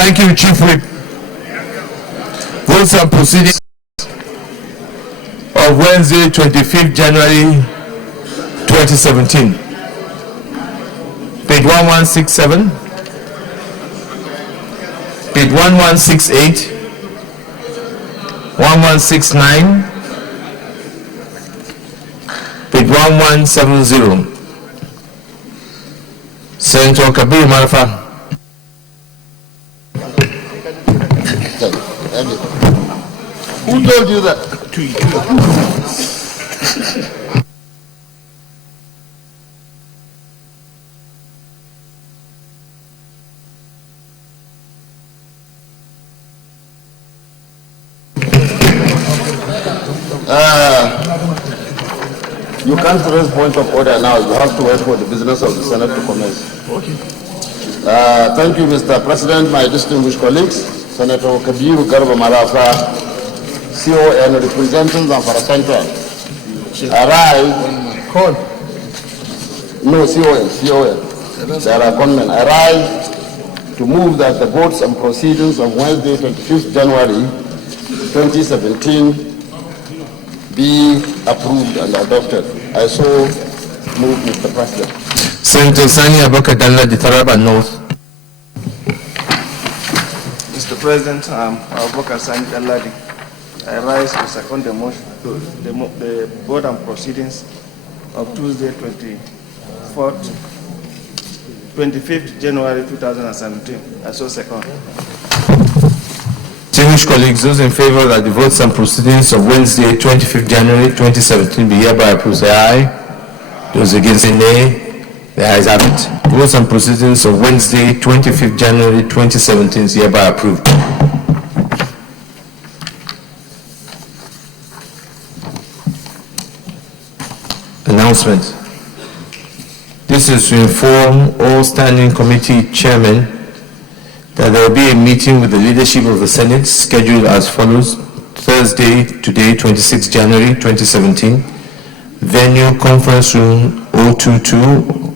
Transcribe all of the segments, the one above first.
Thank you, Chief Whip. Votes and proceedings of Wednesday, 25th January 2017. Page 1167, page 1168, 1169, page 1170. Senator Kabir Marfa. Who told you that? You can't raise point of order now. You have to wait for the business of the Senate to commence. Okay. Thank you, Mr. President, my distinguished colleagues. Senator Kabiru Garba Marafa, CON, representing Zamfara Central. Arise. No, CON. There are conmen. Arise to move that the votes and proceedings of Wednesday, 25th January 2017 be approved and adopted. I so move, Mr. President. Senator Sani Abakadala, the Taraba North. Mr. President, Abubakar Sani Daladi, I rise to second the motion, the vote and proceedings of Tuesday, 25th January 2017. I so second. Distinguished colleagues, those in favor that the votes and proceedings of Wednesday, 25th January 2017 be hereby approved, say aye. Those against, say nay. The ayes have it. Votes and proceedings of Wednesday, 25th January 2017 is hereby approved. Announcement. This is to inform all standing committee chairmen that there will be a meeting with the leadership of the Senate scheduled as follows: Thursday, today, 26 January 2017, venue conference room 022,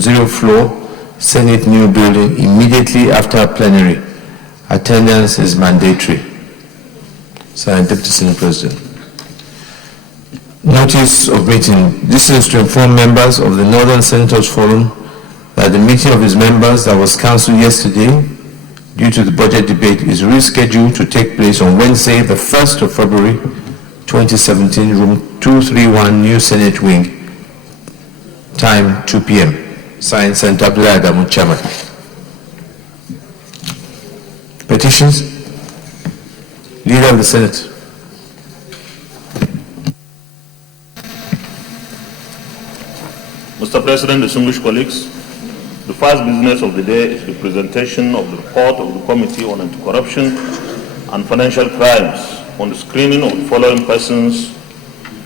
0 floor, Senate new building, immediately after plenary. Attendance is mandatory. Sir, Deputy Senate President. Notice of meeting. This is to inform members of the Northern Senators Forum that the meeting of its members that was cancelled yesterday due to the budget debate is rescheduled to take place on Wednesday, the 1st of February 2017, room 231, New Senate Wing, time 2 p.m. Signed, Senator Abdullah Adamu, Chairman. Petitions. Leader of the Senate. Mr. President, distinguished colleagues, the first business of the day is the presentation of the report of the Committee on Anti-Corruption and Financial Crimes on the screening of the following persons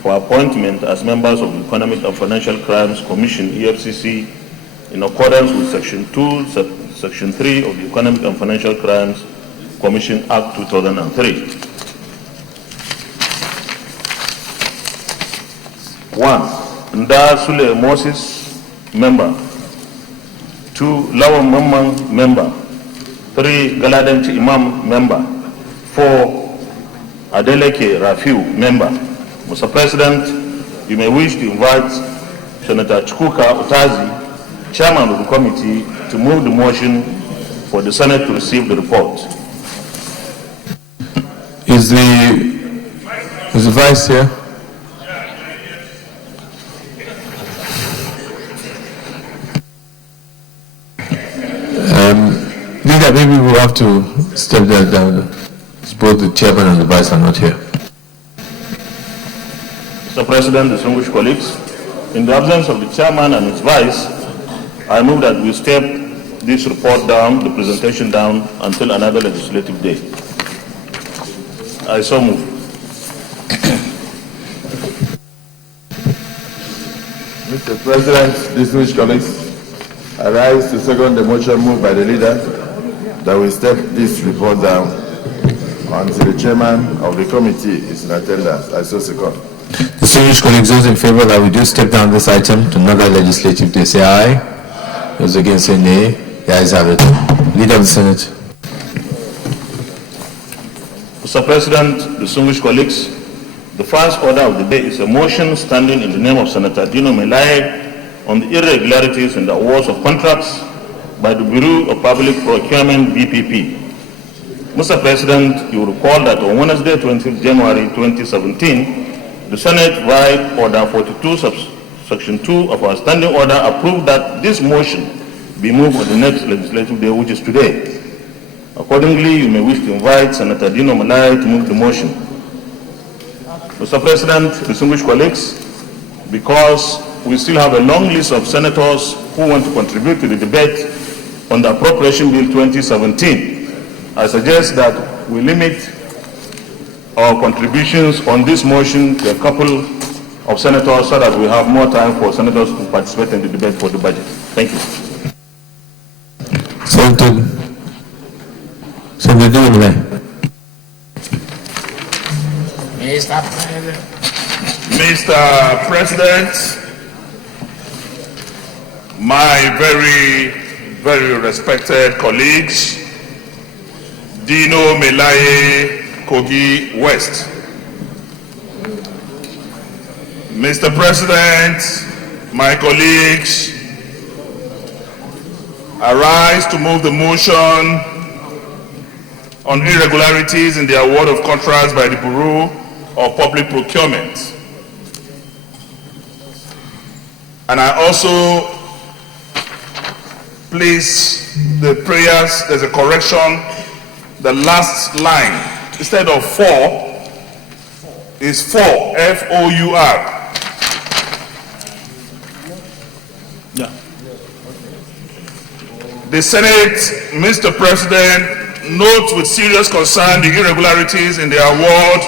for appointment as members of the Economic and Financial Crimes Commission, EFCC, in accordance with Section 2, Section 3 of the Economic and Financial Crimes Commission Act 2003. 1. Nda Sule Moses, member. 2. Lawan Mamman, member. 3. Galadanchi Imam, member. 4. Adeleke Rafiu, member. Mr. President, you may wish to invite Senator Chukuka Otazi, Chairman of the committee, to move the motion for the Senate to receive the report. Is the Vice here? Leader, maybe we'll have to step that down. Both the chairman and the vice are not here. Mr. President, distinguished colleagues, in the absence of the chairman and his vice, I move that we step this report down, the presentation down, until another legislative day. I so move. Mr. President, distinguished colleagues, I rise to second the motion moved by the leader that we step this report down until the chairman of the committee is in attendance. I so second. Distinguished colleagues, those in favor that we do step down this item to another legislative day, say aye. Those against, say nay. The ayes have it. Leader of the Senate. Mr. President, distinguished colleagues, the first order of the day is a motion standing in the name of Senator Dino Melaye on the irregularities in the awards of contracts by the Bureau of Public Procurement, BPP. Mr. President, you recall that on Wednesday, 20th January 2017, the Senate, via Order 42, Section 2 of our standing order, approved that this motion be moved on the next legislative day, which is today. Accordingly, you may wish to invite Senator Dino Melaye to move the motion. Mr. President, distinguished colleagues, because we still have a long list of senators who want to contribute to the debate on the Appropriation Bill 2017, I suggest that we limit our contributions on this motion to a couple of senators so that we have more time for senators to participate in the debate for the budget. Thank you. Senator Dino. Mr. President, my very respected colleagues, Dino Melaye, Kogi West. Mr. President, my colleagues, I rise to move the motion on irregularities in the award of contracts by the Bureau of Public Procurement. And I also place the prayers, there's a correction, the last line, instead of 4, is 4, F-O-U-R. Yeah. The Senate, Mr. President, notes with serious concern the irregularities in the award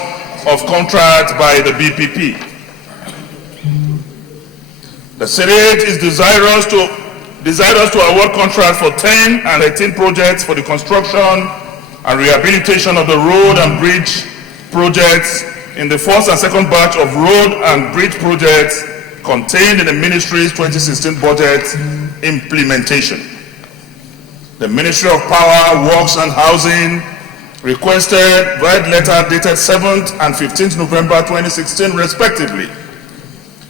of contracts by the BPP. The Senate is desirous to award contracts for 10 and 18 projects for the construction and rehabilitation of the road and bridge projects in the first and second batch of road and bridge projects contained in the Ministry's 2016 budget implementation. The Ministry of Power, Works and Housing requested red letter dated 7th and 15th November 2016 respectively,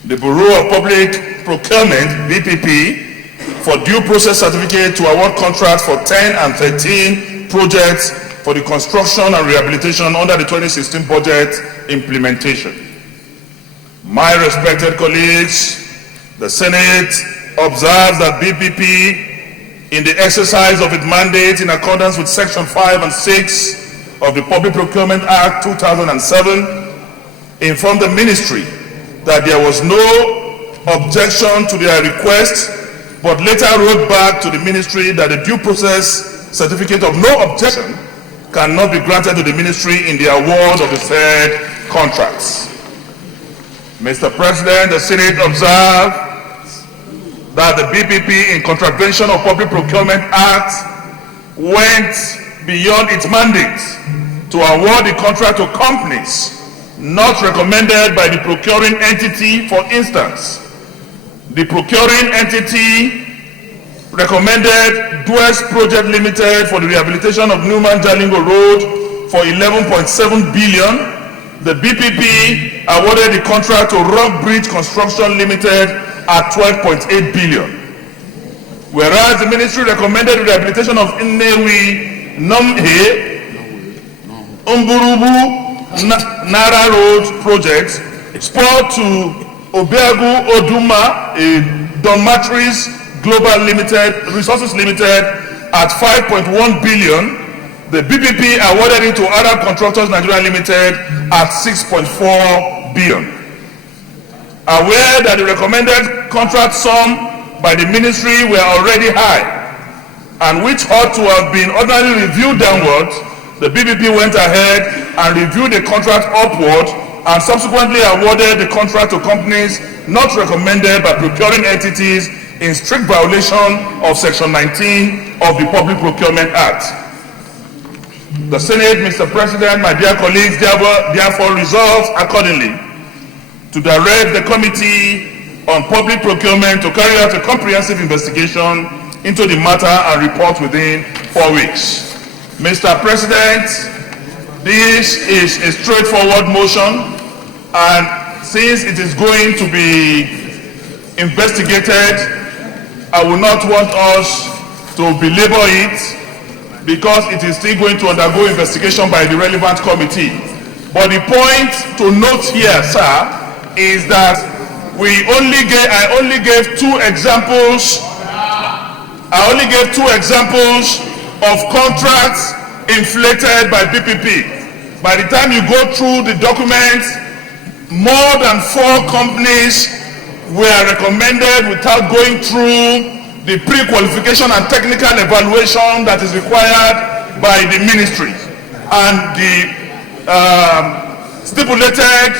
the Bureau of Public Procurement, BPP, for due process certificate to award contracts for 10 and 13 projects for the construction and rehabilitation under the 2016 budget implementation. My respected colleagues, the Senate observes that BPP, in the exercise of its mandate in accordance with Section 5 and 6 of the Public Procurement Act 2007, informed the Ministry that there was no objection to their request, but later wrote back to the Ministry that the due process certificate of no objection cannot be granted to the Ministry in the award of the said contracts. Mr. President, the Senate observed that the BPP, in contravention of Public Procurement Act, went beyond its mandate to award the contract to companies not recommended by the procuring entity. For instance, the procuring entity recommended Dues Project Limited for the rehabilitation of Newman Jalingo Road for 11.7 billion. The BPP awarded the contract to Rock Bridge Construction Limited at 12.8 billion. Whereas the Ministry recommended the rehabilitation of Nnewi Nomhe Umburubu Nara Road project, sport to Obiagu Oduma, Don Matriz Global Limited, Resources Limited at 5.1 billion. The BPP awarded it to Arab Contractors Nigeria Limited at 6.4 billion. Aware that the recommended contract sum by the Ministry were already high and which ought to have been ordinarily reviewed downwards, the BPP went ahead and reviewed the contract upward and subsequently awarded the contract to companies not recommended by procuring entities in strict violation of Section 19 of the Public Procurement Act. The Senate, Mr. President, my dear colleagues, therefore resolves accordingly to direct the Committee on Public Procurement to carry out a comprehensive investigation into the matter and report within 4 weeks. Mr. President, This is a straightforward motion, and since it is going to be investigated, I will not want us to belabor it because it is still going to undergo investigation by the relevant committee. But the point to note here, sir, is that I only gave two examples of contracts inflated by PPP. By the time you go through the documents, more than 4 companies were recommended without going through the pre-qualification and technical evaluation that is required by the ministry. And the stipulated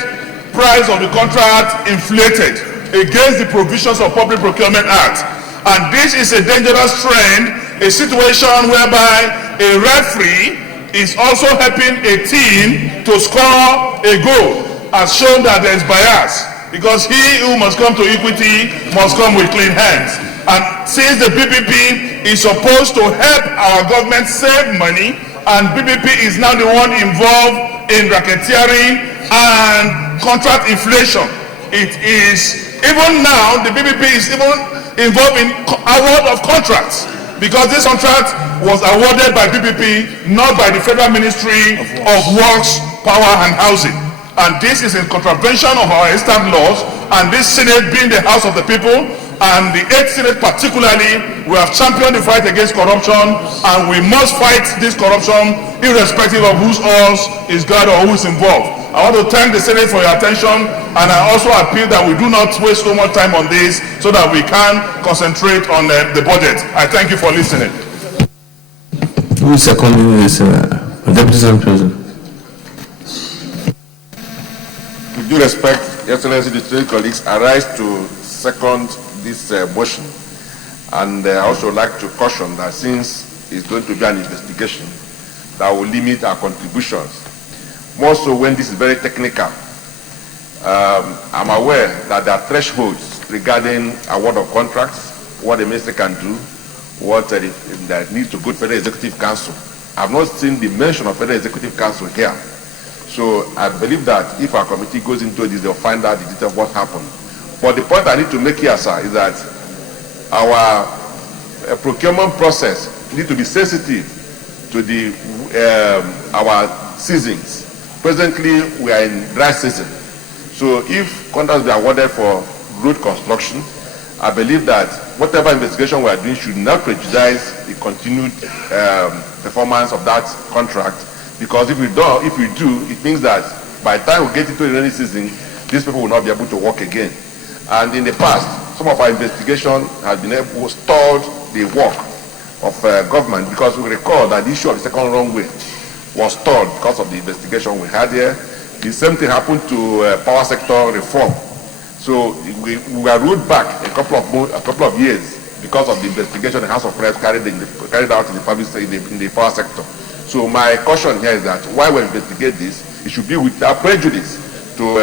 price of the contract inflated against the provisions of Public Procurement Act. And this is a dangerous trend, a situation whereby a referee is also helping a team to score a goal, has shown that there is bias, because he who must come to equity must come with clean hands. And since the PPP is supposed to help our government save money, and PPP is now the one involved in racketeering and contract inflation, it is, even now, the PPP is even involved in award of contracts, because this contract was awarded by PPP, not by the Federal Ministry of Works, Power and Housing. And this is in contravention of our established laws, and this Senate being the House of the People, and the 8th Senate particularly, we have championed the fight against corruption, and we must fight this corruption irrespective of whose oars is God or who is involved. I want to thank the Senate for your attention, and I also appeal that we do not waste so much time on this so that we can concentrate on the budget. I thank you for listening. Who is seconding this, Deputy Senate President? With due respect, Your Excellency, distinguished colleagues, I rise to second this motion, and I also like to caution that since it's going to be an investigation, that will limit our contributions. More so when this is very technical. I'm aware that there are thresholds regarding award of contracts, what the minister can do, what that needs to go to Federal Executive Council. I've not seen the mention of Federal Executive Council here. So I believe that if our committee goes into this, they'll find out the detail of what happened. But the point I need to make here, sir, is that our procurement process needs to be sensitive to the our seasons. Presently, we are in dry season. So if contracts be awarded for road construction, I believe that whatever investigation we are doing should not prejudice the continued performance of that contract. Because if we do, it means that by the time we get into the rainy season, these people will not be able to work again. And in the past, some of our investigation has been able to stall the work of government, because we recall that the issue of the second runway was stalled because of the investigation we had here. The same thing happened to power sector reform. So we were ruled back a couple of years because of the investigation the House of Reps carried out in the power sector. So my caution here is that while we investigate this, it should be without prejudice to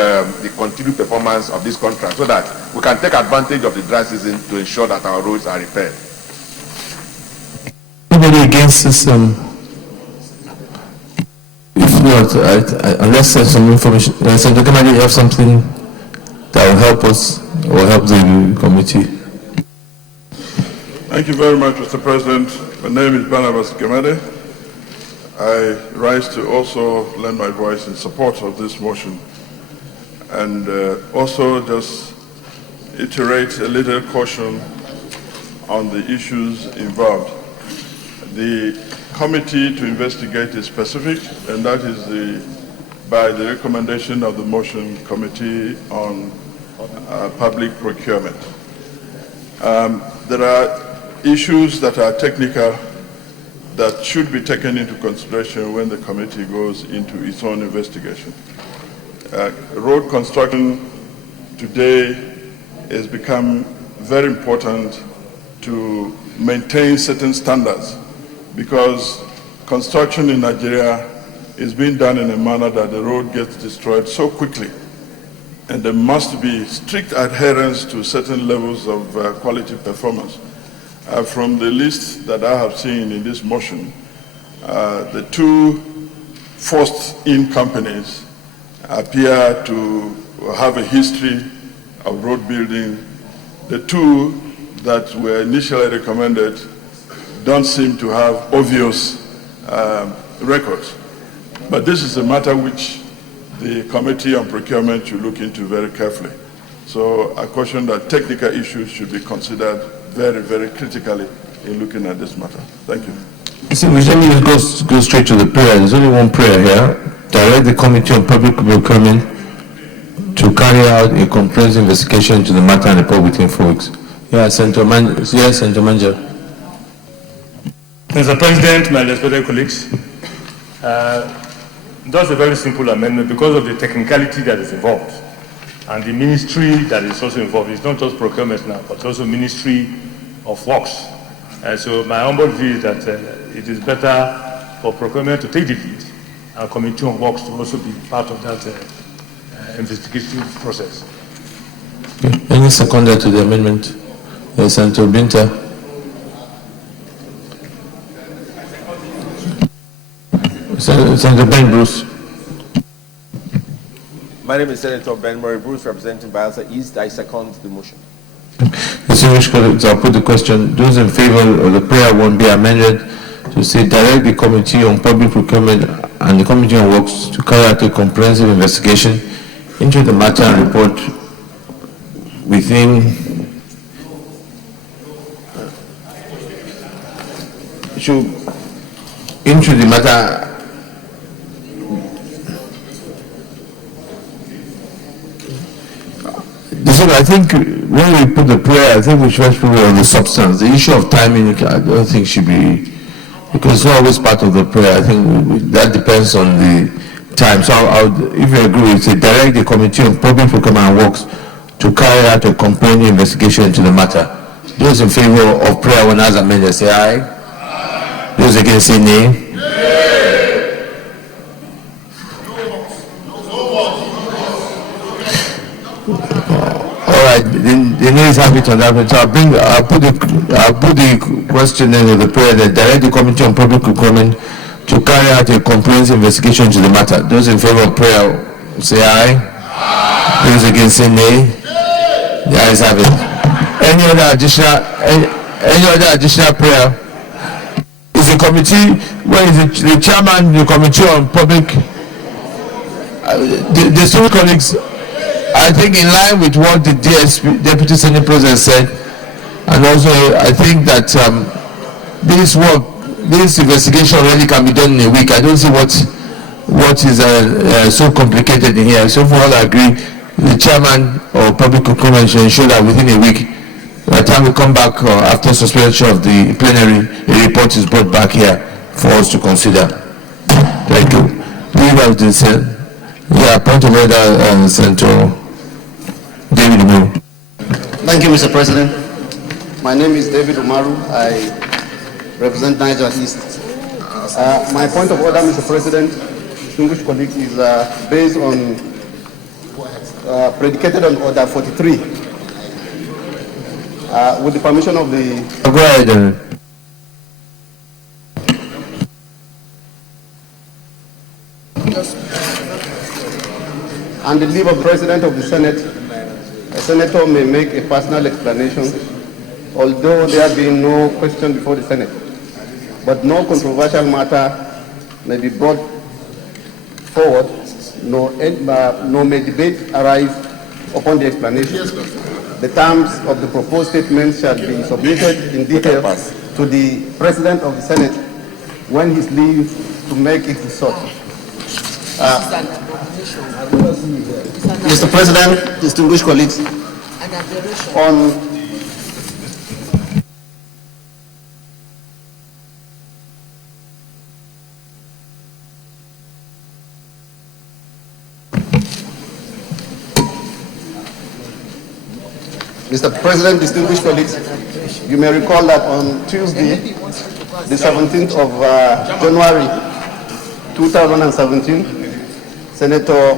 the continued performance of this contract, so that we can take advantage of the dry season to ensure that our roads are repaired. Anybody against this? If not, unless there's some information, Senator Gamadi, you have something that will help us or help the committee. Thank you very much, Mr. President. My name is Barnabas Gamadi. I rise to also lend my voice in support of this motion, and also just iterate a little caution on the issues involved. The committee to investigate is specific, and that is by the recommendation of the motion committee on public procurement. There are issues that are technical that should be taken into consideration when the committee goes into its own investigation. Road construction today has become very important to maintain certain standards, because construction in Nigeria is being done in a manner that the road gets destroyed so quickly, and there must be strict adherence to certain levels of quality performance. From the list that I have seen in this motion, the two first-in companies appear to have a history of road building. The two that were initially recommended don't seem to have obvious records. But this is a matter which the Committee on Procurement should look into very carefully. So I caution that technical issues should be considered very, very critically in looking at this matter. Thank you. See, we should go straight to the prayer. There's only one prayer here. Direct the Committee on Public Procurement to carry out a comprehensive investigation into the matter and report within 4 weeks. Yeah, Senator Manja. Mr. President, my respected colleagues, that's a very simple amendment because of the technicality that is involved and the ministry that is also involved. It's not just procurement now, but also Ministry of Works. So my humble view is that it is better for procurement to take the lead and Committee on Works to also be part of that investigation process. Any seconder to the amendment? Yes, Senator Binta. Senator Ben Bruce. My name is Senator Ben Murray Bruce, representing Bayelsa East. I second the motion. Distinguished colleagues, I'll put the question. Those in favor of the prayer won't be amended to say direct the Committee on Public Procurement and the Committee on Works to carry out a comprehensive investigation into the matter and report within into the matter. I think when we put the prayer, I think we should first put it on the substance. The issue of timing, I don't think should be, because it's not always part of the prayer. I think that depends on the time. So if you agree, it's direct the Committee on Public Procurement and Works to carry out a comprehensive investigation into the matter. Those in favor of prayer when as amended, say aye. Aye. Those against, say nay. The nays have it on that. So I'll put the question in with the prayer that direct the Committee on Public Procurement to carry out a comprehensive investigation into the matter. Those in favor of prayer say aye. Aye. Those against say nay. The ayes have it. Any other additional prayer? Is the committee, where is the chairman of the Committee on Public, the student colleagues, I think in line with what the Deputy Senate President said, and also I think that this investigation really can be done in a week. I don't see what is so complicated in here. So for all I agree, the chairman of Public Procurement should ensure that within a week, by the time we come back after suspension of the plenary, a report is brought back here for us to consider. Thank you. Do you have this? Point of order, Senator David Umaru. Thank you, Mr. President. My name is David Umaru. I represent Niger East. My point of order, Mr. President, distinguished colleagues, is based on, predicated on Order 43. With the permission of the... Go ahead. And the leave of President of the Senate, a senator may make a personal explanation, although there be no question before the Senate. But no controversial matter may be brought forward, nor may debate arise upon the explanation. The terms of the proposed statement shall be submitted in detail to the President of the Senate when his leave to make it sought. Mr. President, distinguished colleagues, on Mr. President, distinguished colleagues, you may recall that on Tuesday, the 17th of January 2017, Senator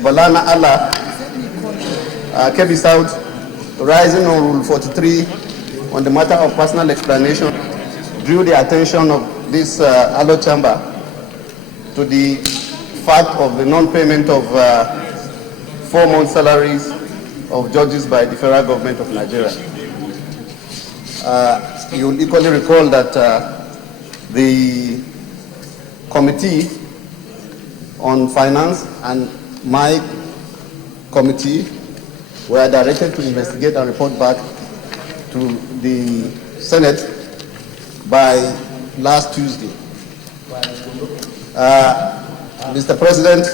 Balana Allah, Kebbi South, rising on Rule 43 on the matter of personal explanation, drew the attention of this allo chamber to the fact of the non-payment of 4-month salaries of judges by the federal government of Nigeria. You will equally recall that the Committee on Finance and my committee were directed to investigate and report back to the Senate by last Tuesday. Mr. President,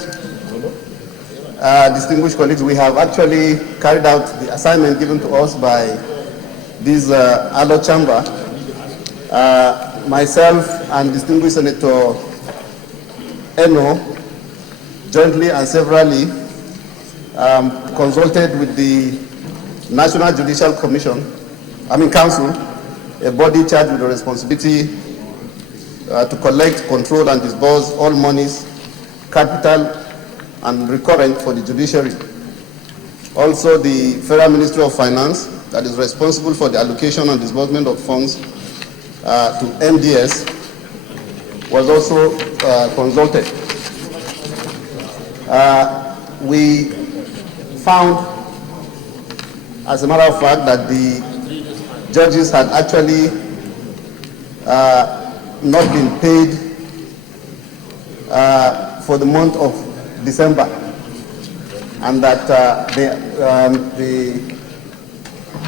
distinguished colleagues, we have actually carried out the assignment given to us by this adult chamber. Myself and distinguished Senator Eno jointly and severally consulted with the National Judicial Council, a body charged with the responsibility to collect, control, and disburse all monies, capital, and recurrent for the judiciary. Also, the Federal Ministry of Finance, that is responsible for the allocation and disbursement of funds to MDS, was also consulted. We found, as a matter of fact, that the judges had actually not been paid for the month of December, and that the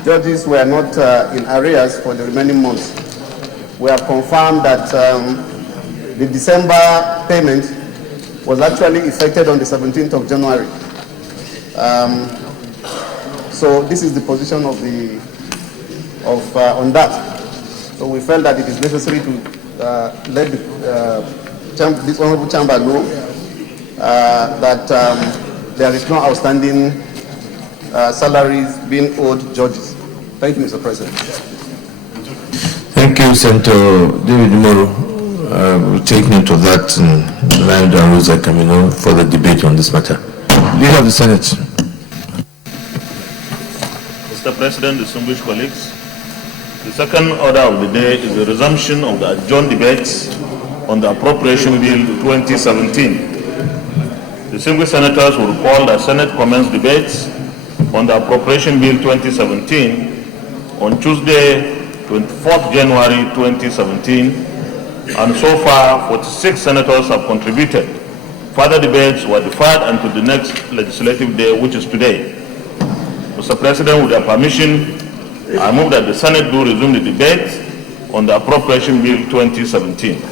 judges were not in arrears for the remaining months. We have confirmed that the December payment was actually effected on the 17th of January. So this is the position of on that. So we felt that it is necessary to let this honorable chamber know that there is no outstanding salaries being owed judges. Thank you, Mr. President. Thank you, Senator David Moro. We'll take note of that and line down rules that coming on for the debate on this matter. Leader of the Senate. Mr. President, distinguished colleagues, the second order of the day is the resumption of the adjourned debates on the Appropriation Bill 2017. Distinguished senators will recall that Senate commenced debates on the Appropriation Bill 2017 on Tuesday, 24th January 2017, and so far 46 senators have contributed. Further debates were deferred until the next legislative day, which is today. Mr. President, with your permission, I move that the Senate do resume the debate on the Appropriation Bill 2017.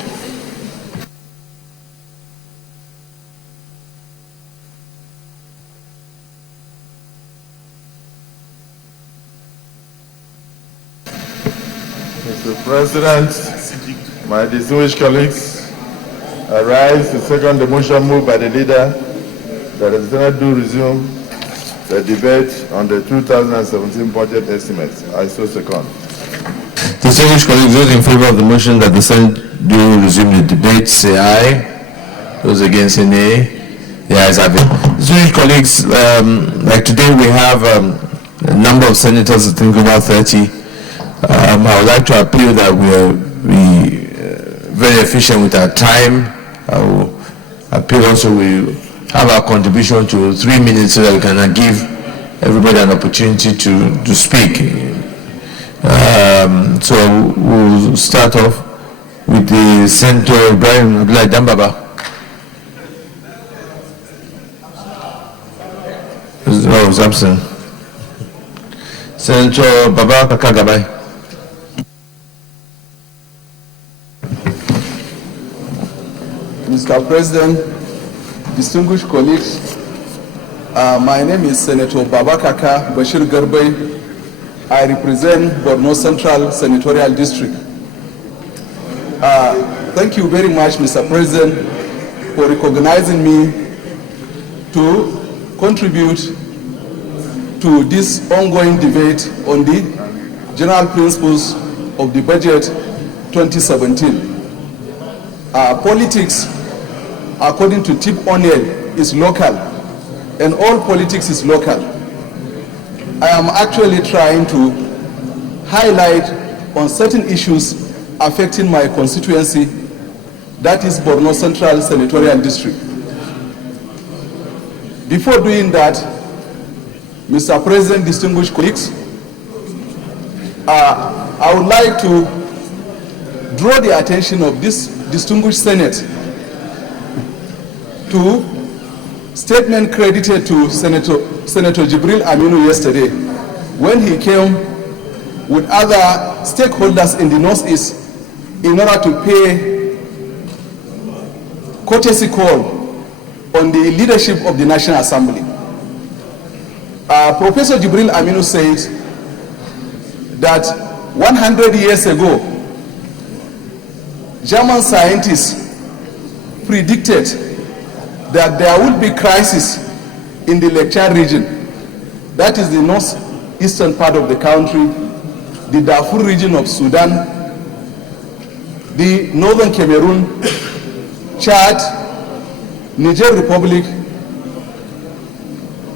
Mr. President, my distinguished colleagues, I rise to second the motion moved by the leader that the Senate do resume the debate on the 2017 budget estimates. I so second. Distinguished colleagues, those in favor of the motion that the Senate do resume the debate, say aye. Those against, say nay. The ayes have it. Distinguished colleagues, like today we have a number of senators, I think about 30. I would like to appeal that we be very efficient with our time. I will appeal also we have our contribution to 3 minutes so that we can give everybody an opportunity to speak. So we'll start off with the Senator Ibrahim Abdullah Dambaba. Oh, was absent. Senator Baba Kakagabai. Mr. President, distinguished colleagues, my name is Senator Babakaka Bashir Garbai. I represent Borno Central Senatorial District. Thank you very much, Mr. President, for recognizing me to contribute to this ongoing debate on the general principles of the budget 2017. Politics, according to Tip O'Neill, is local, and all politics is local. I am actually trying to highlight on certain issues affecting my constituency that is Borno Central Senatorial District. Before doing that, Mr. President, distinguished colleagues, I would like to draw the attention of this distinguished Senate to statement credited to Senator Jibril Aminu yesterday when he came with other stakeholders in the Northeast in order to pay courtesy call on the leadership of the National Assembly. Professor Jibril Aminu says that 100 years ago, German scientists predicted that there would be crisis in the Lake Chad region. That is the northeastern part of the country, the Darfur region of Sudan, the northern Cameroon, Chad, Niger Republic,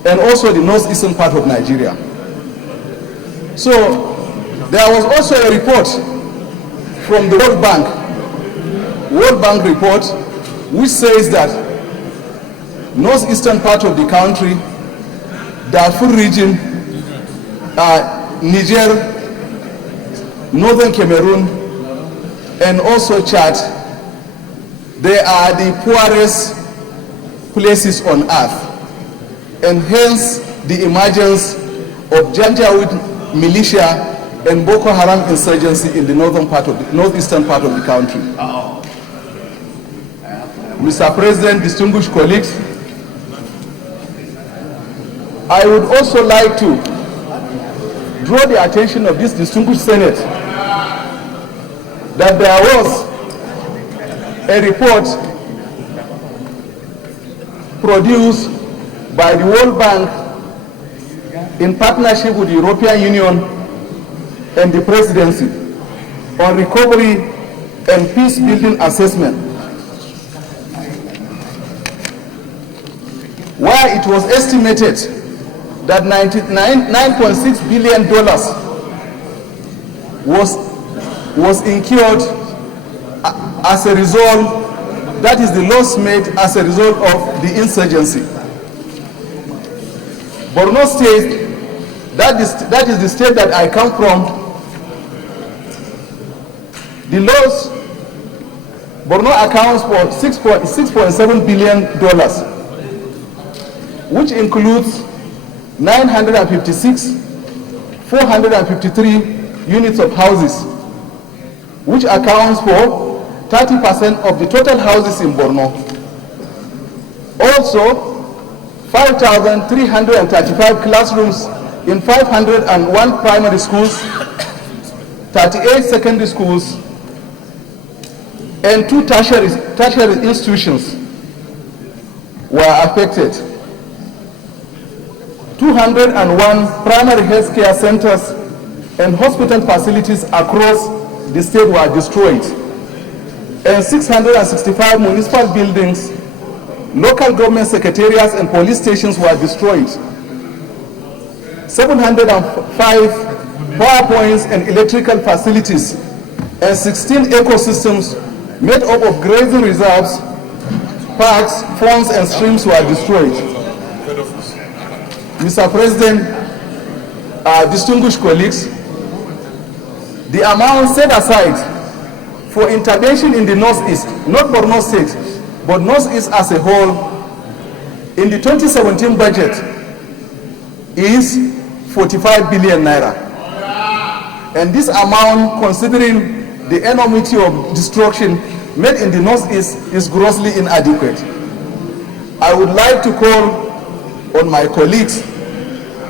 and also the northeastern part of Nigeria. So there was also a report from the World Bank report, which says that northeastern part of the country, Darfur region, Niger, northern Cameroon, and also Chad, they are the poorest places on earth, and hence the emergence of Janjaweed militia and Boko Haram insurgency in the northeastern part of the country. Mr. President, distinguished colleagues, I would also like to draw the attention of this distinguished Senate that there was a report produced by the World Bank in partnership with the European Union and the Presidency on recovery and peace building assessment, where it was estimated that $9.6 billion was incurred as a result, that is the loss made as a result of the insurgency. Borno State, that is the state that I come from, the loss, Borno accounts for $6.7 billion, which includes 453 units of houses, which accounts for 30% of the total houses in Borno. Also, 5,335 classrooms in 501 primary schools, 38 secondary schools, and 2 tertiary institutions were affected. 201 primary health care centers and hospital facilities across the state were destroyed, and 665 municipal buildings, local government secretariats and police stations were destroyed. 705 power points and electrical facilities and 16 ecosystems made up of grazing reserves, parks, ponds and streams were destroyed. Mr. President, distinguished colleagues, the amount set aside for intervention in the Northeast, not Borno State, but Northeast as a whole, in the 2017 budget is 45 billion naira. And this amount, considering the enormity of destruction made in the Northeast, is grossly inadequate. I would like to call on my colleagues,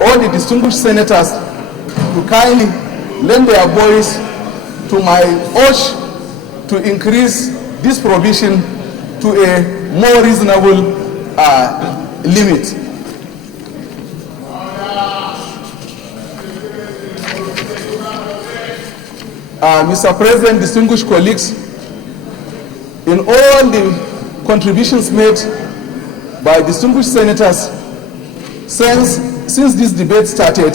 all the distinguished senators, to kindly lend their voice to my urge to increase this provision to a more reasonable limit. Mr. President, distinguished colleagues, in all the contributions made by distinguished senators since this debate started,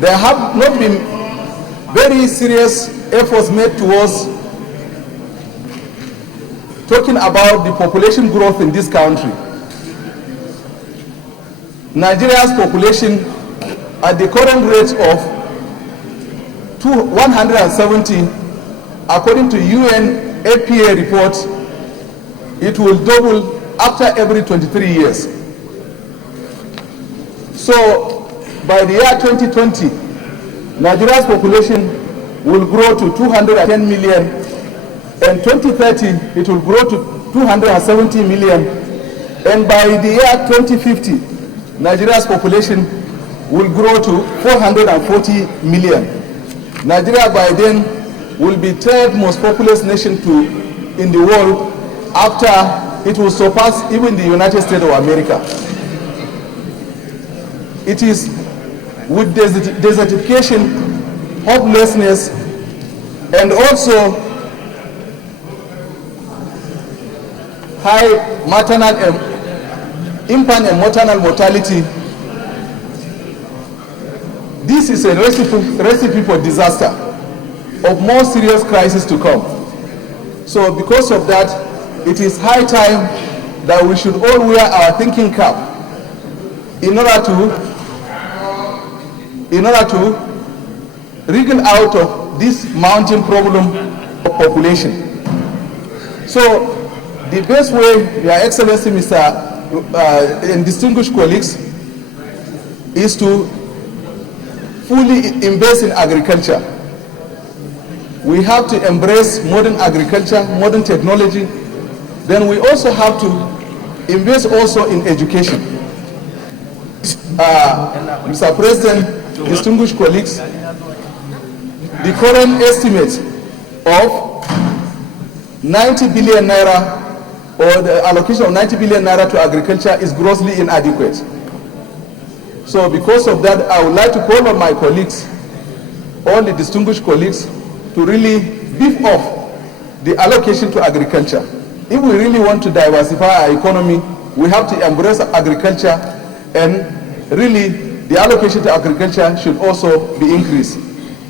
there have not been very serious efforts made towards talking about the population growth in this country. Nigeria's population at the current rate of 170, according to UN APA report, it will double after every 23 years. So by the year 2020, Nigeria's population will grow to 210 million, and 2030 it will grow to 270 million, and by the year 2050, Nigeria's population will grow to 440 million. Nigeria by then will be third most populous nation in the world, after it will surpass even the United States of America. It is with desertification, hopelessness, and also high maternal infant and maternal mortality. This is a recipe for disaster, of more serious crisis to come. So because of that, it is high time that we should all wear our thinking cap in order to wriggle out of this mounting problem of population. So the best way, Your Excellency, and distinguished colleagues, is to fully invest in agriculture. We have to embrace modern agriculture, modern technology. Then we also have to invest also in education. Mr. President, distinguished colleagues, the current estimate of 90 billion naira, or the allocation of 90 billion naira to agriculture, is grossly inadequate. So because of that, I would like to call on my colleagues, all the distinguished colleagues, to really beef up the allocation to agriculture. If we really want to diversify our economy, we have to embrace agriculture, and really the allocation to agriculture should also be increased.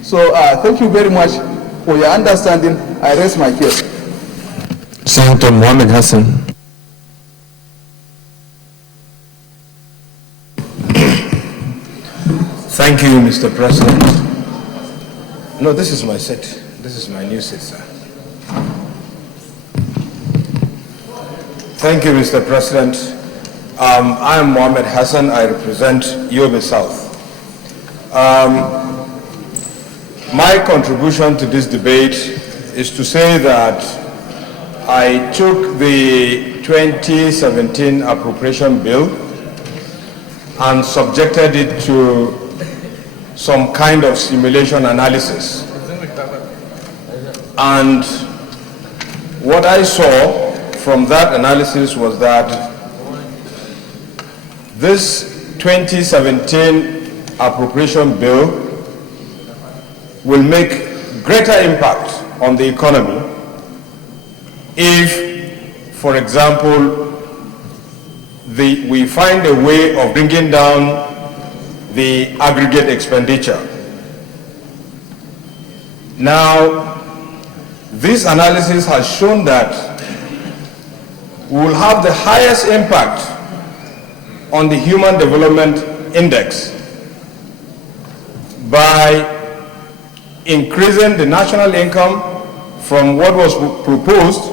So thank you very much for your understanding. I raise my case. Senator Mohammed Hassan. Thank you, Mr. President. No, this is my seat. This is my new seat, sir. Thank you, Mr. President. I am Mohammed Hassan. I represent Yobe South. My contribution to this debate is to say that I took the 2017 appropriation bill and subjected it to some kind of simulation analysis. And what I saw from that analysis was that this 2017 appropriation bill will make greater impact on the economy if, for example, we find a way of bringing down the aggregate expenditure. Now, this analysis has shown that we will have the highest impact on the Human Development Index by increasing the national income from what was proposed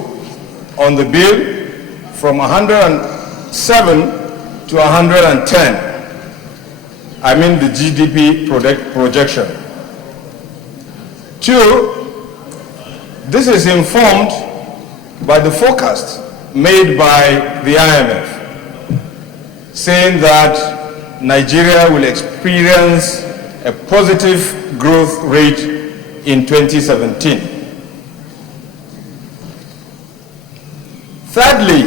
on the bill from 107 to 110. I mean the GDP projection. Two, this is informed by the forecast made by the IMF, saying that Nigeria will experience a positive growth rate in 2017. Thirdly,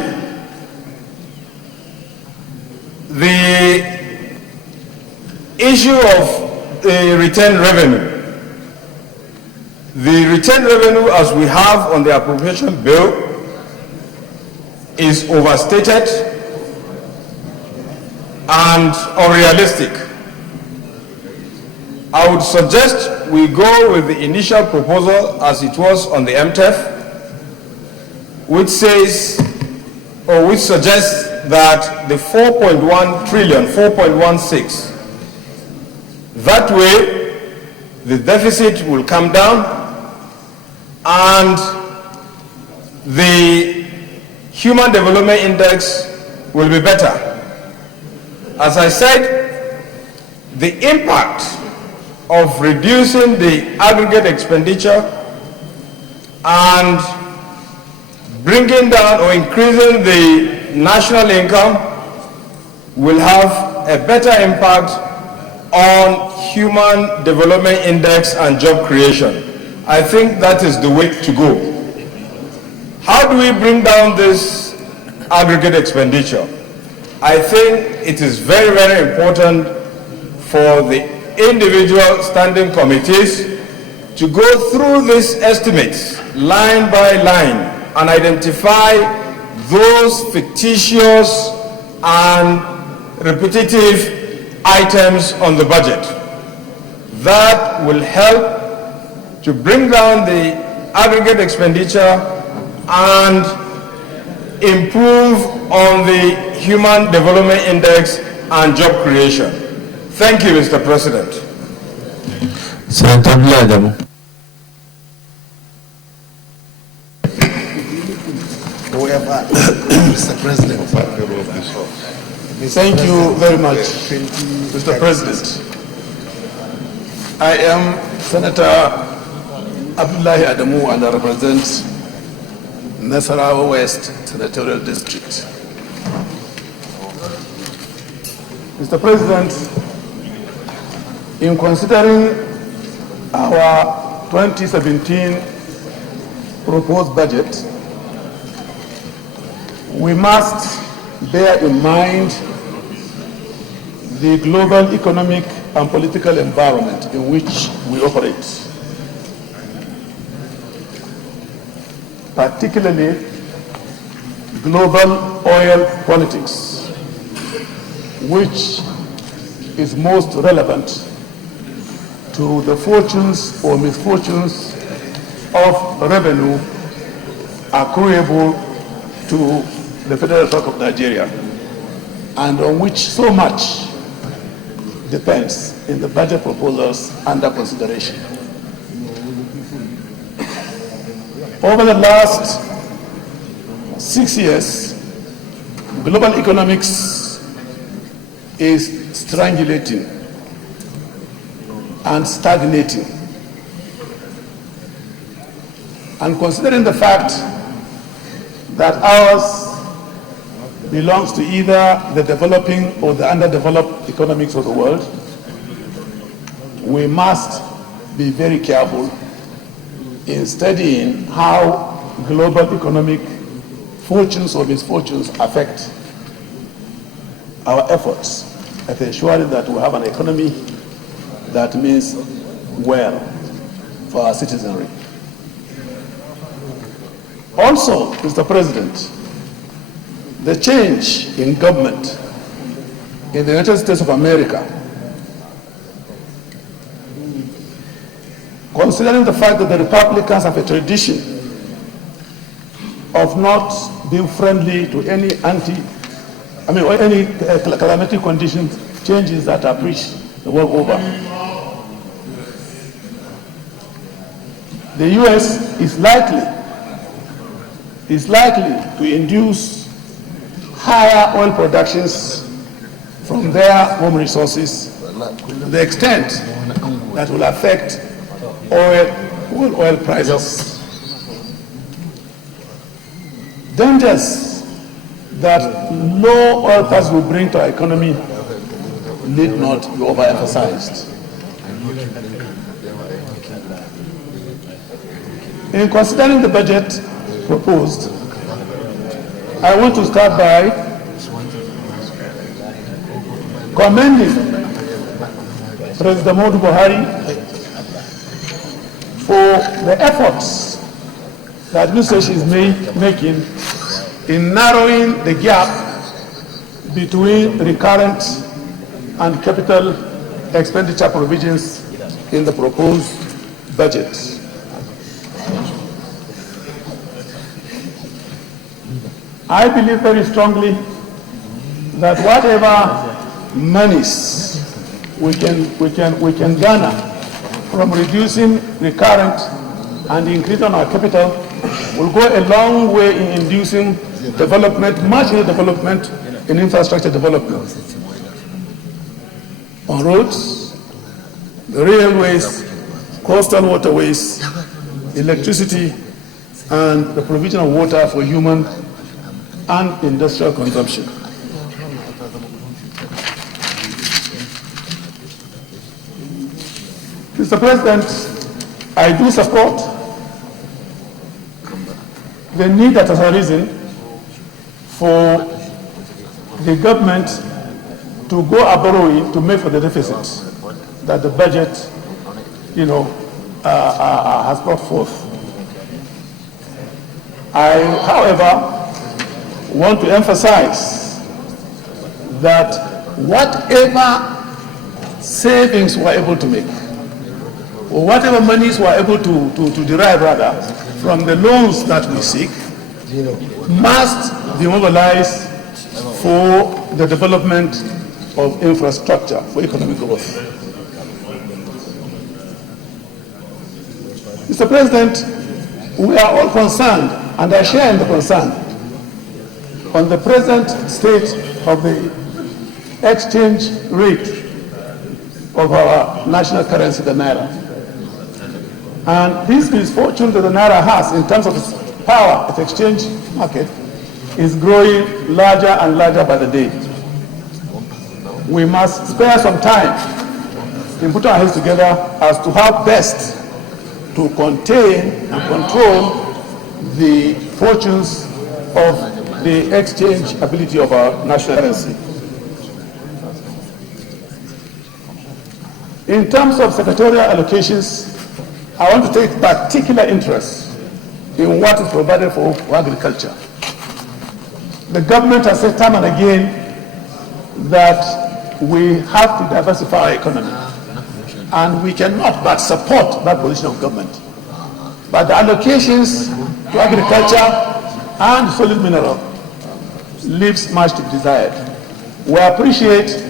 the issue of the retained revenue. The retained revenue as we have on the appropriation bill is overstated and unrealistic. I would suggest we go with the initial proposal as it was on the MTEF, which says, or which suggests that the 4.1 trillion, 4.16, that way the deficit will come down and the Human Development Index will be better. As I said, the impact of reducing the aggregate expenditure and bringing down or increasing the national income will have a better impact on Human Development Index and job creation. I think that is the way to go. How do we bring down this aggregate expenditure? I think it is very, very important for the individual standing committees to go through these estimates line by line and identify those fictitious and repetitive items on the budget. That will help to bring down the aggregate expenditure and improve on the Human Development Index and job creation. Thank you, Mr. President. Senator Adamu. Mr. President. Thank you very much, Mr. President. I am Senator Abdullahi Adamu and I represent Nasarawa West Senatorial District. Mr. President, in considering our 2017 proposed budget, we must bear in mind the global economic and political environment in which we operate, particularly global oil politics, which is most relevant to the fortunes or misfortunes of revenue accruable to the Federal Republic of Nigeria, and on which so much depends in the budget proposals under consideration. Over the last 6 years, global economics is strangulating and stagnating. And considering the fact that ours belongs to either the developing or the underdeveloped economies of the world, we must be very careful in studying how global economic fortunes or misfortunes affect our efforts at ensuring that we have an economy that means well for our citizenry. Also, Mr. President, the change in government in the United States of America, considering the fact that the Republicans have a tradition of not being friendly to any calamity conditions, changes that are preached the world over. The U.S. is likely to induce higher oil productions from their home resources to the extent that will affect oil prices. Dangers that low oil prices will bring to our economy need not be overemphasized. In considering the budget proposed, I want to start by commending President Muhammadu Buhari for the efforts the administration is making in narrowing the gap between recurrent and capital expenditure provisions in the proposed budget. I believe very strongly that whatever monies we can garner from reducing recurrent and increasing our capital will go a long way in inducing development, much needed development in infrastructure development. On roads, the railways, coastal waterways, electricity, and the provision of water for human and industrial consumption. Mr. President, I do support the need that has arisen for the government to go a borrowing to make for the deficit that the budget, has brought forth. I, however, want to emphasize that whatever savings we're able to make, or whatever monies we're able to derive rather from the loans that we seek, must be mobilized for the development of infrastructure for economic growth. Mr. President, we are all concerned, and I share in the concern, on the present state of the exchange rate of our national currency, the Naira. And this misfortune that the Naira has in terms of its power at the exchange market is growing larger and larger by the day. We must spare some time in putting our heads together as to how best to contain and control the fortunes of the exchange ability of our national currency. In terms of secretarial allocations, I want to take particular interest in what is provided for agriculture. The government has said time and again that we have to diversify our economy, and we cannot but support that position of government. But the allocations to agriculture and solid mineral leaves much to be desired. We appreciate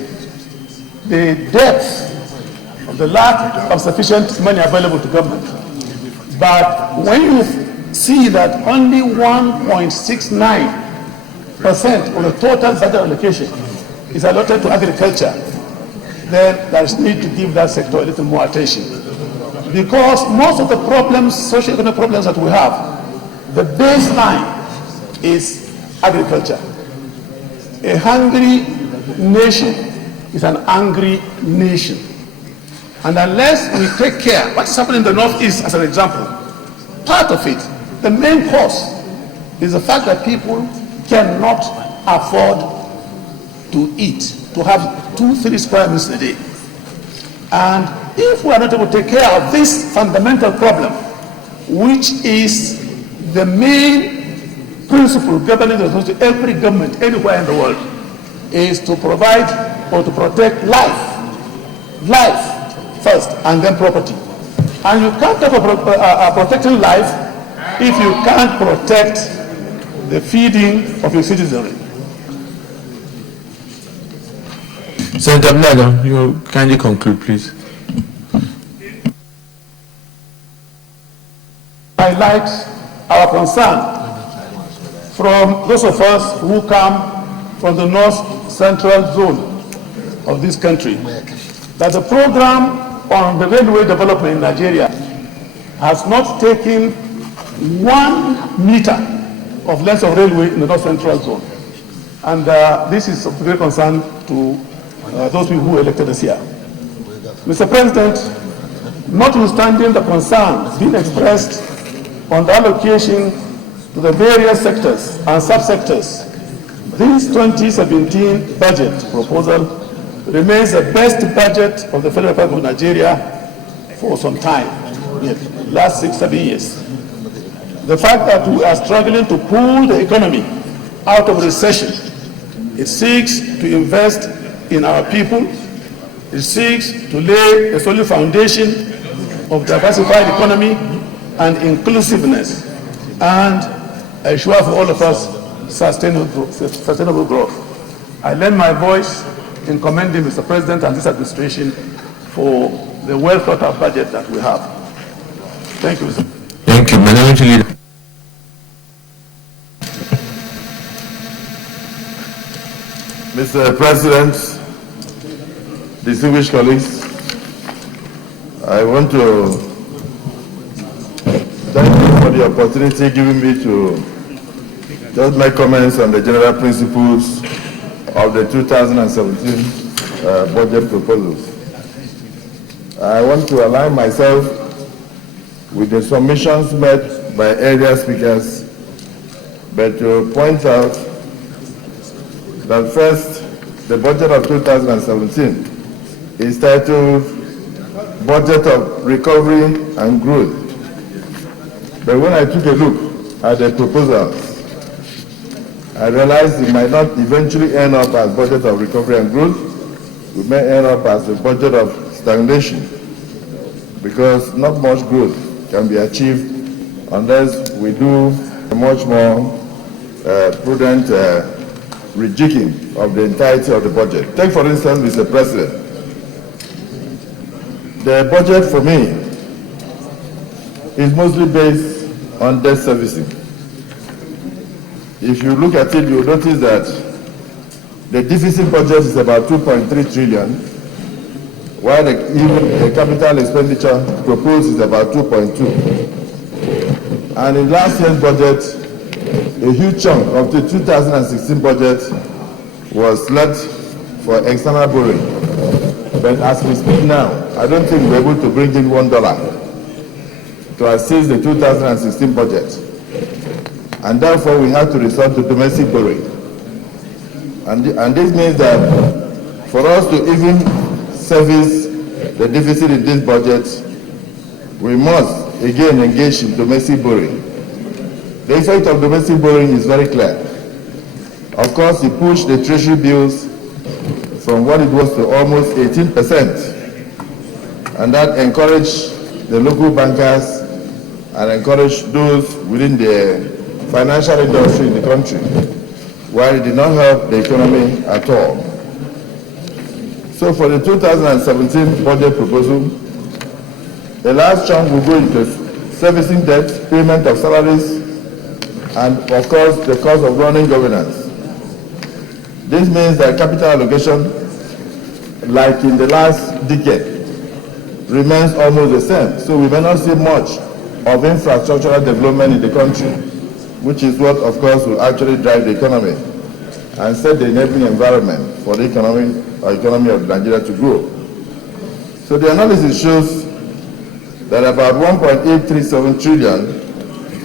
the depth of the lack of sufficient money available to government. But when you see that only 1.69% of the total budget allocation is allotted to agriculture, then there is need to give that sector a little more attention. Because most of the problems, socio-economic problems that we have, the baseline is agriculture. A hungry nation is an angry nation. And unless we take care, what's happening in the Northeast as an example, part of it, the main cause is the fact that people cannot afford to eat, to have 2-3 square meals a day. And if we are not able to take care of this fundamental problem, which is the main principle governing the responsibility of every government anywhere in the world, is to provide or to protect life first, and then property. And you can't talk about protecting life if you can't protect the feeding of your citizenry. Senator Blago, you kindly conclude, please. Highlight our concern from those of us who come from the north central zone of this country, that the program on the railway development in Nigeria has not taken 1 meter of length of railway in the north central zone. And this is of great concern to those people who elected us here. Mr. President, notwithstanding the concerns being expressed on the allocation to the various sectors and subsectors, this 2017 budget proposal remains the best budget of the Federal Republic of Nigeria for some time, last 6-7 years. The fact that we are struggling to pull the economy out of recession, it seeks to invest in our people, it seeks to lay a solid foundation of diversified economy and inclusiveness, and I assure for all of us sustainable growth. I lend my voice in commending Mr. President and this administration for the well thought out budget that we have. Thank you, Mr. Thank you. Minority Leader. Mr. President, distinguished colleagues, I want to thank you for the opportunity given me to just make comments on the general principles of the 2017 budget proposals. I want to align myself with the submissions made by area speakers, but to point out that first, the budget of 2017 is titled Budget of Recovery and Growth. But when I took a look at the proposals, I realized it might not eventually end up as Budget of Recovery and Growth. We may end up as a budget of stagnation, because not much growth can be achieved unless we do a much more prudent rejigging of the entirety of the budget. Take, for instance, Mr. President, the budget for me is mostly based on debt servicing. If you look at it, you'll notice that the deficit budget is about 2.3 trillion, while even the capital expenditure proposed is about 2.2. And in last year's budget, a huge chunk of the 2016 budget was left for external borrowing. But as we speak now, I don't think we're able to bring in $1 to assist the 2016 budget. And therefore, we have to resort to domestic borrowing. And this means that for us to even service the deficit in this budget, we must again engage in domestic borrowing. The effect of domestic borrowing is very clear. Of course, it pushed the treasury bills from what it was to almost 18%. And that encouraged the local bankers and encouraged those within the financial industry in the country, while it did not help the economy at all. So for the 2017 budget proposal, a large chunk will go into servicing debt, payment of salaries, and of course the cost of running governance. This means that capital allocation, like in the last decade, remains almost the same. So we may not see much of infrastructural development in the country, which is what, of course, will actually drive the economy and set the enabling environment for the economy of Nigeria to grow. So the analysis shows that about 1.837 trillion,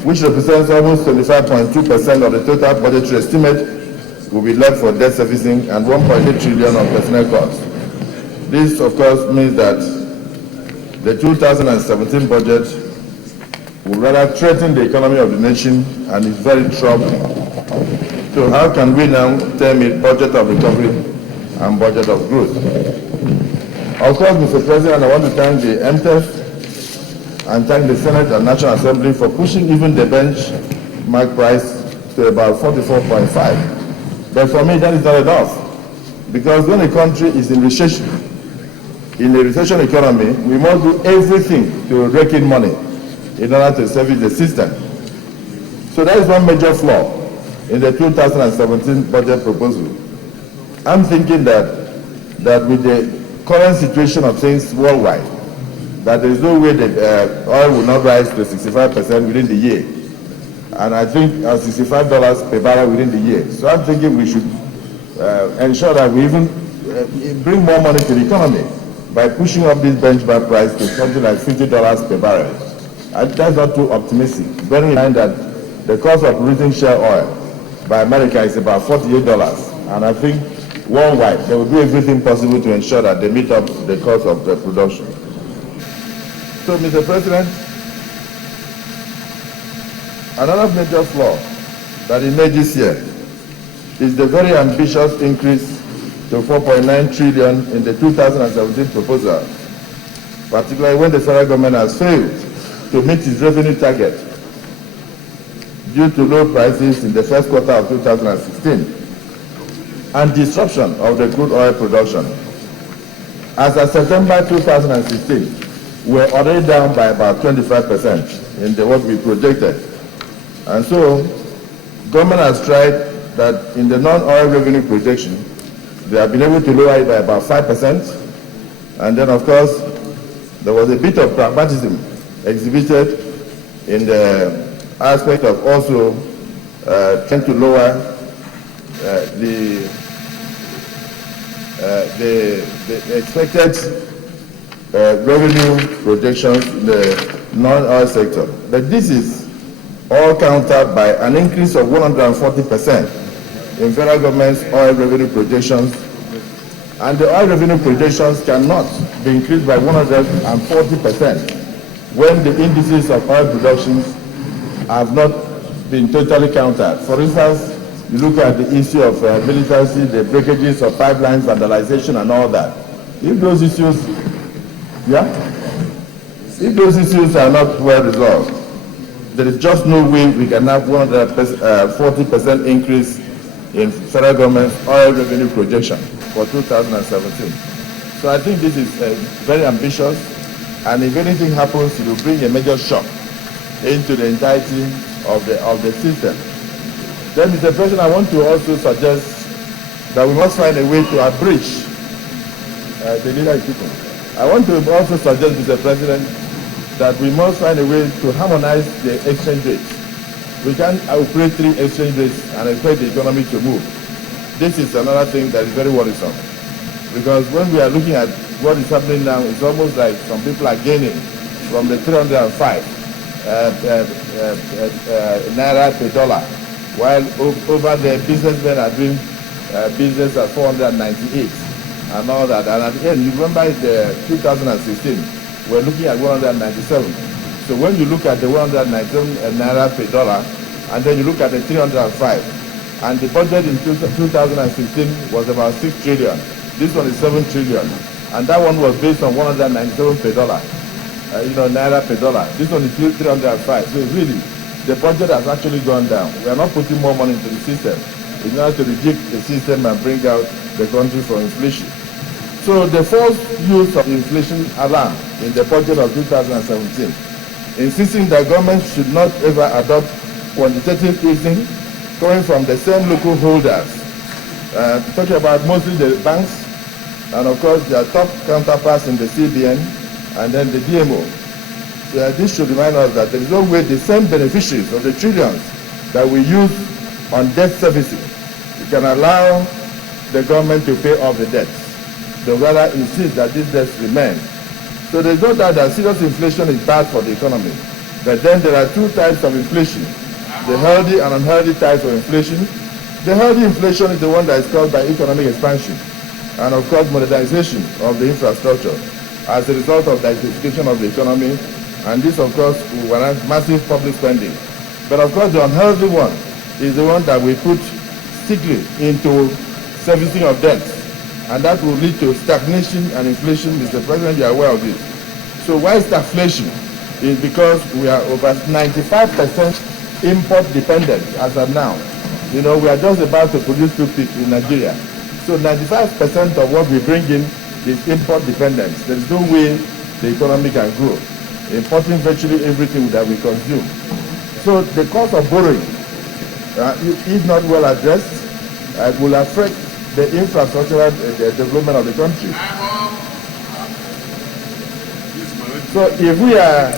which represents almost 25.2% of the total budgetary estimate, will be left for debt servicing and 1.8 trillion on personnel costs. This, of course, means that the 2017 budget will rather threaten the economy of the nation and is very troubling. So how can we now term it budget of recovery and budget of growth? Of course, Mr. President, I want to thank the MTF and thank the Senate and National Assembly for pushing even the benchmark price to about 44.5. But for me, that is not enough. Because when a country is in recession, in a recession economy, we must do everything to rake in money in order to service the system. So that is one major flaw in the 2017 budget proposal. I'm thinking that with the current situation of things worldwide, that there is no way that oil will not rise to 65% within the year. And I think $65 per barrel within the year. So I'm thinking we should ensure that we even bring more money to the economy by pushing up this benchmark price to something like $50 per barrel. And that's not too optimistic, bearing in mind that the cost of producing shale oil by America is about $48. And I think worldwide, they will do everything possible to ensure that they meet up the cost of the production. So, Mr. President, another major flaw that is made this year is the very ambitious increase to 4.9 trillion in the 2017 proposal, particularly when the federal government has failed to meet its revenue target. due to low prices in the first quarter of 2016 and disruption of the crude oil production. As of September 2016, we're already down by about 25% in what we projected. And so, government has tried that in the non-oil revenue projection, they have been able to lower it by about 5%. And then, of course, there was a bit of pragmatism exhibited in the aspect of also trying to lower the expected revenue projections in the non-oil sector. But this is all countered by an increase of 140% in federal government's oil revenue projections, and the oil revenue projections cannot be increased by 140% when the indices of oil production have not been totally countered. For instance, you look at the issue of militancy, the breakages of pipelines, vandalization, and all that. If those issues, if those issues are not well resolved, there is just no way we can have 140% increase in federal government's oil revenue projection for 2017. So I think this is very ambitious, and if anything happens, it will bring a major shock into the entirety of the system. Then, Mr. President, I want to also suggest that we must find a way to abridge the leader is speaking. I want to also suggest, Mr. President, that we must find a way to harmonize the exchange rates. We can't operate 3 exchange rates and expect the economy to move. This is another thing that is very worrisome, because when we are looking at what is happening now, it's almost like some people are gaining from the 305 naira per dollar, while over there businessmen are doing business at 498 and all that. And at the end, you remember the 2016, we're looking at 197. So when you look at the 197 naira per dollar, and then you look at the 305, and the budget in 2016 was about 6 trillion. This one is 7 trillion. And that one was based on 197 per dollar, naira per dollar. This one is 305. So really, the budget has actually gone down. We are not putting more money into the system in order to reject the system and bring out the country from inflation. So the false use of inflation alarm in the budget of 2017, insisting that government should not ever adopt quantitative easing coming from the same local holders, talking about mostly the banks, and of course their top counterparts in the CBN, and then the DMO. This should remind us that there is no way the same beneficiaries of the trillions that we use on debt servicing, we can allow the government to pay off the debts. They rather insist that these debts remain. So there is no doubt that serious inflation is bad for the economy. But then there are 2 types of inflation, the healthy and unhealthy types of inflation. The healthy inflation is the one that is caused by economic expansion and of course modernization of the infrastructure as a result of diversification of the economy, and this of course will warrant massive public spending. But of course the unhealthy one is the one that we put strictly into servicing of debts, and that will lead to stagnation and inflation. Mr. President, you are aware of this. So why stagflation? Is because we are over 95% import dependent as of now. We are just about to produce toothpick in Nigeria. So 95% of what we bring in is import dependence. There is no way the economy can grow, importing virtually everything that we consume. So the cost of borrowing, if not well addressed, will affect the infrastructural development of the country. So if we are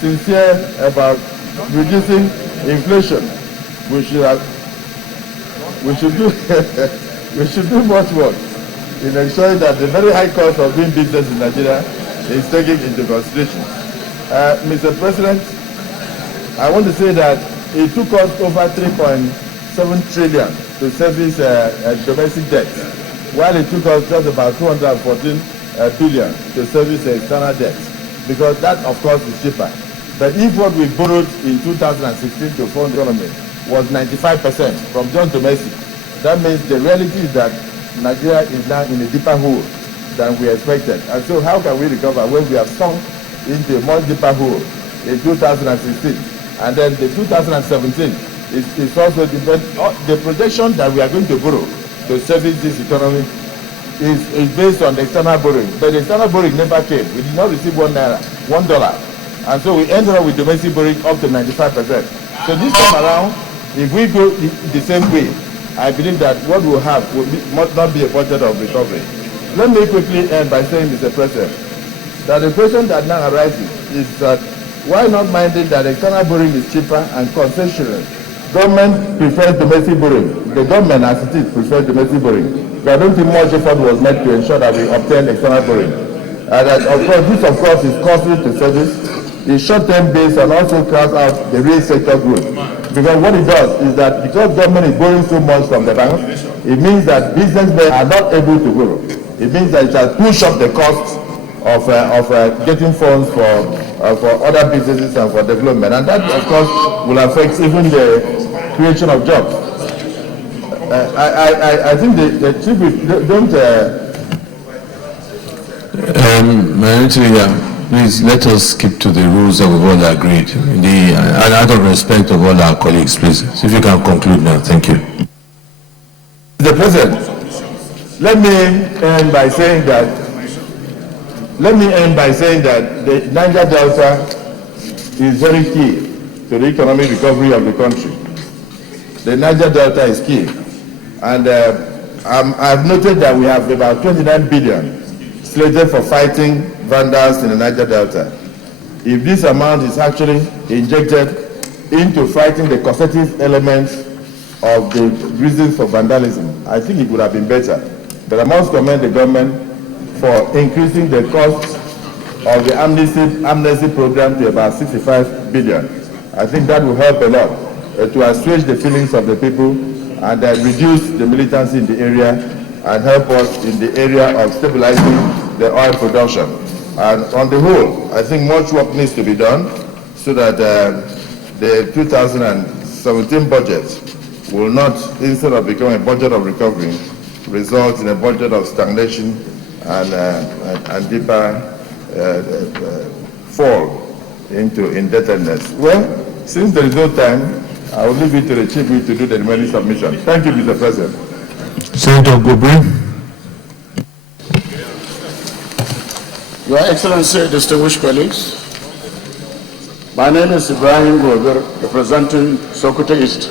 sincere about reducing inflation, we should do much work in ensuring that the very high cost of doing business in Nigeria is taken into consideration. Mr. President, I want to say that it took us over 3.7 trillion to service domestic debt, while it took us just about 214 billion to service external debt, because that of course is cheaper. But if what we borrowed in 2016 to fund the economy was 95% from just domestic, that means the reality is that Nigeria is now in a deeper hole than we expected. And so how can we recover when we have sunk into a much deeper hole in 2016? And then the 2017 It's also the projection that we are going to borrow to service this economy is based on the external borrowing. But the external borrowing never came. We did not receive $1. And so we ended up with domestic borrowing up to 95%. So this time around, if we go the same way, I believe that what we'll have must not be a budget of recovery. Let me quickly end by saying, Mr. President, that the question that now arises is that why not minding that external borrowing is cheaper and concessional? Government prefers domestic borrowing. The government, as it is, prefers domestic borrowing. But I don't think much effort was made to ensure that we obtain external borrowing. And that, of course, is costly to service, is short-term based, and also crowds out the real sector growth. Because what it does is that because government is borrowing so much from the banks, it means that businessmen are not able to borrow. It means that it has pushed up the cost of getting funds for other businesses and for development. And that, of course, will affect even the creation of jobs. I think the chief don't... Please let us keep to the rules that we've all agreed. Out of respect of all our colleagues, please. So if you can conclude now. Thank you. Mr. President, let me end by saying that the Niger Delta is very key to the economic recovery of the country. The Niger Delta is key. And I've noted that we have about 29 billion slated for fighting vandals in the Niger Delta. If this amount is actually injected into fighting the causative elements of the reasons for vandalism, I think it would have been better. But I must commend the government for increasing the cost of the amnesty program to about 65 billion. I think that will help a lot to assuage the feelings of the people and reduce the militancy in the area and help us in the area of stabilizing the oil production. And on the whole, I think much work needs to be done so that the 2017 budget will not, instead of becoming a budget of recovery, result in a budget of stagnation and deeper fall into indebtedness. Well, since there is no time, I will leave it to the Chief Whip to do the remaining submission. Thank you, Mr. President. Senator Gobri. Your Excellency, distinguished colleagues, my name is Ibrahim Gobir, representing Sokoto East.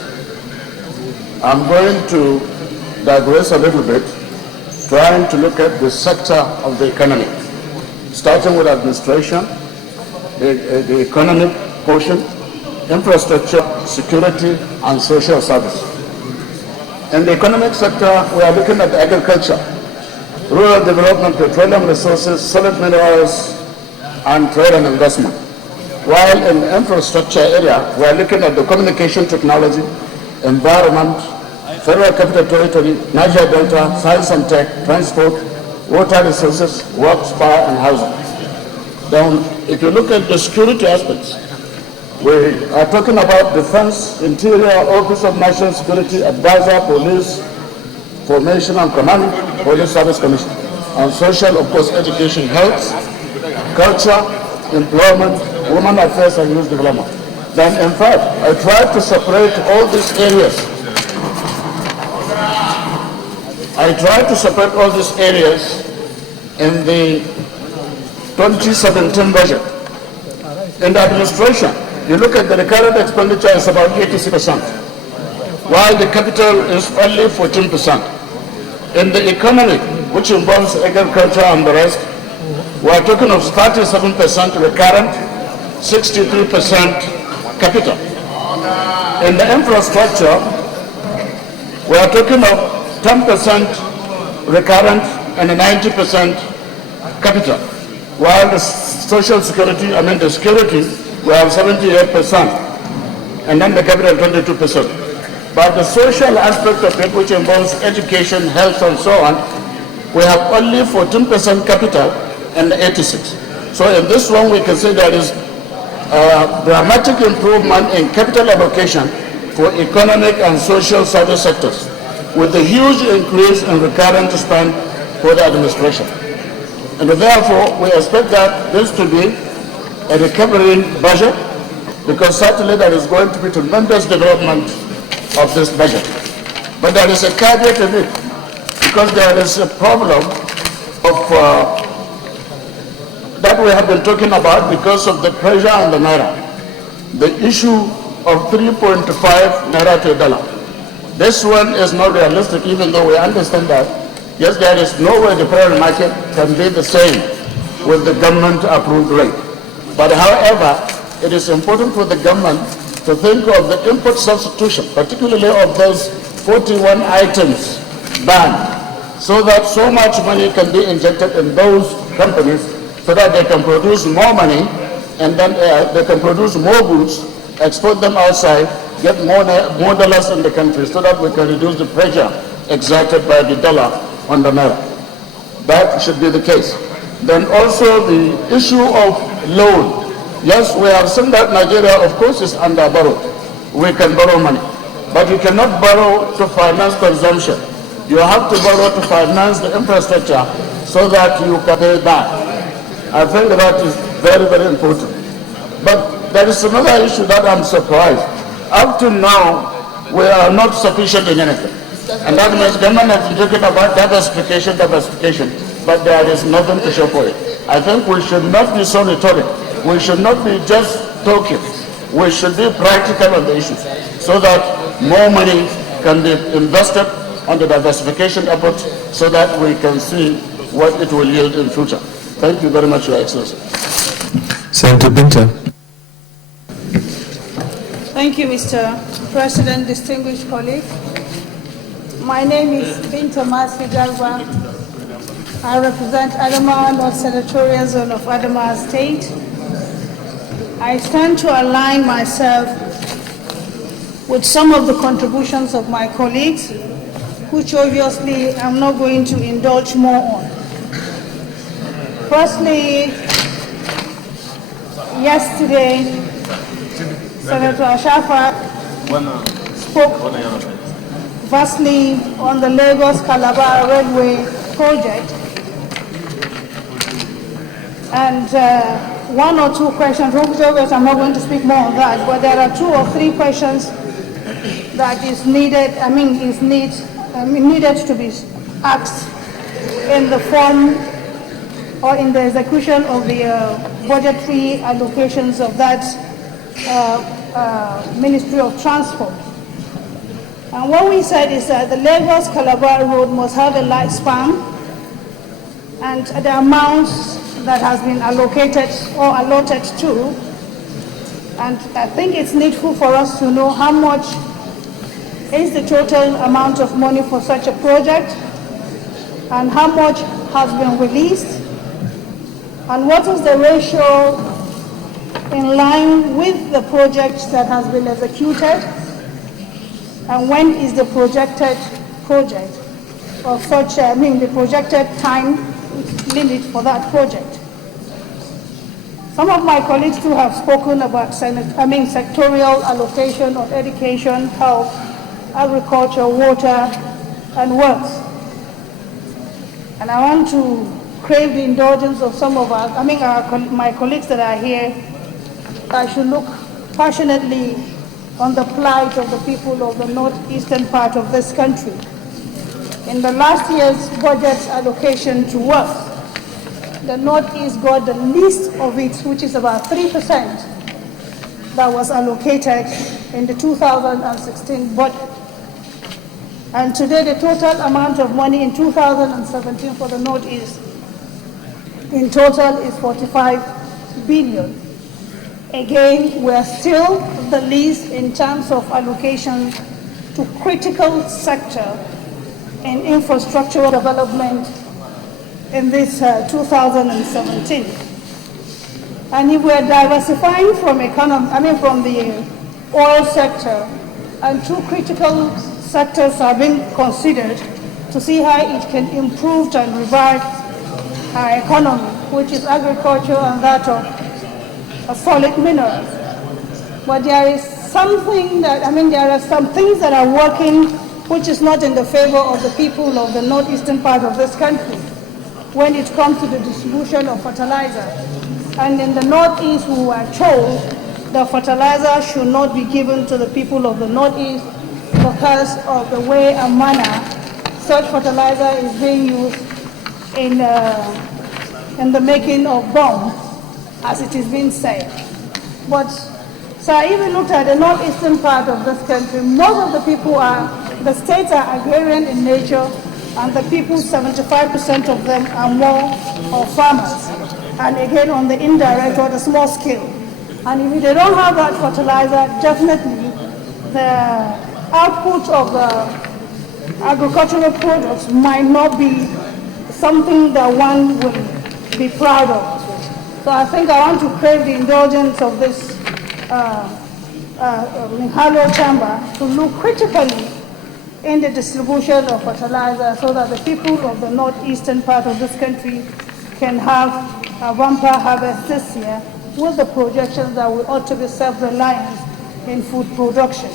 I'm going to digress a little bit, trying to look at the sector of the economy, starting with administration, the economic portion, infrastructure, security, and social service. In the economic sector, we are looking at agriculture, rural development, petroleum resources, solid minerals, and trade and investment. While in the infrastructure area, we are looking at the communication technology, environment, federal capital territory, Niger Delta, science and tech, transport, water resources, works, power, and housing. Then, if you look at the security aspects, we are talking about defense, interior, office of national security, advisor, police, formation and command, police service commission. On social, of course, education, health, culture, employment, women affairs, and youth development. Then, in fact, I tried to separate all these areas. In the 2017 budget. In the administration, you look at the recurrent expenditure is about 86%, while the capital is only 14%. In the economy, which involves agriculture and the rest, we are talking of 37% recurrent, 63% capital. In the infrastructure, we are talking of 10% recurrent and 90% capital. While the social security, the security, we have 78%, and then the capital 22%. But the social aspect of it, which involves education, health, and so on, we have only 14% capital and 86. So in this one, we can say there is a dramatic improvement in capital allocation for economic and social service sectors, with a huge increase in recurrent spend for the administration. And therefore, we expect that this to be a recovery budget, because certainly there is going to be tremendous development of this budget. But there is a caveat in it, because there is a problem of that we have been talking about because of the pressure on the naira. The issue of 3.5 naira to a dollar. This one is not realistic, even though we understand that, yes, there is no way the private market can be the same with the government approved rate. But however, it is important for the government to think of the input substitution, particularly of those 41 items banned, so that so much money can be injected in those companies so that they can produce more money, and then they can produce more goods, export them outside, get more dollars in the country, so that we can reduce the pressure exerted by the dollar on the naira. That should be the case. Then also the issue of loan. Yes, we have seen that Nigeria, of course, is under borrowed. We can borrow money, but you cannot borrow to finance consumption. You have to borrow to finance the infrastructure so that you can pay back. I think that is very, very important. But there is another issue that I'm surprised. Up to now, we are not sufficient in anything. And that means government has been talking about diversification, but there is nothing to show for it. I think we should not be so rhetoric. We should not be just talking. We should be practical on the issues so that more money can be invested on the diversification effort so that we can see what it will yield in future. Thank you very much, Your Excellency. Senator Binta. Thank you, Mr. President, distinguished colleagues. My name is Binta Masi Galva. I represent Adamawa North Senatorial Zone of Adamawa State. I stand to align myself with some of the contributions of my colleagues, which obviously I'm not going to indulge more on. Firstly, yesterday, Senator Ashafa spoke vastly on the Lagos-Calabar Railway project. And one or two questions, obviously I'm not going to speak more on that, but there are 2 or 3 questions that is needed, needed to be asked in the form or in the execution of the budgetary allocations of that Ministry of Transport. And what we said is that the Lagos-Calabar road must have a lifespan, and the amounts that has been allocated or allotted to, and I think it's needful for us to know how much is the total amount of money for such a project, and how much has been released, and what is the ratio in line with the project that has been executed, and when is the projected project of such, the projected time limit for that project. Some of my colleagues too have spoken about sectorial allocation of education, health, agriculture, water, and works. And I want to crave the indulgence of some of my colleagues that are here. I should look passionately on the plight of the people of the northeastern part of this country. In the last year's budget allocation to work, the Northeast got the least of it, which is about 3% that was allocated in the 2016 budget. And today the total amount of money in 2017 for the Northeast in total is 45 billion. Again, we're still the least in terms of allocation to critical sector in infrastructural development in this 2017. And if we're diversifying from from the oil sector, and 2 critical sectors are being considered to see how it can improve and revive our economy, which is agriculture and that of solid minerals. But there is something that, there are some things that are working which is not in the favor of the people of the northeastern part of this country when it comes to the distribution of fertilizer. And in the northeast, we were told that fertilizer should not be given to the people of the northeast because of the way and manner such fertilizer is being used in the making of bomb, as it is being said. But so I even looked at the northeastern part of this country. Most of the states are agrarian in nature, and the people, 75% of them are more of farmers. And again, on the indirect or the small scale. And if they don't have that fertilizer, definitely the output of the agricultural products might not be something that one will be proud of. So I think I want to crave the indulgence of this Hallowed Chamber to look critically in the distribution of fertilizer so that the people of the northeastern part of this country can have a bumper harvest this year with the projections that we ought to be self-reliant in food production.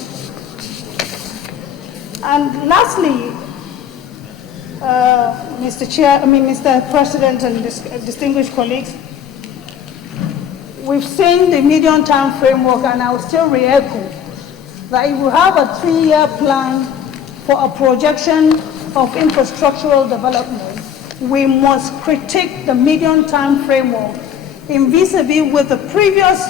And lastly, Mr. President and distinguished colleagues, we've seen the medium-term framework, and I will still re-echo that if we have a 3-year plan for a projection of infrastructural development, we must critique the medium-term framework in vis-a-vis with the previous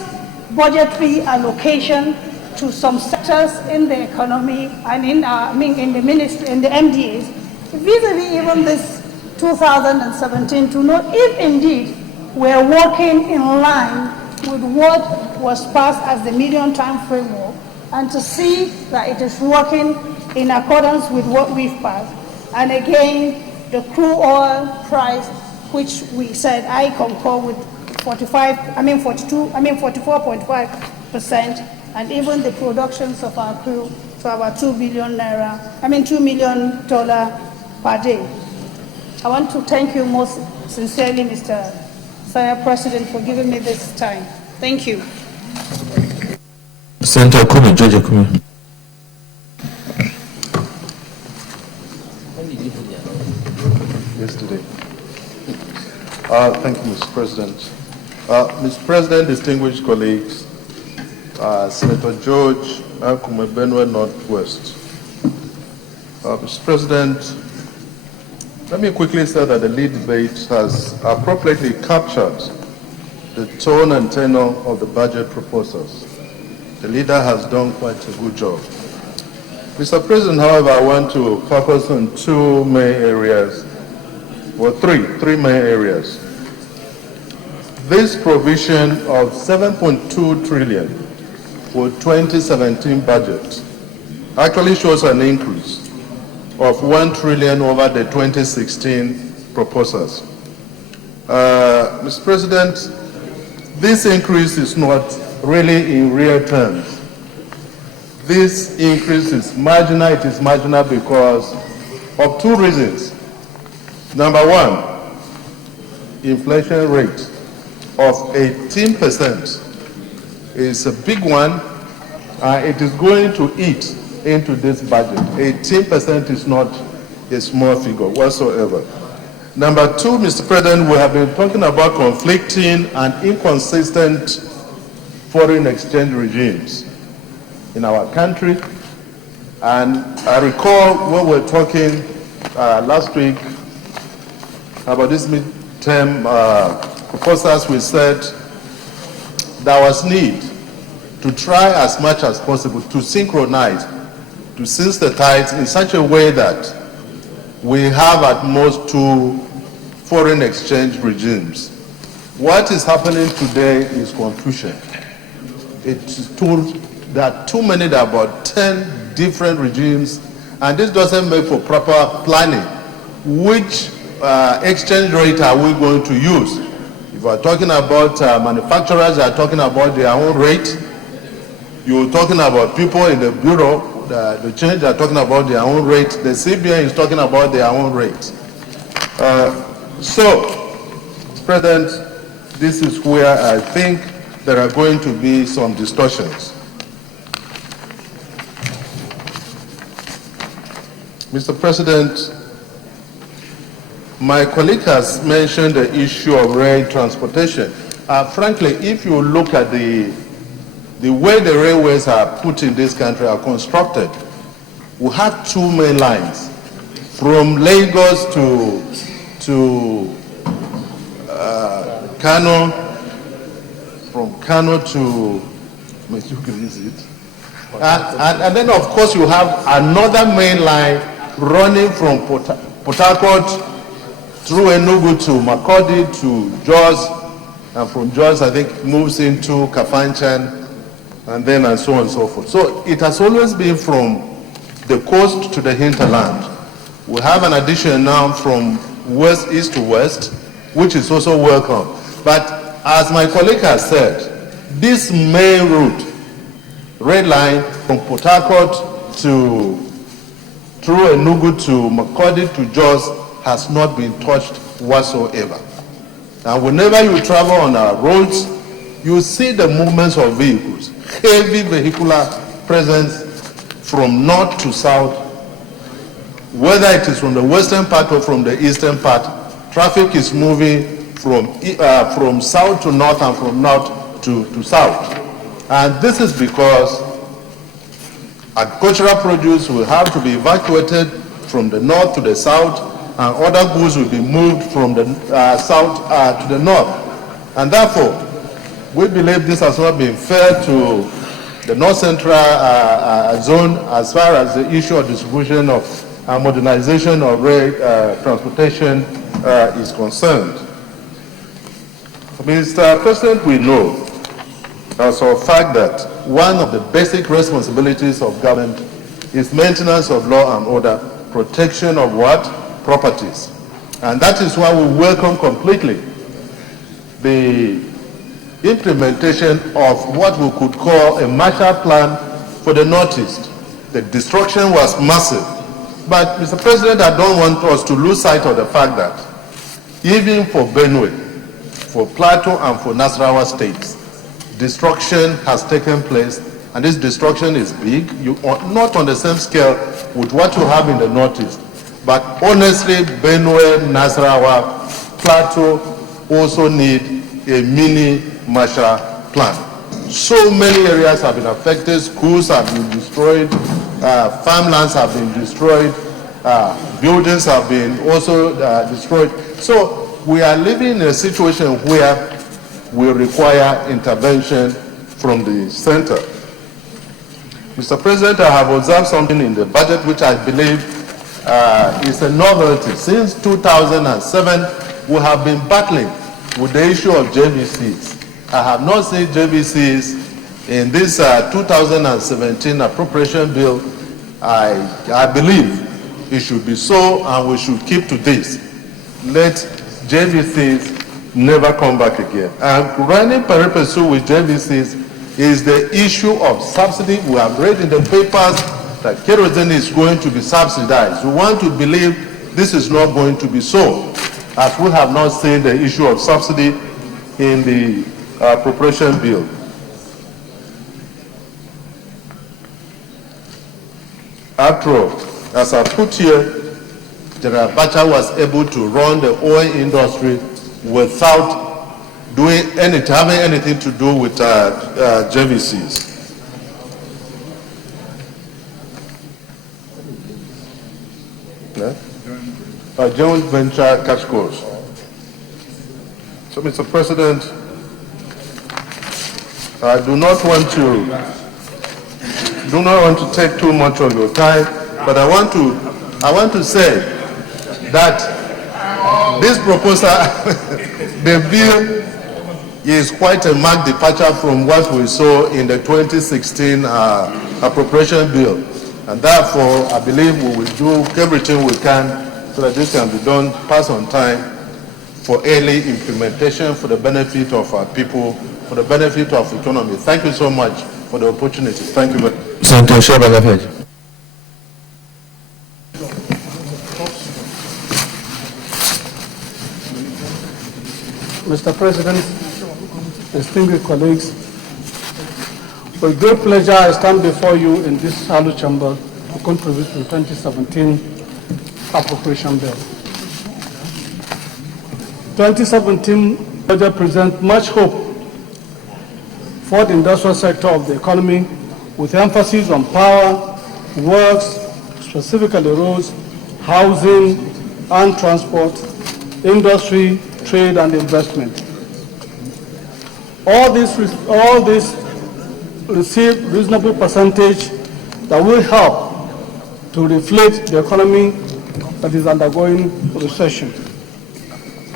budgetary allocation to some sectors in the economy and in the ministry, in the MDAs, vis-a-vis even this 2017, to know if indeed we're working in line with what was passed as the medium-term framework, and to see that it is working in accordance with what we've passed. And again, the crude oil price, which we said, I concur with 44.5%, and even the productions of our crude to about $2 million per day. I want to thank you most sincerely, Mr. Sir President, for giving me this time. Thank you. Senator Kumi, Georgia Kumi. Yesterday. Thank you, Mr. President. Mr. President, distinguished colleagues, Senator George Akume, Benue Northwest. Mr. President, let me quickly say that the lead debate has appropriately captured the tone and tenor of the budget proposals. The leader has done quite a good job. Mr. President, however, I want to focus on two main areas, or three main areas. This provision of 7.2 trillion for 2017 budget actually shows an increase of 1 trillion over the 2016 proposals. Mr. President, this increase is not really in real terms. This increase is marginal. It is marginal because of two reasons. Number one, inflation rate of 18% is a big one. It is going to eat into this budget. 18% is not a small figure whatsoever. Number two, Mr. President, we have been talking about conflicting and inconsistent foreign exchange regimes in our country. And I recall when we were talking last week about this midterm proposals, we said there was need to try as much as possible to synchronize, to synthesize in such a way that we have at most two foreign exchange regimes. What is happening today is confusion. It's told that too many, there are about 10 different regimes, and this doesn't make for proper planning. Which exchange rate are we going to use? If we're talking about manufacturers, they're talking about their own rate. You're talking about people in the bureau, the change, they're talking about their own rate. The CBN is talking about their own rate. So, President, this is where I think there are going to be some distortions. Mr. President, my colleague has mentioned the issue of rail transportation. Frankly, if you look at the way the railways are put in this country, are constructed, we have two main lines from Lagos to Kano, from Kano to and then of course you have another main line running from Port Harcourt through Enugu to Makurdi to Jos, and from Jos I think moves into Kafanchan, and then and so on and so forth. So it has always been from the coast to the hinterland. We have an addition now from east to west, which is also welcome. But as my colleague has said, this main route, red line from Port Harcourt to through Enugu to Makurdi to Jos has not been touched whatsoever. And whenever you travel on our roads, you see the movements of vehicles, heavy vehicular presence from north to south, whether it is from the western part or from the eastern part. Traffic is moving from south to north and from north to south. And this is because agricultural produce will have to be evacuated from the north to the south, and other goods will be moved from the south to the north. And therefore, we believe this has not been fair to the north central zone as far as the issue of distribution of modernization of rail transportation is concerned. Mr. President, we know as a fact that one of the basic responsibilities of government is maintenance of law and order, protection of what? Properties. And that is why we welcome completely the implementation of what we could call a Marshall Plan for the Northeast. The destruction was massive. But, Mr. President, I don't want us to lose sight of the fact that even for Benue, for Plateau, and for Nasarawa states, destruction has taken place, and this destruction is big. You are not on the same scale with what you have in the Northeast. But honestly, Benue, Nasarawa, Plateau also need a mini Marshall Plan. So many areas have been affected, schools have been destroyed, farmlands have been destroyed, buildings have been also destroyed. So we are living in a situation where we require intervention from the center. Mr. President, I have observed something in the budget which I believe is a novelty. Since 2007, we have been battling with the issue of JVCs. I have not seen JVCs in this 2017 appropriation bill. I believe it should be so, and we should keep to this. Let JVCs never come back again. And running pari passu with JVCs is the issue of subsidy. We have read in the papers that kerosene is going to be subsidized. We want to believe this is not going to be so, as we have not seen the issue of subsidy in the appropriation bill. After all, as I put here, General Abacha was able to run the oil industry without having anything to do with JVCs. Joint venture cash course. So, Mr. President, I do not want to take too much of your time, but I want to say that this proposal, the bill is quite a marked departure from what we saw in the 2016 appropriation bill. And therefore, I believe we will do everything we can so that this can be done, pass on time for early implementation for the benefit of our people, for the benefit of the economy. Thank you so much for the opportunity. Thank you very much. Senator Shobagafej. Mr. President, distinguished colleagues, with great pleasure I stand before you in this Salu chamber to contribute to the 2017 appropriation bill. 2017 budget presents much hope for the industrial sector of the economy, with emphasis on power, works, specifically roads, housing and transport, industry, trade and investment. All this receive reasonable percentage that will help to reflate the economy that is undergoing recession.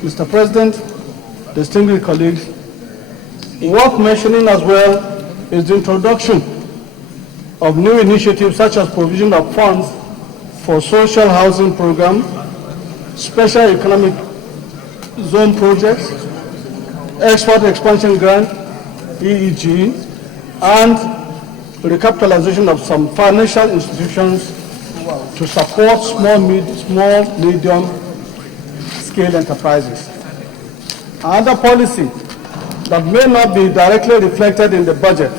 Mr. President, distinguished colleagues, worth mentioning as well is the introduction of new initiatives such as provision of funds for social housing program, special economic zone projects, export expansion grant, EEG, and recapitalization of some financial institutions to support small, medium scale enterprises. Another policy that may not be directly reflected in the budget,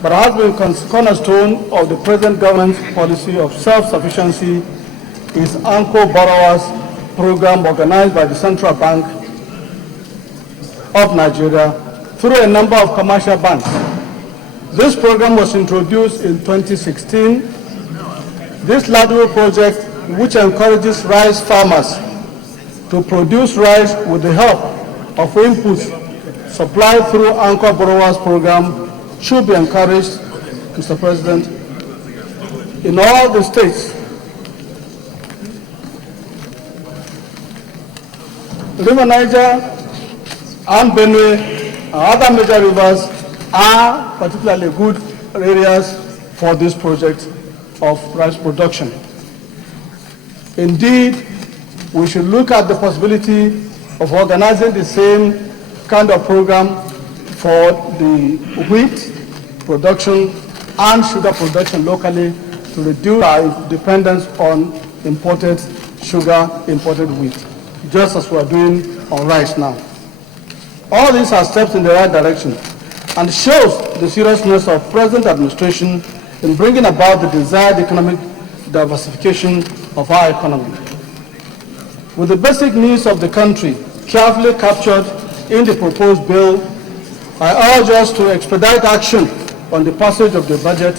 but has been cornerstone of the present government's policy of self-sufficiency is Anchor Borrowers Program organized by the Central Bank of Nigeria through a number of commercial banks. This program was introduced in 2016. This lateral project, which encourages rice farmers to produce rice with the help of inputs supplied through Anchor Borrowers Program, should be encouraged, Mr. President, in all the states. River Niger and Benue and other major rivers are particularly good areas for this project of rice production. Indeed, we should look at the possibility of organizing the same kind of program for the wheat production and sugar production locally to reduce our dependence on imported sugar, imported wheat, just as we are doing on rice now. All these are steps in the right direction and shows the seriousness of present administration in bringing about the desired economic diversification of our economy. With the basic needs of the country carefully captured in the proposed bill, I urge us to expedite action on the passage of the budget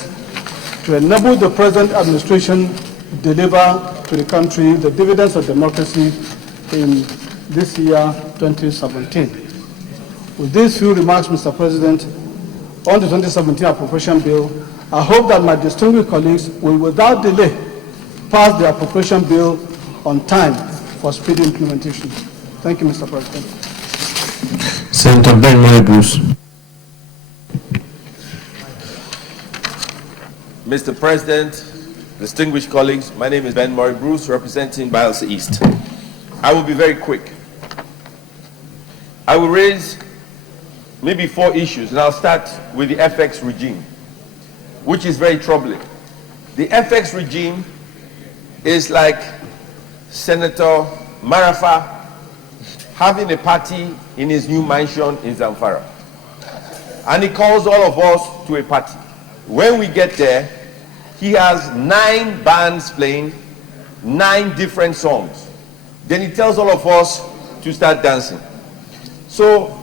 to enable the present administration to deliver to the country the dividends of democracy in this year, 2017. With these few remarks, Mr. President, on the 2017 appropriation bill, I hope that my distinguished colleagues will without delay pass the appropriation bill on time for speedy implementation. Thank you, Mr. President. Senator Ben Bruce. Mr. President, distinguished colleagues, my name is Ben Murray Bruce, representing Bayelsa East. I will be very quick. I will raise maybe 4 issues, and I'll start with the FX regime, which is very troubling. The FX regime is like Senator Marafa having a party in his new mansion in Zamfara. And he calls all of us to a party. When we get there, he has 9 bands playing, 9 different songs. Then he tells all of us to start dancing. So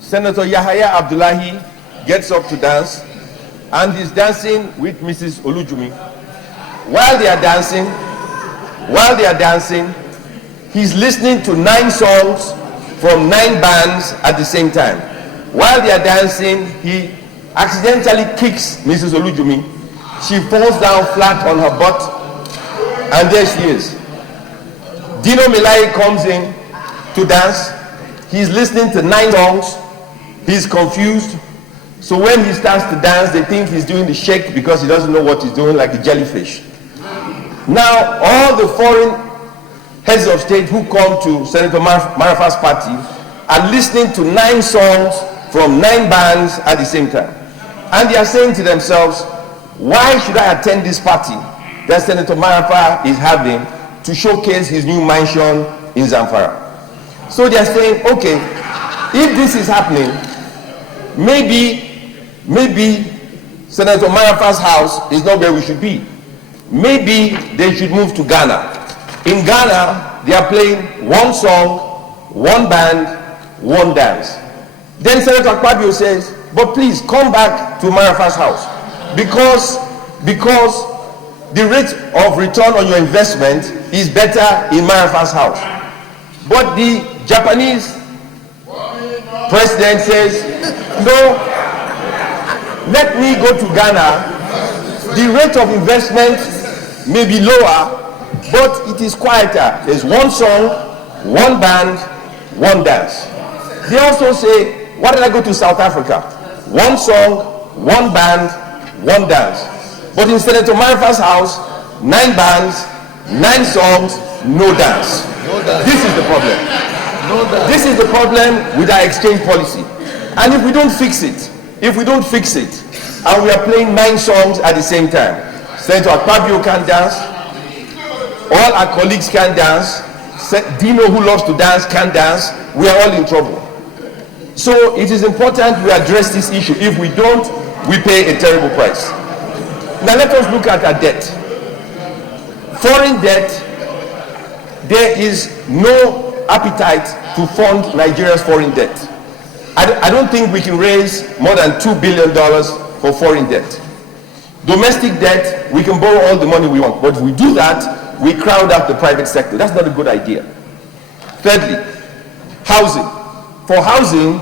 Senator Yahaya Abdullahi gets up to dance, and he's dancing with Mrs. Olujumi. While they are dancing, he's listening to 9 songs from 9 bands at the same time. While they are dancing, he accidentally kicks Mrs. Olujumi. She falls down flat on her butt, and there she is. Dino Milai comes in to dance. He's listening to 9 songs. He's confused. So when he starts to dance, they think he's doing the shake because he doesn't know what he's doing, like a jellyfish. Now, all the foreign heads of state who come to Senator Marafa's party are listening to 9 songs from 9 bands at the same time. And they are saying to themselves, why should I attend this party that Senator Marafa is having to showcase his new mansion in Zamfara? So they are saying, okay, if this is happening, maybe Senator Marafa's house is not where we should be. Maybe they should move to Ghana. In Ghana, they are playing 1 song, 1 band, 1 dance. Then Senator Akpabio says, but please come back to Marafa's house because the rate of return on your investment is better in Marafa's house. But the Japanese president says, no, let me go to Ghana. The rate of investment may be lower, but it is quieter. There's one song, one band, one dance. They also say, why did I go to South Africa? One song, one band, one dance. But in Senator Marafa's house, 9 bands, 9 songs, no dance. This is the problem. This is the problem with our exchange policy. And if we don't fix it, and we are playing 9 songs at the same time, Senator Akpabio can't dance, all our colleagues can't dance, Dino, who loves to dance, can't dance, we are all in trouble. So it is important we address this issue. If we don't, we pay a terrible price. Now let us look at our debt. Foreign debt, there is no appetite to fund Nigeria's foreign debt. I don't think we can raise more than $2 billion for foreign debt. Domestic debt, we can borrow all the money we want, but if we do that, we crowd out the private sector. That's not a good idea. Thirdly, housing. For housing,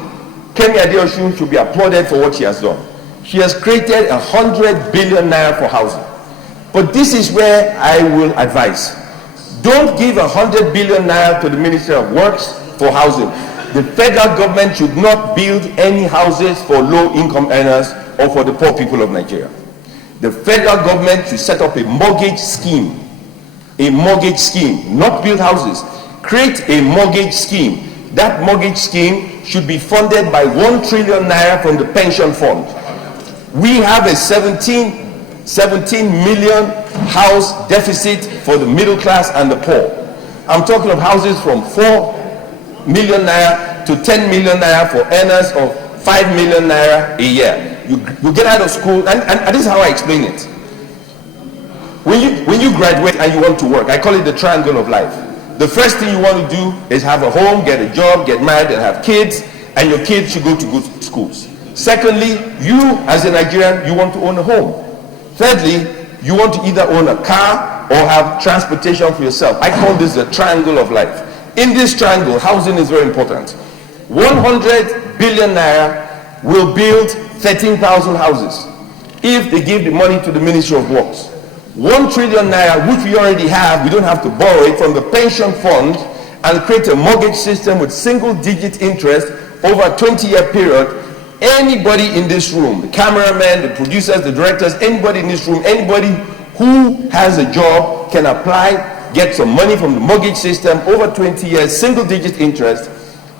Kemi Adeosun should be applauded for what she has done. She has created 100 billion naira for housing. But this is where I will advise. Don't give 100 billion naira to the Ministry of Works for housing. The federal government should not build any houses for low-income earners or for the poor people of Nigeria. The federal government should set up a mortgage scheme, not build houses. Create a mortgage scheme. That mortgage scheme should be funded by 1 trillion naira from the pension fund. We have a 17 million house deficit for the middle class and the poor. I'm talking of houses from 4 million naira to 10 million naira for earners of 5 million naira a year. You get out of school, and this is how I explain it. When you graduate and you want to work, I call it the triangle of life. The first thing you want to do is have a home, get a job, get married, and have kids, and your kids should go to good schools. Secondly, you as a Nigerian, you want to own a home. Thirdly, you want to either own a car or have transportation for yourself. I call this the triangle of life. In this triangle, housing is very important. 100 billion naira will build 13,000 houses if they give the money to the Ministry of Works. 1 trillion naira, which we already have, we don't have to borrow it from the pension fund and create a mortgage system with single-digit interest over a 20-year period. Anybody in this room, the cameramen, the producers, the directors, anybody in this room, anybody who has a job can apply, get some money from the mortgage system over 20 years, single-digit interest.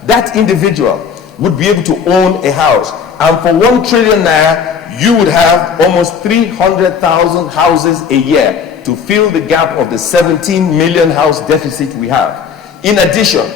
That individual would be able to own a house. And for 1 trillion naira, you would have almost 300,000 houses a year to fill the gap of the 17 million house deficit we have. In addition,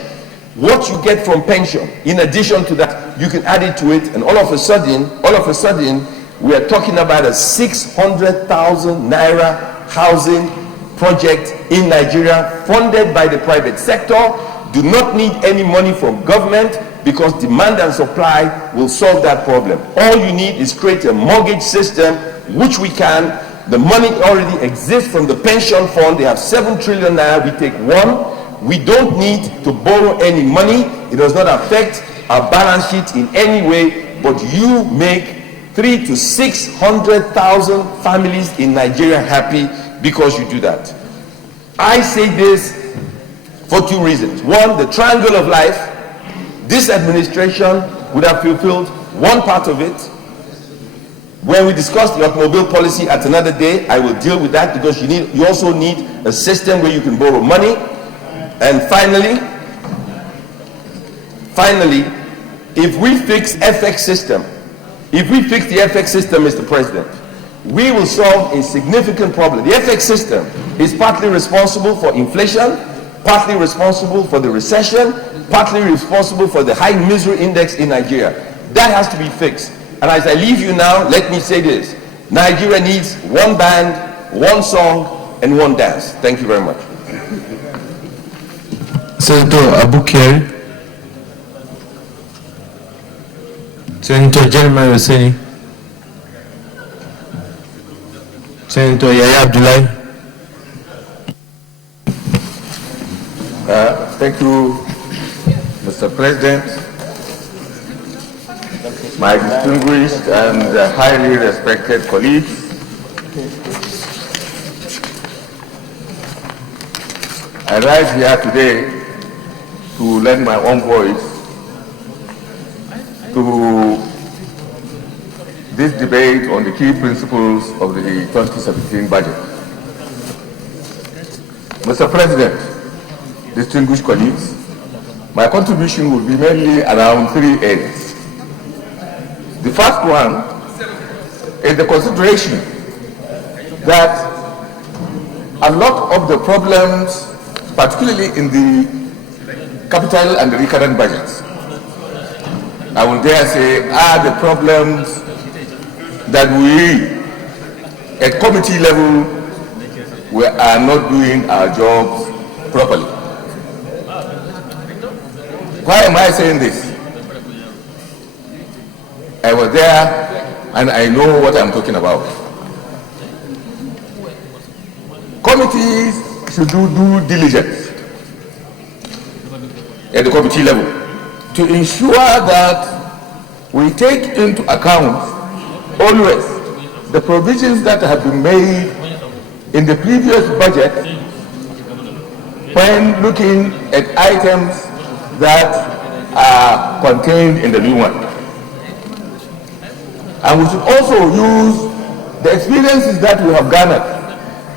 what you get from pension, in addition to that, you can add it to it, and all of a sudden, we are talking about a 600,000 naira housing project in Nigeria, funded by the private sector. Do not need any money from government, because demand and supply will solve that problem. All you need is create a mortgage system, which we can. The money already exists from the pension fund. They have 7 trillion naira, we take 1. We don't need to borrow any money. It does not affect our balance sheet in any way, but you make 300,000 to 600,000 families in Nigeria happy because you do that. I say this for 2 reasons. One, the triangle of life. This administration would have fulfilled one part of it. When we discuss the automobile policy at another day, I will deal with that, because you also need a system where you can borrow money. And finally, if we fix FX system, Mr. President, we will solve a significant problem. The FX system is partly responsible for inflation, partly responsible for the recession, partly responsible for the high misery index in Nigeria. That has to be fixed. And as I leave you now, let me say this. Nigeria needs 1 band, 1 song, and 1 dance. Thank you very much. Senator Abukari. Senator Jeremiah Hussaini. Senator Yaya Abdullahi. Thank you, Mr. President. My distinguished and highly respected colleagues, I rise here today to lend my own voice to this debate on the key principles of the 2017 budget. Mr. President, distinguished colleagues, my contribution will be mainly around three areas. The first one is the consideration that a lot of the problems, particularly in the capital and the recurrent budgets, I will dare say, are the problems that we, at committee level, we are not doing our jobs properly. Why am I saying this? I was there and I know what I'm talking about. Committees should do due diligence at the committee level to ensure that we take into account always the provisions that have been made in the previous budget when looking at items that are contained in the new one. And we should also use the experiences that we have garnered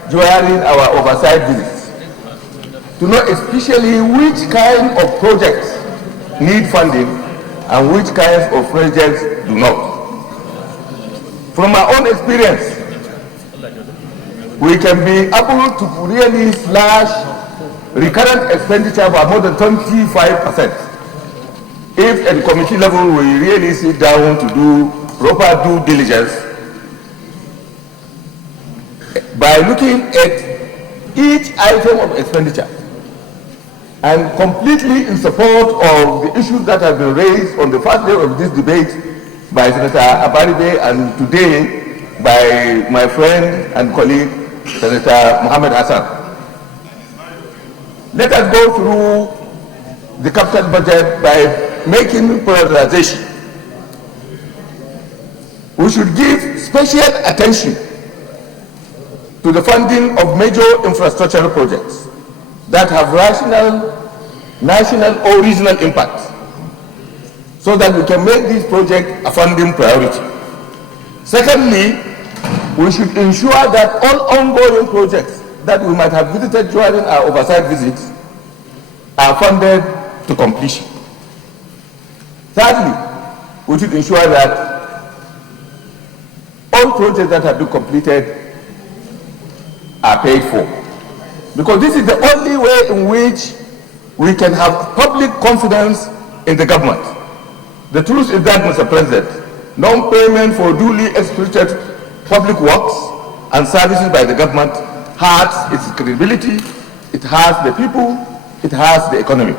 during our oversight visits to know especially which kind of projects need funding and which kinds of projects do not. From my own experience, we can be able to really slash recurrent expenditure by more than 25% if at the committee level we really sit down to do proper due diligence by looking at each item of expenditure and completely in support of the issues that have been raised on the first day of this debate by Senator Abaribe and today by my friend and colleague Senator Mohammed Hassan. Let us go through the capital budget by making prioritization. We should give special attention to the funding of major infrastructural projects that have rational, national or regional impact so that we can make this project a funding priority. Secondly, we should ensure that all ongoing projects that we might have visited during our oversight visits are funded to completion. Thirdly, we should ensure that all projects that have been completed are paid for. Because this is the only way in which we can have public confidence in the government. The truth is that, Mr. President, non-payment for duly executed public works and services by the government has its credibility, it has the people, it has the economy.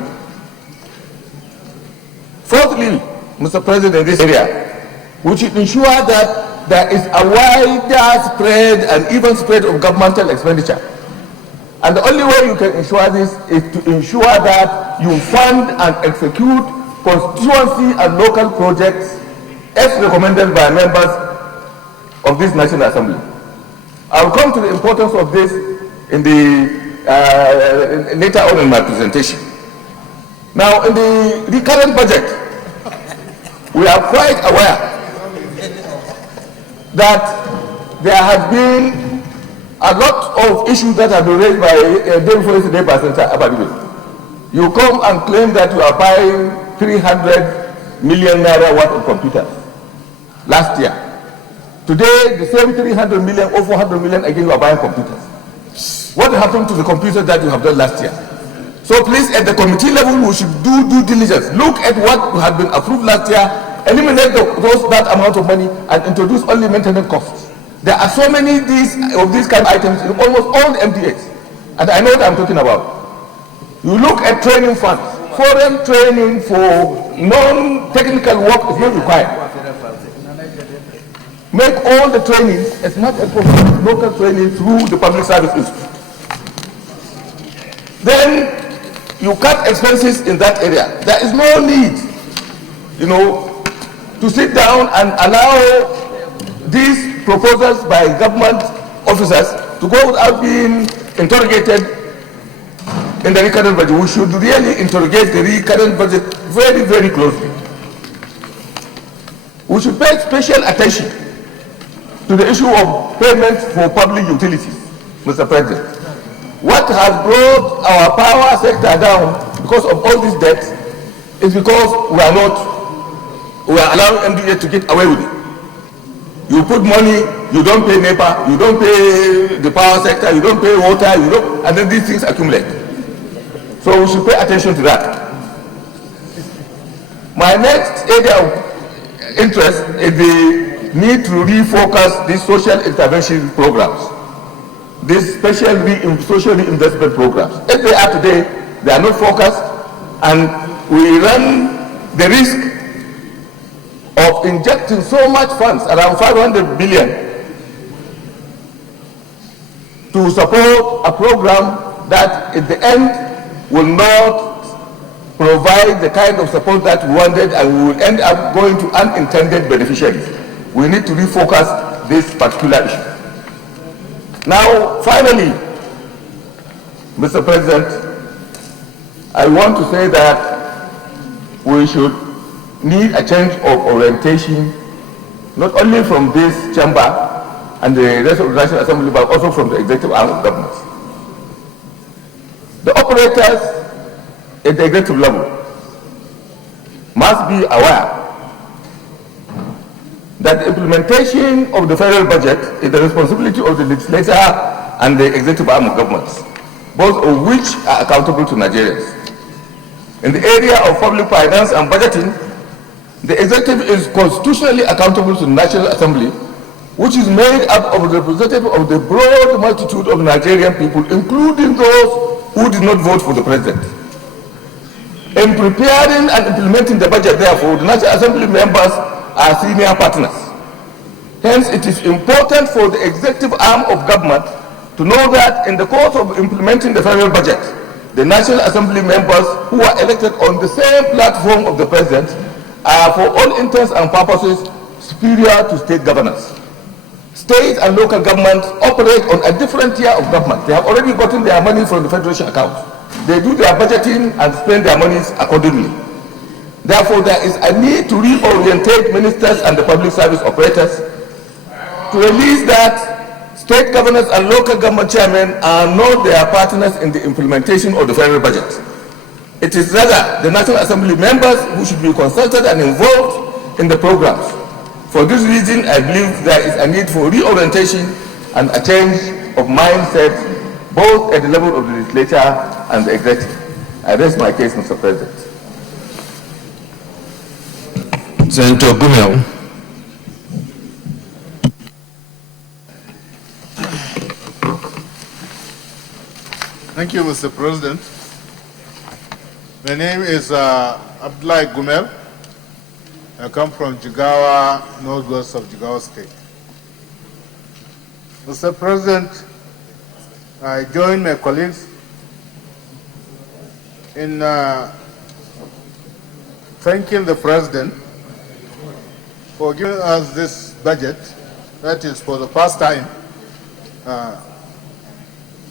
Fourthly, Mr. President, in this area, we should ensure that there is a wider spread and even spread of governmental expenditure. And the only way you can ensure this is to ensure that you fund and execute constituency and local projects as recommended by members of this National Assembly. I will come to the importance of this in the later on in my presentation. Now, in the current budget, we are quite aware that there has been a lot of issues that have been raised by day before yesterday by Senator Abadibe. You come and claim that you are buying 300 million naira worth of computers last year. Today, the same 300 million or 400 million again you are buying computers. What happened to the computers that you have done last year? So please, at the committee level, we should do due diligence. Look at what had been approved last year, eliminate that amount of money and introduce only maintenance costs. There are so many of these kind of items in almost all the MDAs, and I know what I'm talking about. You look at training funds. Foreign training for non-technical work is not required. make all the training as much as possible, local training through the public service institute. Then you cut expenses in that area. There is no need, to sit down and allow these proposals by government officers to go without being interrogated in the recurrent budget. We should really interrogate the recurrent budget very, very closely. We should pay special attention to the issue of payment for public utilities, Mr. President. What has brought our power sector down because of all these debts is because we are allowing MDA to get away with it. You put money, you don't pay NEPA, you don't pay the power sector, you don't pay water, and then these things accumulate. So we should pay attention to that. My next area of interest is the need to refocus these social intervention programs, these social investment programs. As they are today, they are not focused, and we run the risk of injecting so much funds, around 500 billion, to support a program that at the end will not provide the kind of support that we wanted, and we will end up going to unintended beneficiaries. We need to refocus this particular issue. Now, finally, Mr. President, I want to say that we should need a change of orientation, not only from this chamber and the rest of the National Assembly, but also from the executive arm of government. The operators at the executive level must be aware that the implementation of the federal budget is the responsibility of the legislature and the executive arm of government, both of which are accountable to Nigerians. In the area of public finance and budgeting, the executive is constitutionally accountable to the National Assembly, which is made up of representatives of the broad multitude of Nigerian people, including those who did not vote for the president. In preparing and implementing the budget, therefore, the National Assembly members are senior partners. Hence, it is important for the executive arm of government to know that in the course of implementing the federal budget, the National Assembly members who are elected on the same platform of the president are, for all intents and purposes, superior to state governors. State and local governments operate on a different tier of government. They have already gotten their money from the federation account. They do their budgeting and spend their monies accordingly. Therefore, there is a need to reorientate ministers and the public service operators to release that state governors and local government chairmen are not their partners in the implementation of the federal budget. It is rather the National Assembly members who should be consulted and involved in the programs. For this reason, I believe there is a need for reorientation and a change of mindset, both at the level of the legislature and the executive. I rest my case, Mr. President. Senator Gumel. Thank you, Mr. President. My name is Abdullah Gumel. I come from Jigawa, northwest of Jigawa State. Mr. President, I join my colleagues in thanking the President for giving us this budget. That is, for the first time,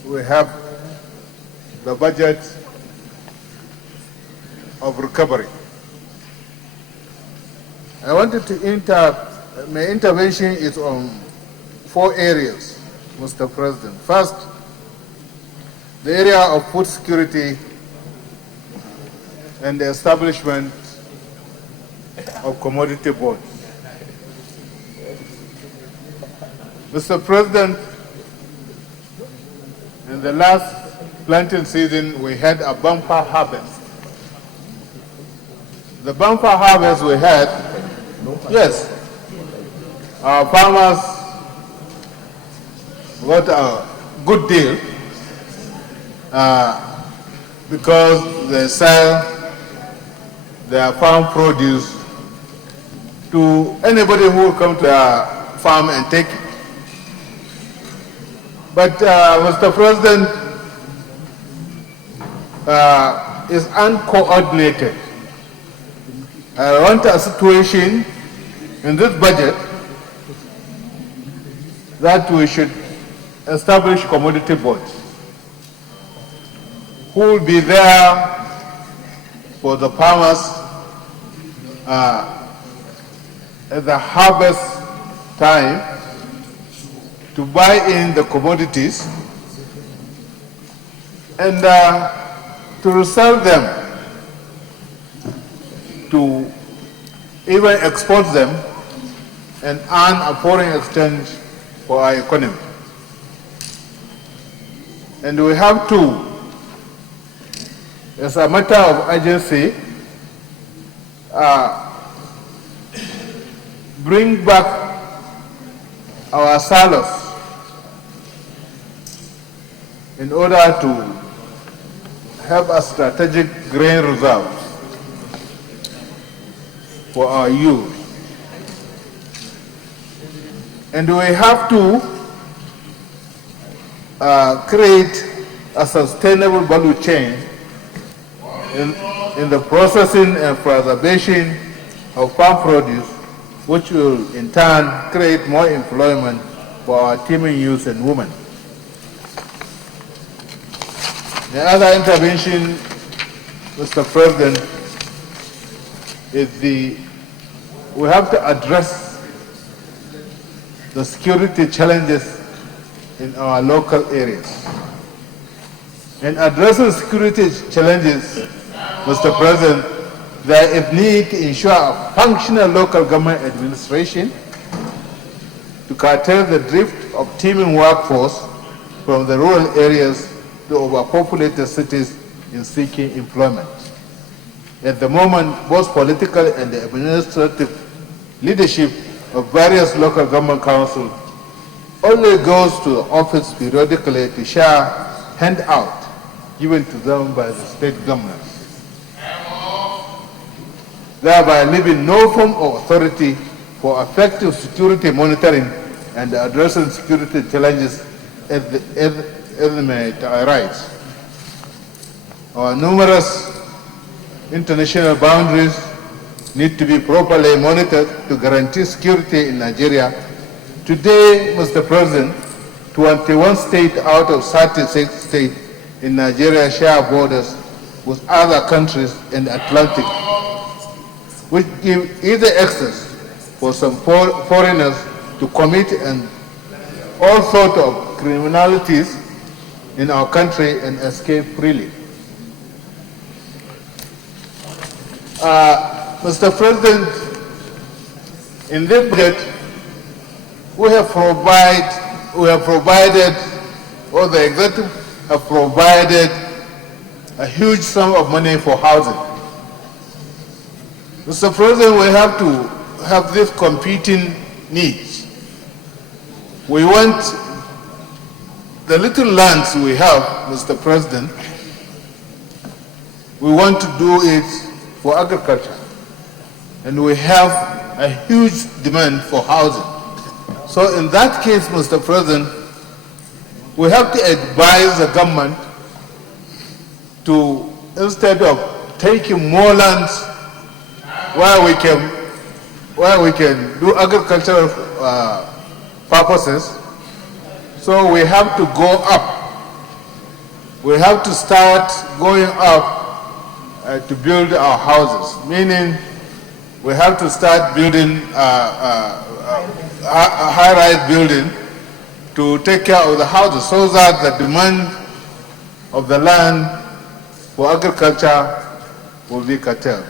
we have the budget of recovery. I wanted to my intervention is on 4 areas, Mr. President. First, the area of food security and the establishment of commodity boards. Mr. President, in the last planting season, we had a bumper harvest. The bumper harvest we had, yes, our farmers got a good deal because they sell their farm produce to anybody who will come to their farm and take it. But Mr. President, is uncoordinated. I want a situation in this budget that we should establish commodity boards who will be there for the farmers at the harvest time to buy in the commodities and to resell them, to even export them and earn a foreign exchange for our economy. And we have to, as a matter of urgency, bring back our silos in order to have a strategic grain reserve for our youth. And we have to create a sustainable value chain in the processing and preservation of farm produce, which will in turn create more employment for our teeming youth and women. The other intervention, Mr. President, is we have to address the security challenges in our local areas. In addressing security challenges, Mr. President, there is need to ensure a functional local government administration to curtail the drift of teeming workforce from the rural areas to overpopulated cities in seeking employment. At the moment, both political and administrative leadership of various local government councils only goes to the office periodically to share handout given to them by the state governments, thereby leaving no form of authority for effective security monitoring and addressing security challenges as they may arise. Our numerous international boundaries need to be properly monitored to guarantee security in Nigeria. Today, Mr. President, 21 states out of 36 states in Nigeria share borders with other countries in the Atlantic, which give easy access for some foreigners to commit all sorts of criminalities in our country and escape freely. Mr. President, in this budget, we have provided, or the executive have provided a huge sum of money for housing. Mr. President, we have to have these competing needs. We want the little lands we have, Mr. President, we want to do it for agriculture. And we have a huge demand for housing. So in that case, Mr. President, we have to advise the government to, instead of taking more lands where we can do agricultural purposes, so we have to go up. We have to start going up to build our houses, meaning we have to start building a high-rise building to take care of the houses so that the demand of the land for agriculture will be curtailed.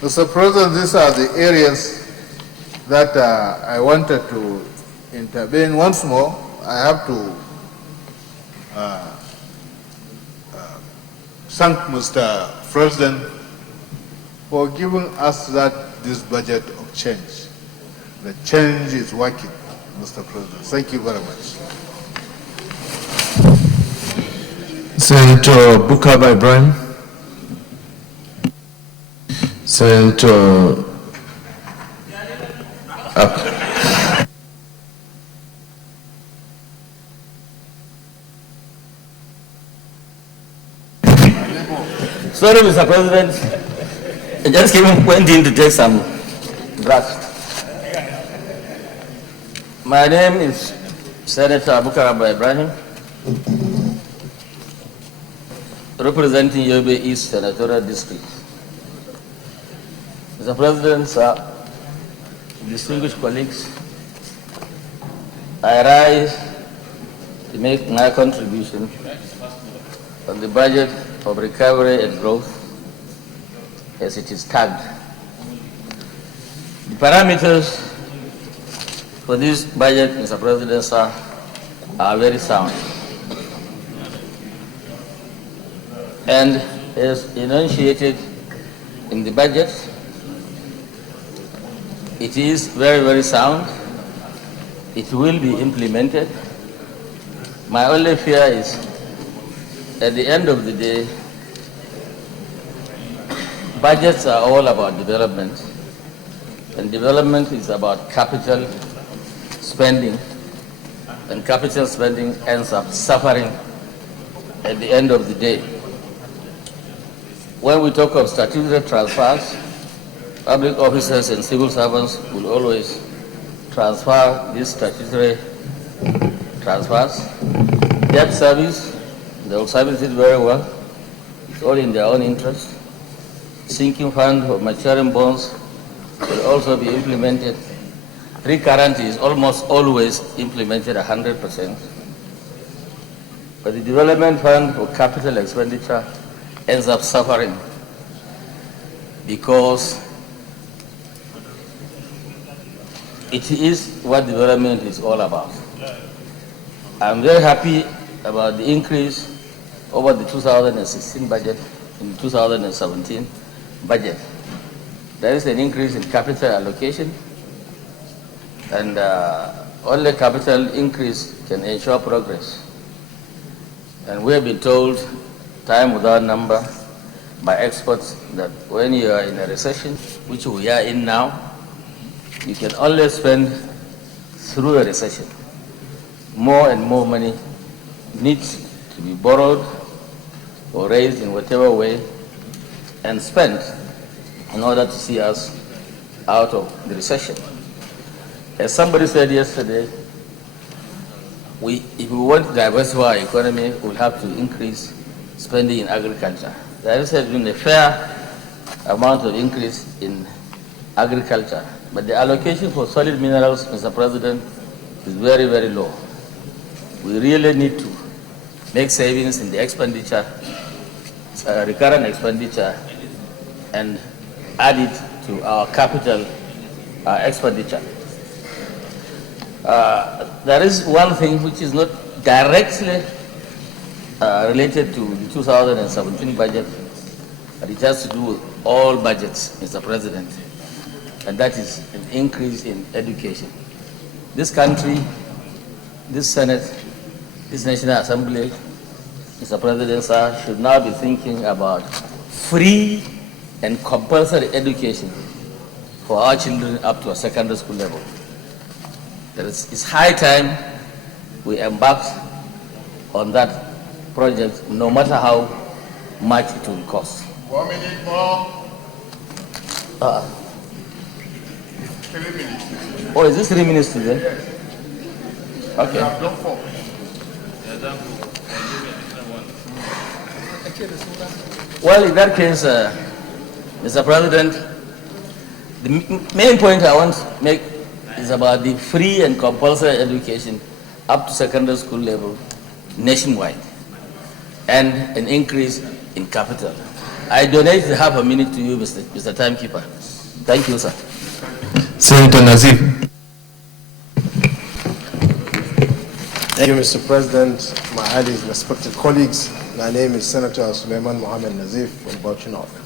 Mr. President, these are the areas that I wanted to intervene. Once more, I have to thank Mr. President for giving us this budget of change. The change is working, Mr. President. Thank you very much. Senator Bukaba Ibrahim. Senator Sorry, Mr. President. I just went in to take some drugs. My name is Senator Abubakar Ibrahim, representing Yobe East Senatorial District. Mr. President, sir, distinguished colleagues, I rise to make my contribution on the budget of recovery and growth as it is tagged. The parameters for this budget, Mr. President, sir, are very sound. And as enunciated in the budget, it is very, very sound. It will be implemented. My only fear is, at the end of the day, budgets are all about development, and development is about capital spending, and capital spending ends up suffering at the end of the day. When we talk of statutory transfers, public officers and civil servants will always transfer these statutory transfers. Debt service, they will service it very well. It's all in their own interest. Sinking fund of maturing bonds will also be implemented. Recurrent is almost always implemented 100%. But the development fund for capital expenditure ends up suffering because it is what development is all about. I'm very happy about the increase over the 2016 budget in 2017 budget. There is an increase in capital allocation, and only capital increase can ensure progress. And we have been told time without number by experts that when you are in a recession, which we are in now, you can only spend through a recession. More and more money needs to be borrowed or raised in whatever way and spent in order to see us out of the recession. As somebody said yesterday, if we want to diversify our economy, we'll have to increase spending in agriculture. There has been a fair amount of increase in agriculture, but the allocation for solid minerals, Mr. President, is very, very low. We really need to make savings in the expenditure, recurrent expenditure, and add it to our capital expenditure. There is one thing which is not directly related to the 2017 budget, but it has to do with all budgets, Mr. President, and that is an increase in education. This country, this Senate, this National Assembly, Mr. President, sir, should now be thinking about free and compulsory education for our children up to a secondary school level. It's high time we embark on that project, no matter how much it will cost. 1 minute more. 3 minutes. Oh, is this 3 minutes today? Yes. Okay. You have done 4. Well, in that case, Mr. President, the main point I want to make is about the free and compulsory education up to secondary school level nationwide and an increase in capital. I donate half a minute to you, Mr. Timekeeper. Thank you, sir. Senator Nazif. Thank you, Mr. President, my highly respected colleagues. My name is Senator Suleiman Mohammed Nazif from Bauchi North.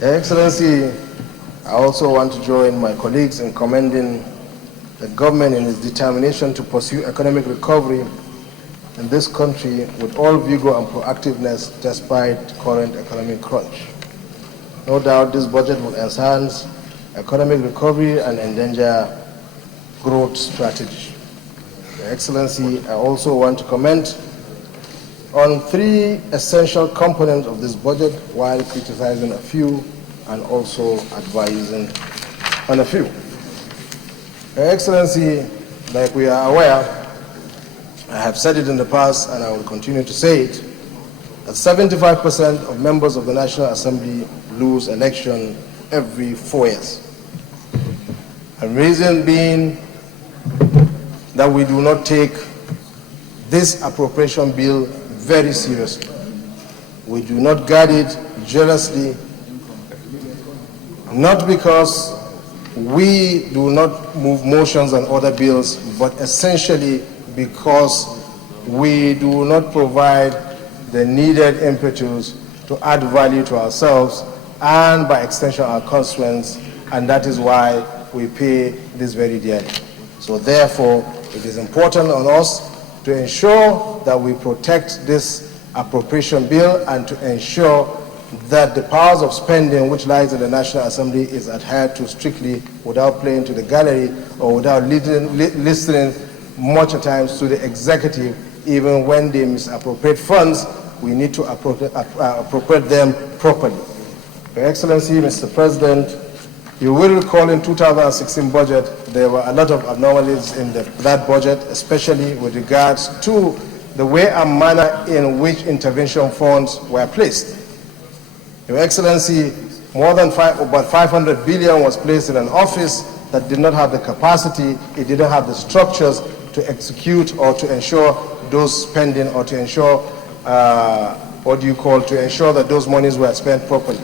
Your Excellency, I also want to join my colleagues in commending the government in its determination to pursue economic recovery in this country with all vigor and proactiveness despite current economic crunch. No doubt this budget will enhance economic recovery and endanger growth strategy. Your Excellency, I also want to comment on 3 essential components of this budget while criticizing a few and also advising on a few. Your Excellency, like we are aware, I have said it in the past and I will continue to say it, that 75% of members of the National Assembly lose election every 4 years. And reason being that we do not take this appropriation bill very seriously. We do not guard it jealously, not because we do not move motions on other bills, but essentially because we do not provide the needed impetus to add value to ourselves and by extension our constituents, and that is why we pay this very dearly. So therefore, it is important on us to ensure that we protect this appropriation bill and to ensure that the powers of spending which lies in the National Assembly is adhered to strictly without playing to the gallery or without listening much at times to the executive. Even when they misappropriate funds, we need to appropriate them properly. Your Excellency, Mr. President, you will recall in 2016 budget, there were a lot of anomalies in that budget, especially with regards to the way and manner in which intervention funds were placed. Your Excellency, more than about 500 billion was placed in an office that did not have the capacity, it didn't have the structures to execute or to ensure those spending or to ensure, to ensure that those monies were spent properly.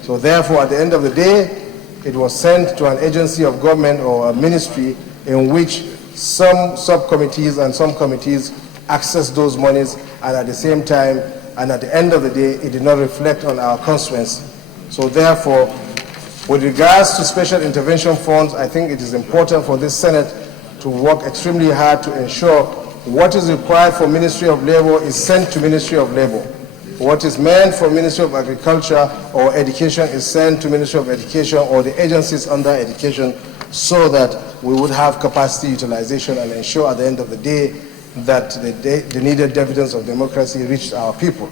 So therefore, at the end of the day, it was sent to an agency of government or a ministry in which some subcommittees and some committees accessed those monies, and at the same time, and at the end of the day, it did not reflect on our constituency. So therefore, with regards to special intervention funds, I think it is important for this Senate to work extremely hard to ensure what is required for Ministry of Labor is sent to Ministry of Labor. What is meant for Ministry of Agriculture or Education is sent to Ministry of Education or the agencies under education, so that we would have capacity utilization and ensure at the end of the day that the needed dividends of democracy reached our people.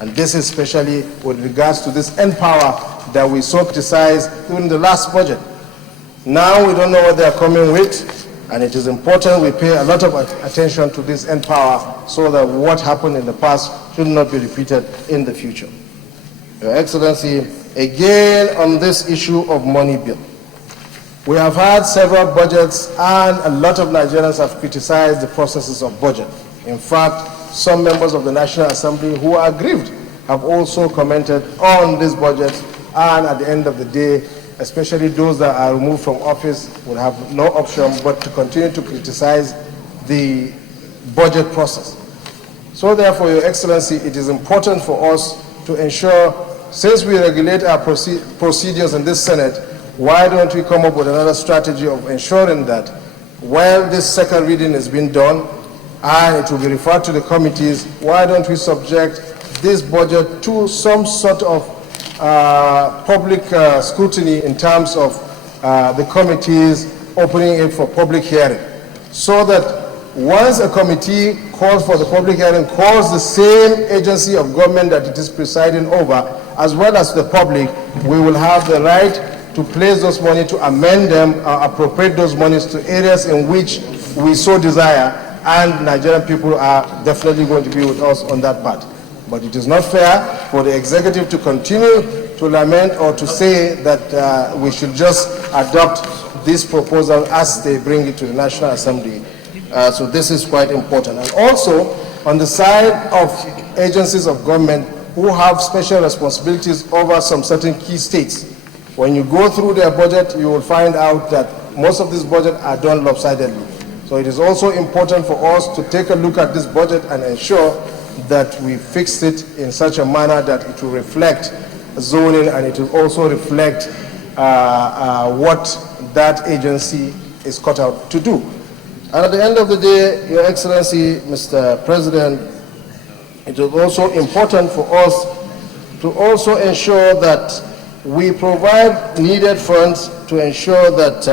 And this is especially with regards to this Empower that we so criticized during the last budget. Now we don't know what they are coming with, and it is important we pay a lot of attention to this Empower so that what happened in the past should not be repeated in the future. Your Excellency, again on this issue of money bill. We have had several budgets and a lot of Nigerians have criticized the processes of budget. In fact, some members of the National Assembly who are aggrieved have also commented on this budget, and at the end of the day, especially those that are removed from office will have no option but to continue to criticize the budget process. So therefore, Your Excellency, it is important for us to ensure, since we regulate our procedures in this Senate, why don't we come up with another strategy of ensuring that while this second reading is being done and it will be referred to the committees, why don't we subject this budget to some sort of public scrutiny in terms of the committees opening it for public hearing, so that once a committee calls for the public hearing, calls the same agency of government that it is presiding over, as well as the public, we will have the right to place those money, to amend them, appropriate those monies to areas in which we so desire, and Nigerian people are definitely going to be with us on that part. But it is not fair for the executive to continue to lament or to say that we should just adopt this proposal as they bring it to the National Assembly. So this is quite important. And also, on the side of agencies of government who have special responsibilities over some certain key states, when you go through their budget, you will find out that most of these budgets are done lopsidedly. So it is also important for us to take a look at this budget and ensure that we fix it in such a manner that it will reflect zoning and it will also reflect what that agency is cut out to do. And at the end of the day, Your Excellency, Mr. President, it is also important for us to also ensure that we provide needed funds to ensure that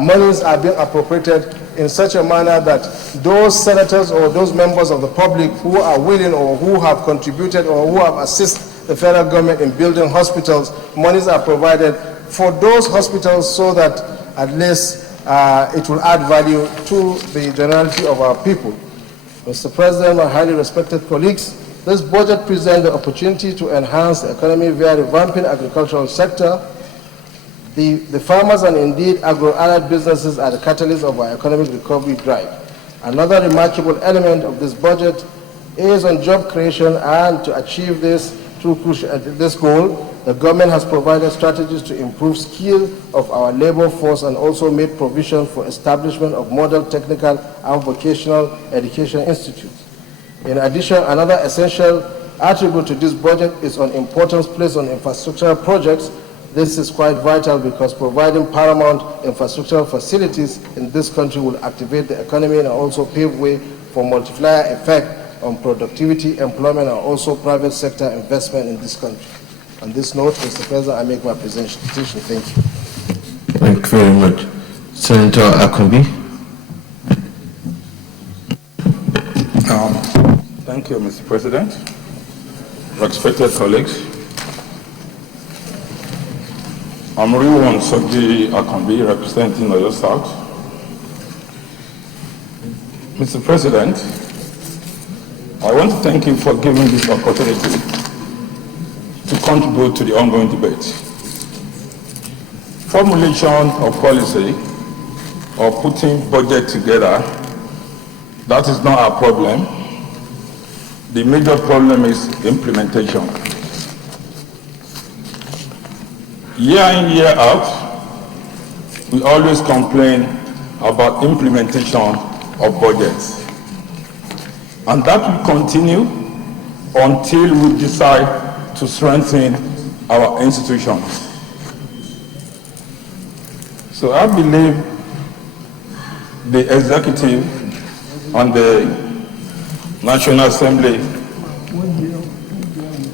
monies are being appropriated in such a manner that those senators or those members of the public who are willing or who have contributed or who have assisted the federal government in building hospitals, monies are provided for those hospitals so that at least it will add value to the generality of our people. Mr. President, my highly respected colleagues, this budget presents the opportunity to enhance the economy via revamping the agricultural sector. The farmers and indeed agro-allied businesses are the catalyst of our economic recovery drive. Another remarkable element of this budget is on job creation, and to achieve this goal, the government has provided strategies to improve skill of our labor force and also made provision for establishment of model technical and vocational education institutes. In addition, another essential attribute to this budget is on importance placed on infrastructural projects. This is quite vital because providing paramount infrastructural facilities in this country will activate the economy and also pave way for multiplier effect on productivity, employment, and also private sector investment in this country. On this note, Mr. President, I make my presentation. Thank you. Thank you very much. Senator Akombi. Thank you, Mr. President. Respected colleagues, I'm Riwon Sogji Akombi, representing Oyo South. Mr. President, I want to thank you for giving this opportunity to contribute to the ongoing debate. Formulation of policy or putting budget together, that is not our problem. The major problem is implementation. Year in, year out, we always complain about implementation of budgets. And that will continue until we decide to strengthen our institutions. So I believe the executive and the National Assembly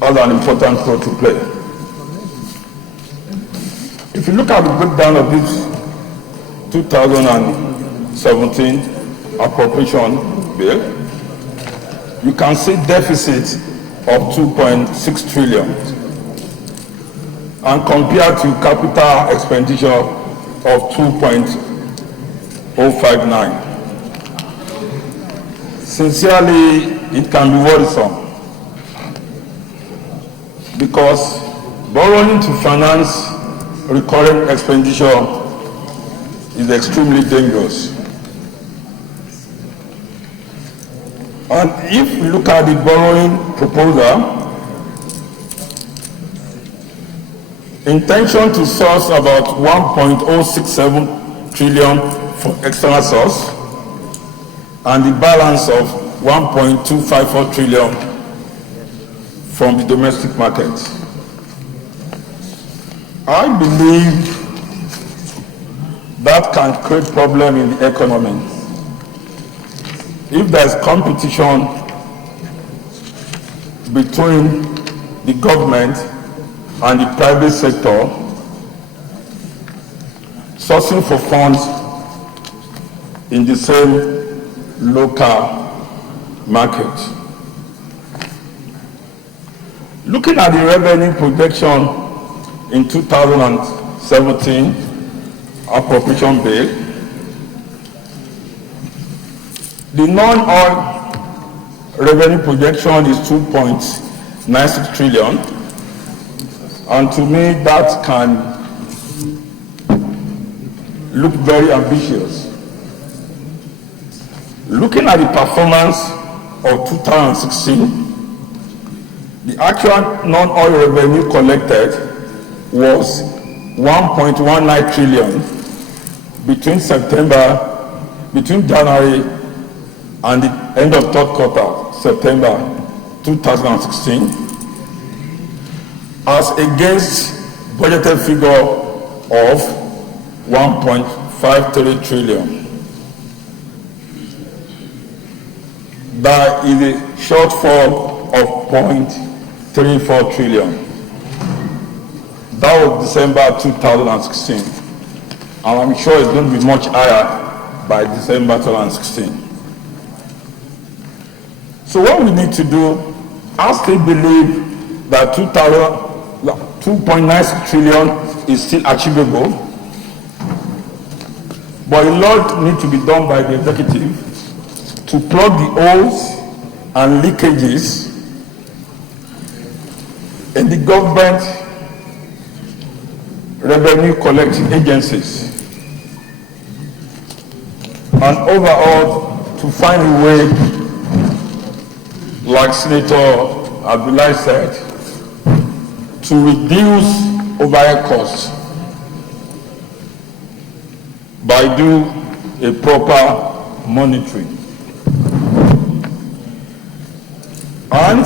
has an important role to play. If you look at the breakdown of this 2017 appropriation bill, you can see deficit of 2.6 trillion and compared to capital expenditure of 2.059. Sincerely, it can be worrisome because borrowing to finance recurrent expenditure is extremely dangerous. And if we look at the borrowing proposal, intention to source about 1.067 trillion for external source and the balance of 1.254 trillion from the domestic market. I believe that can create problem in the economy. If there's competition between the government and the private sector, sourcing for funds in the same local market. Looking at the revenue projection in 2017 appropriation bill, the non-oil revenue projection is 2.96 trillion, and to me that can look very ambitious. Looking at the performance of 2016, the actual non-oil revenue collected was 1.19 trillion between January and the end of third quarter, September 2016, as against budgeted figure of 1.53 trillion. That is a shortfall of 0.34 trillion. That was December 2016. And I'm sure it's going to be much higher by December 2016. So what we need to do, I still believe that 2.9 trillion is still achievable, but a lot needs to be done by the executive to plug the holes and leakages in the government revenue collecting agencies, and overall to find a way, like Senator Abdullahi said, to reduce overhead costs by doing a proper monitoring. And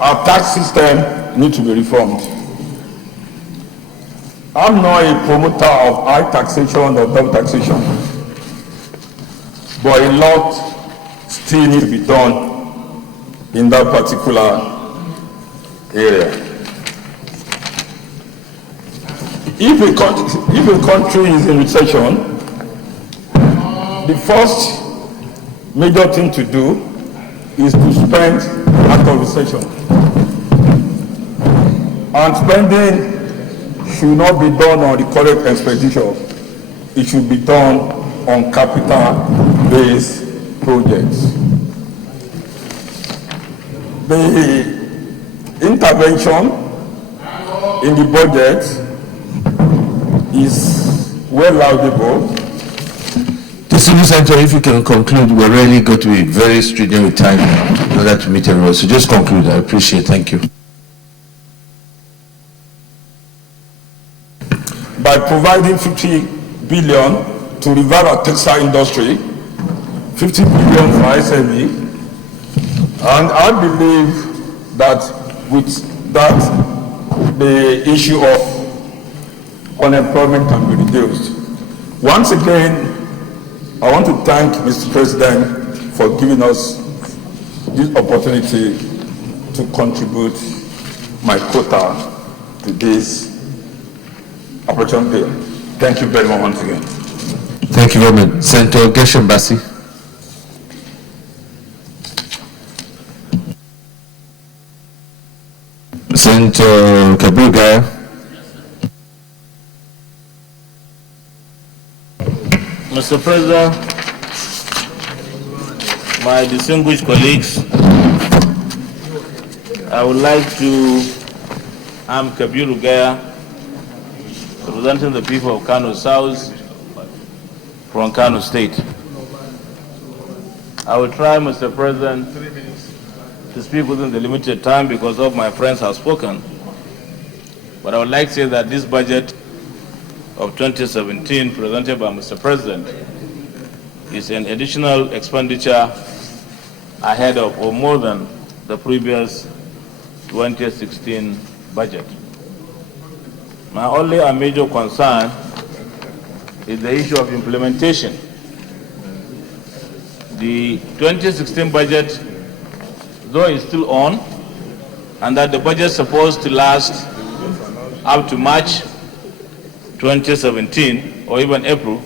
our tax system needs to be reformed. I'm not a promoter of high taxation or double taxation, but a lot still needs to be done in that particular area. If a country is in recession, the first major thing to do is to spend out of recession. And spending should not be done on the current expenditure. It should be done on capital-based projects. The intervention in the budget is well laudable. The Civil Senator, if you can conclude, we're really going to be very stringent with time in order to meet everyone. So just conclude. I appreciate it. Thank you. By providing 50 billion to revive our textile industry, 50 billion for SME, and I believe that with that, the issue of unemployment can be reduced. Once again, I want to thank Mr. President for giving us this opportunity to contribute my quota to this opportunity. Thank you very much once again. Thank you very much. Senator Gershom Bassi. Senator Kabir Gaya. Mr. President, my distinguished colleagues, I would like to, I'm Kabir Gaya, representing the people of Kano South from Kano State. I will try, Mr. President, to speak within the limited time because all my friends have spoken. But I would like to say that this budget of 2017 presented by Mr. President is an additional expenditure ahead of or more than the previous 2016 budget. My only and major concern is the issue of implementation. The 2016 budget, though is still on, and that the budget is supposed to last up to March 2017 or even April,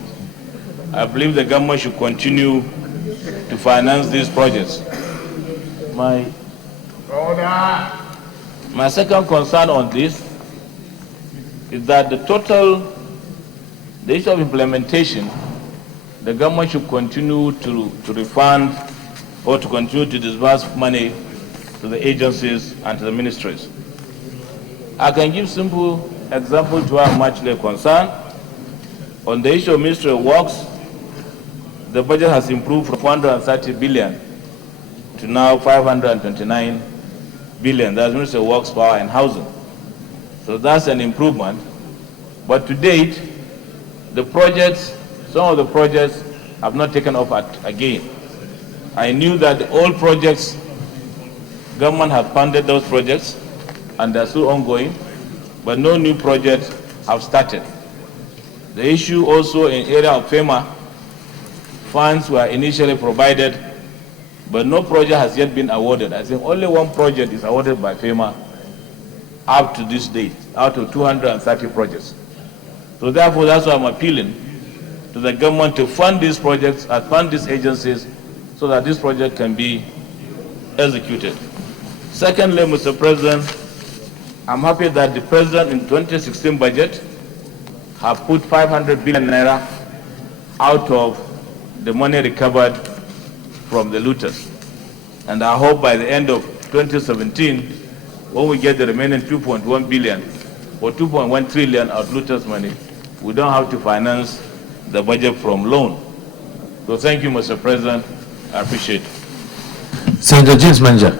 I believe the government should continue to finance these projects. My second concern on this is that the issue of implementation, the government should continue to refund or to continue to disburse money to the agencies and to the ministries. I can give simple example to how much they're concerned. On the issue of Ministry of Works, the budget has improved from 430 billion to now 529 billion. That's Ministry of Works, Power and Housing. So that's an improvement. But to date, the projects, some of the projects have not taken off again. I knew that the old projects, government has funded those projects and they're still ongoing, but no new projects have started. The issue also in area of FEMA, funds were initially provided, but no project has yet been awarded. I think only one project is awarded by FEMA up to this date, out of 230 projects. So therefore, that's why I'm appealing to the government to fund these projects and fund these agencies so that this project can be executed. Secondly, Mr. President, I'm happy that the President in 2016 budget have put 500 billion naira out of the money recovered from the looters. And I hope by the end of 2017, when we get the remaining 2.1 billion or 2.1 trillion of looters' money, we don't have to finance the budget from loan. So thank you, Mr. President. I appreciate it. Senator James Manja.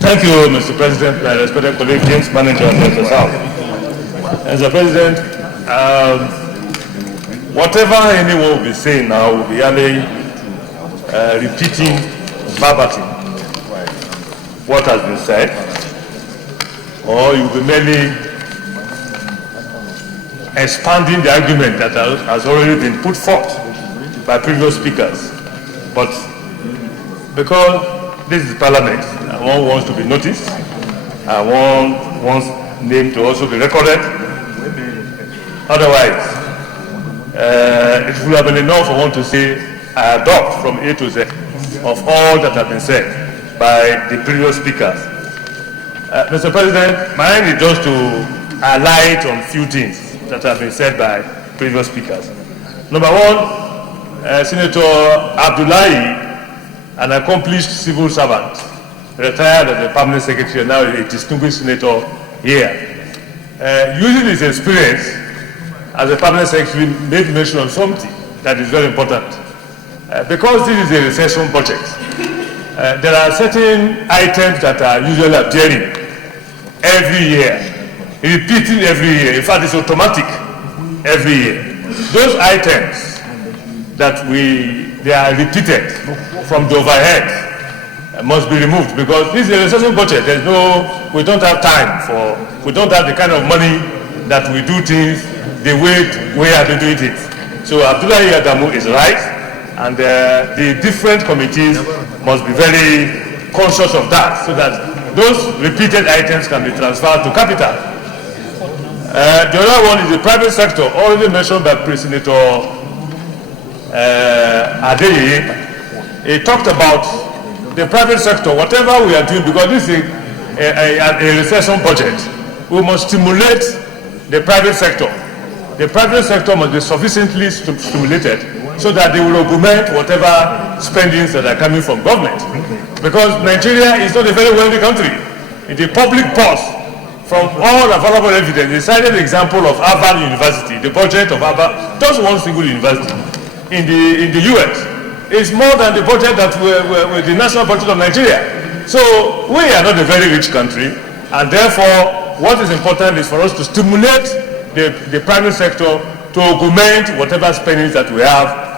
Thank you, Mr. President. My respected colleague James Manager of the South. Mr. President, whatever anyone will be saying now will be only repeating verbatim what has been said, or you will be merely expanding the argument that has already been put forth by previous speakers. But because this is Parliament, and one wants to be noticed, and one wants name to also be recorded. Otherwise, it would have been enough for one to say, I adopt from A to Z of all that have been said by the previous speakers. Mr. President, my aim is just to highlight on few things that have been said by previous speakers. Number one, Senator Abdullahi, an accomplished civil servant, retired as a permanent secretary, now a distinguished senator here. Using his experience as a permanent secretary, made mention of something that is very important. Because this is a recession budget, there are certain items that are usually appearing every year, repeating every year. In fact, it's automatic every year. Those items that they are repeated from the overhead must be removed, because this is a recession budget. We don't have time we don't have the kind of money that we do things the way we have been doing it. So Abdullahi Adamu is right, and the different committees must be very conscious of that, so that those repeated items can be transferred to capital. The other one is the private sector, already mentioned by Senator Adeyeye. He talked about the private sector, whatever we are doing, because this is a recession budget, we must stimulate the private sector. The private sector must be sufficiently stimulated so that they will augment whatever spendings that are coming from government. Because Nigeria is not a very wealthy country. In the public purse, from all available evidence, they cited the example of Harvard University, the budget of Harvard, just one single university in the US. Is more than the budget that with the national budget of Nigeria. So we are not a very rich country, and therefore what is important is for us to stimulate the private sector to augment whatever spending that we have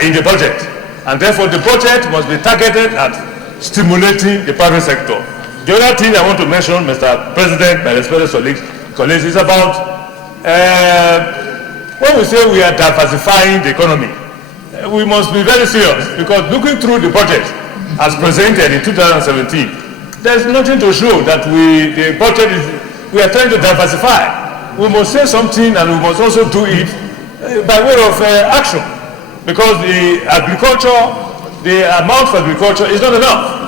in the budget. And therefore the budget must be targeted at stimulating the private sector. The other thing I want to mention, Mr. President, my respected colleagues, is about when we say we are diversifying the economy, we must be very serious, because looking through the budget as presented in 2017, there's nothing to show that the budget we are trying to diversify. We must say something, and we must also do it by way of action, because the amount for agriculture is not enough,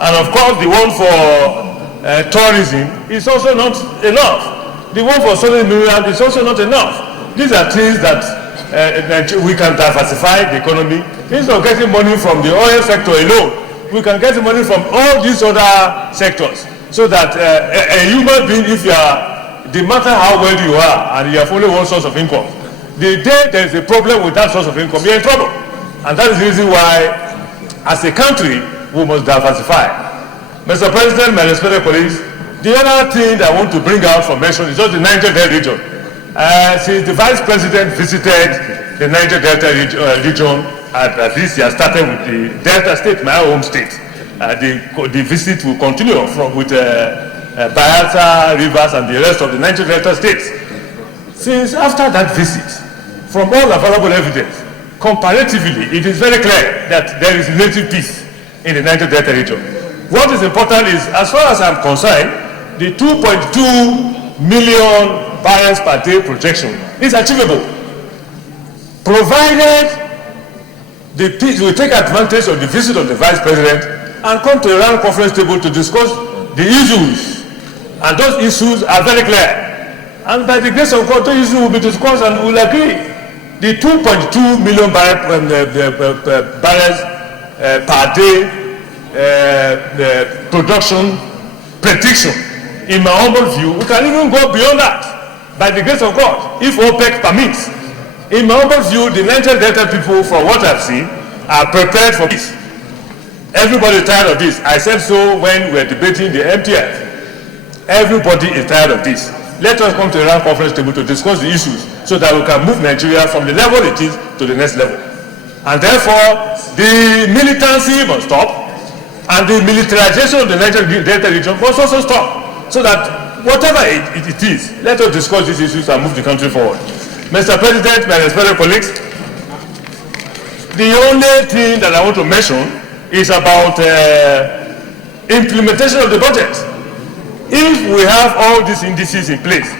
and of course the one for tourism is also not enough. The one for solid mineral is also not enough. These are things that we can diversify the economy. Instead of getting money from the oil sector alone, we can get money from all these other sectors, so that a human being, no matter how wealthy you are and you have only one source of income, the day there is a problem with that source of income, you're in trouble. And that is the reason why, as a country, we must diversify. Mr. President, my respected colleagues, the other thing that I want to bring out for mention is just the Niger Delta region. Since the Vice President visited the Niger Delta region, at least he has started with the Delta State, my home state. The visit will continue with Bayelsa, Rivers, and the rest of the Niger Delta states. Since after that visit, from all available evidence, comparatively, it is very clear that there is relative peace in the Niger Delta region. What is important is, as far as I'm concerned, the 2.2 million barrels per day projection is achievable, provided the peace will take advantage of the visit of the Vice President and come to a round conference table to discuss the issues. And those issues are very clear. And by the grace of God, those issues will be discussed and we'll agree. The 2.2 million barrels per day production prediction, in my humble view, we can even go beyond that by the grace of God, if OPEC permits. In my humble view, the Niger Delta people, from what I've seen, are prepared for this. Everybody is tired of this. I said so when we were debating the MTF. Everybody is tired of this. Let us come to a round conference table to discuss the issues so that we can move Nigeria from the level it is to the next level. And therefore, the militancy must stop, and the militarization of the Niger Delta region must also stop, so that whatever it is, let us discuss these issues and move the country forward. Mr. President, my respected colleagues, the only thing that I want to mention is about implementation of the budget. If we have all these indices in place,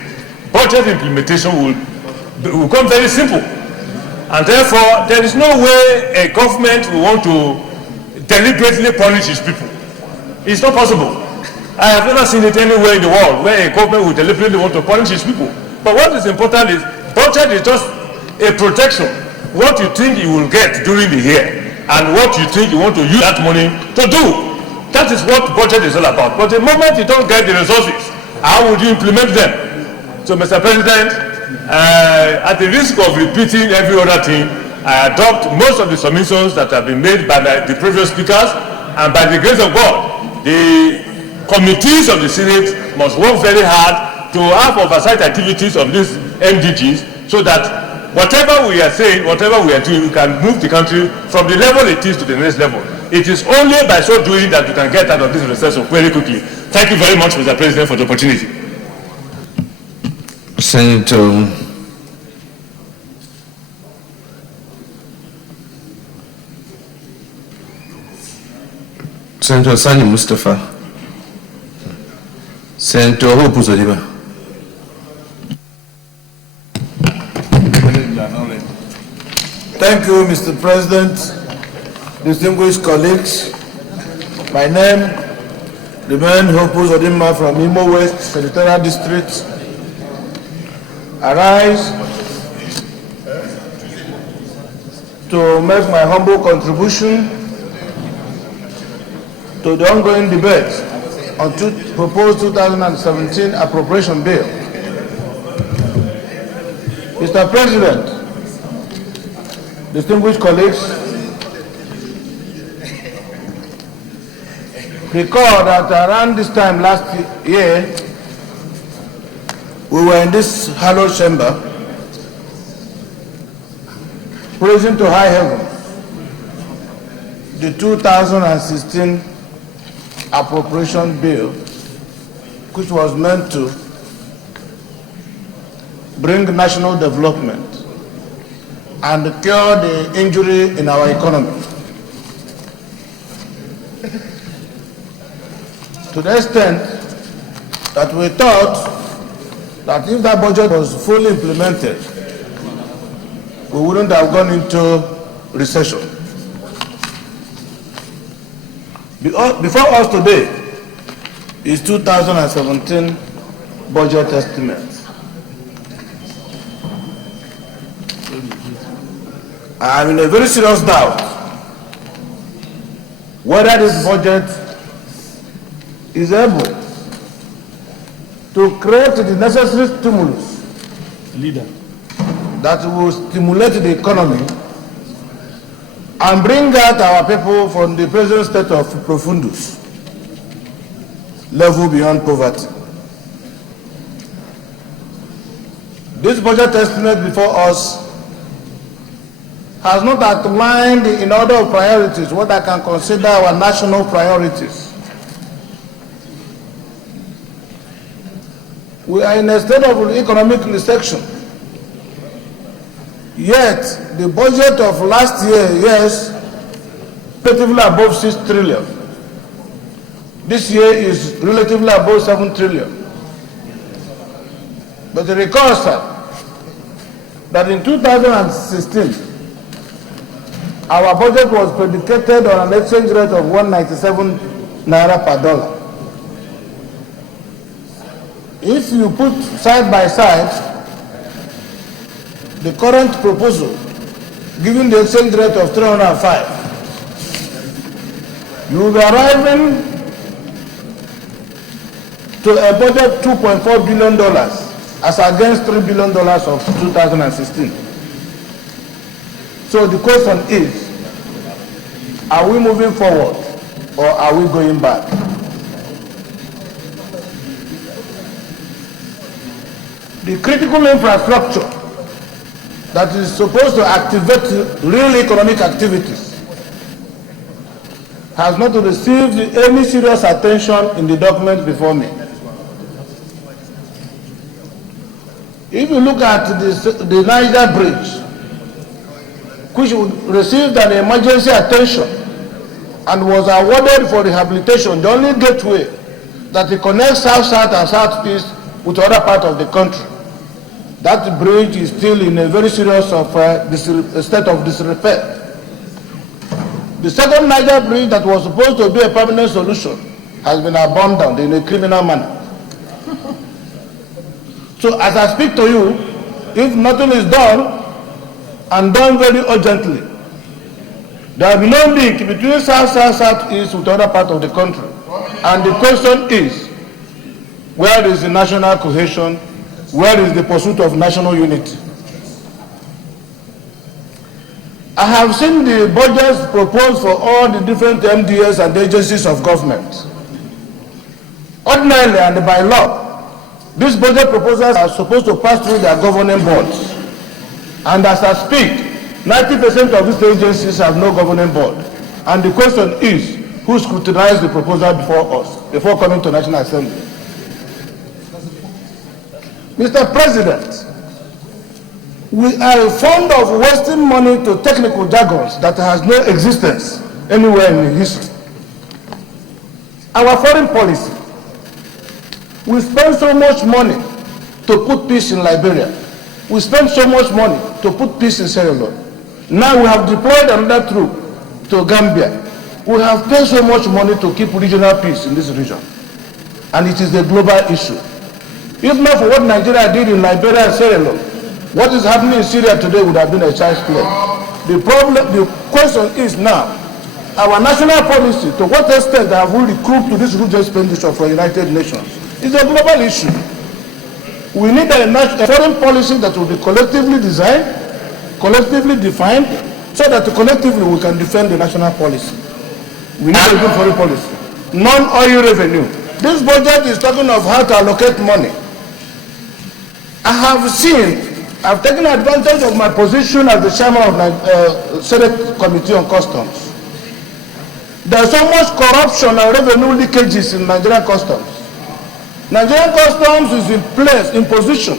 budget implementation will become very simple. And therefore, there is no way a government will want to deliberately punish its people. It's not possible. I have never seen it anywhere in the world where a government will deliberately want to punish its people. But what is important is, budget is just a protection. What you think you will get during the year and what you think you want to use that money to do. That is what budget is all about. But the moment you don't get the resources, how would you implement them? So, Mr. President, at the risk of repeating every other thing, I adopt most of the submissions that have been made by the previous speakers, and by the grace of God, the committees of the Senate must work very hard to have oversight activities of these MDGs, so that whatever we are saying, whatever we are doing, we can move the country from the level it is to the next level. It is only by so doing that we can get out of this recession very quickly. Thank you very much, Mr. President, for the opportunity. Senator Sani Mustafa. Senator Hope Uzodiba. Thank you, Mr. President. Distinguished colleagues, my name remains Hope Uzodiba from Imo West Senatorial District. I rise to make my humble contribution to the ongoing debate on proposed 2017 appropriation bill. Mr. President, distinguished colleagues, recall that around this time last year, we were in this hallowed chamber, praising to high heaven the 2016 appropriation bill, which was meant to bring national development and cure the injury in our economy. To the extent that we thought that if that budget was fully implemented, we wouldn't have gone into recession. Before us today is 2017 budget estimates. I am in a very serious doubt whether this budget is able to create the necessary stimulus that will stimulate the economy and bring out our people from the present state of profundus, level beyond poverty. This budget estimate before us has not outlined in order of priorities what I can consider our national priorities. We are in a state of economic recession. Yet, the budget of last year, yes, relatively above 6 trillion. This year is relatively above 7 trillion. But recall, sir, that in 2016, our budget was predicated on an exchange rate of 197 naira per dollar. If you put side by side the current proposal, given the exchange rate of 305, you will be arriving to a budget $2.4 billion as against $3 billion of 2016. So the question is, are we moving forward or are we going back? The critical infrastructure that is supposed to activate real economic activities has not received any serious attention in the document before me. If you look at the Niger Bridge, which received an emergency attention and was awarded for rehabilitation, the only gateway that connects South-South and South-East with other parts of the country, that bridge is still in a very serious state of disrepair. The second Niger Bridge that was supposed to be a permanent solution has been abandoned in a criminal manner. So as I speak to you, if nothing is done, and done very urgently, there will be no link between South-South-South-East with other parts of the country. And the question is, where is the national cohesion? Where is the pursuit of national unity? I have seen the budgets proposed for all the different MDS and agencies of government. Ordinarily and by law, these budget proposals are supposed to pass through their governing boards. And as I speak, 90% of these agencies have no governing board. And the question is, who scrutinized the proposal before us, before coming to National Assembly? Mr. President, we are fond of wasting money to technical jargons that has no existence anywhere in history. Our foreign policy, we spend so much money to put peace in Liberia. We spend so much money to put peace in Sierra Leone. Now we have deployed another troop to Gambia. We have paid so much money to keep regional peace in this region. And it is a global issue. If not for what Nigeria did in Liberia and Sierra Leone, what is happening in Syria today would have been a child's play. The question is now, our national policy, to what extent have we recouped to this huge expenditure for United Nations? It's a global issue. We need a foreign policy that will be collectively designed, collectively defined, so that collectively we can defend the national policy. We need a good foreign policy. Non-oil revenue. This budget is talking of how to allocate money. I've taken advantage of my position as the chairman of the Senate Committee on Customs. There's so much corruption and revenue leakages in Nigerian Customs. Nigerian Customs is in place, in position,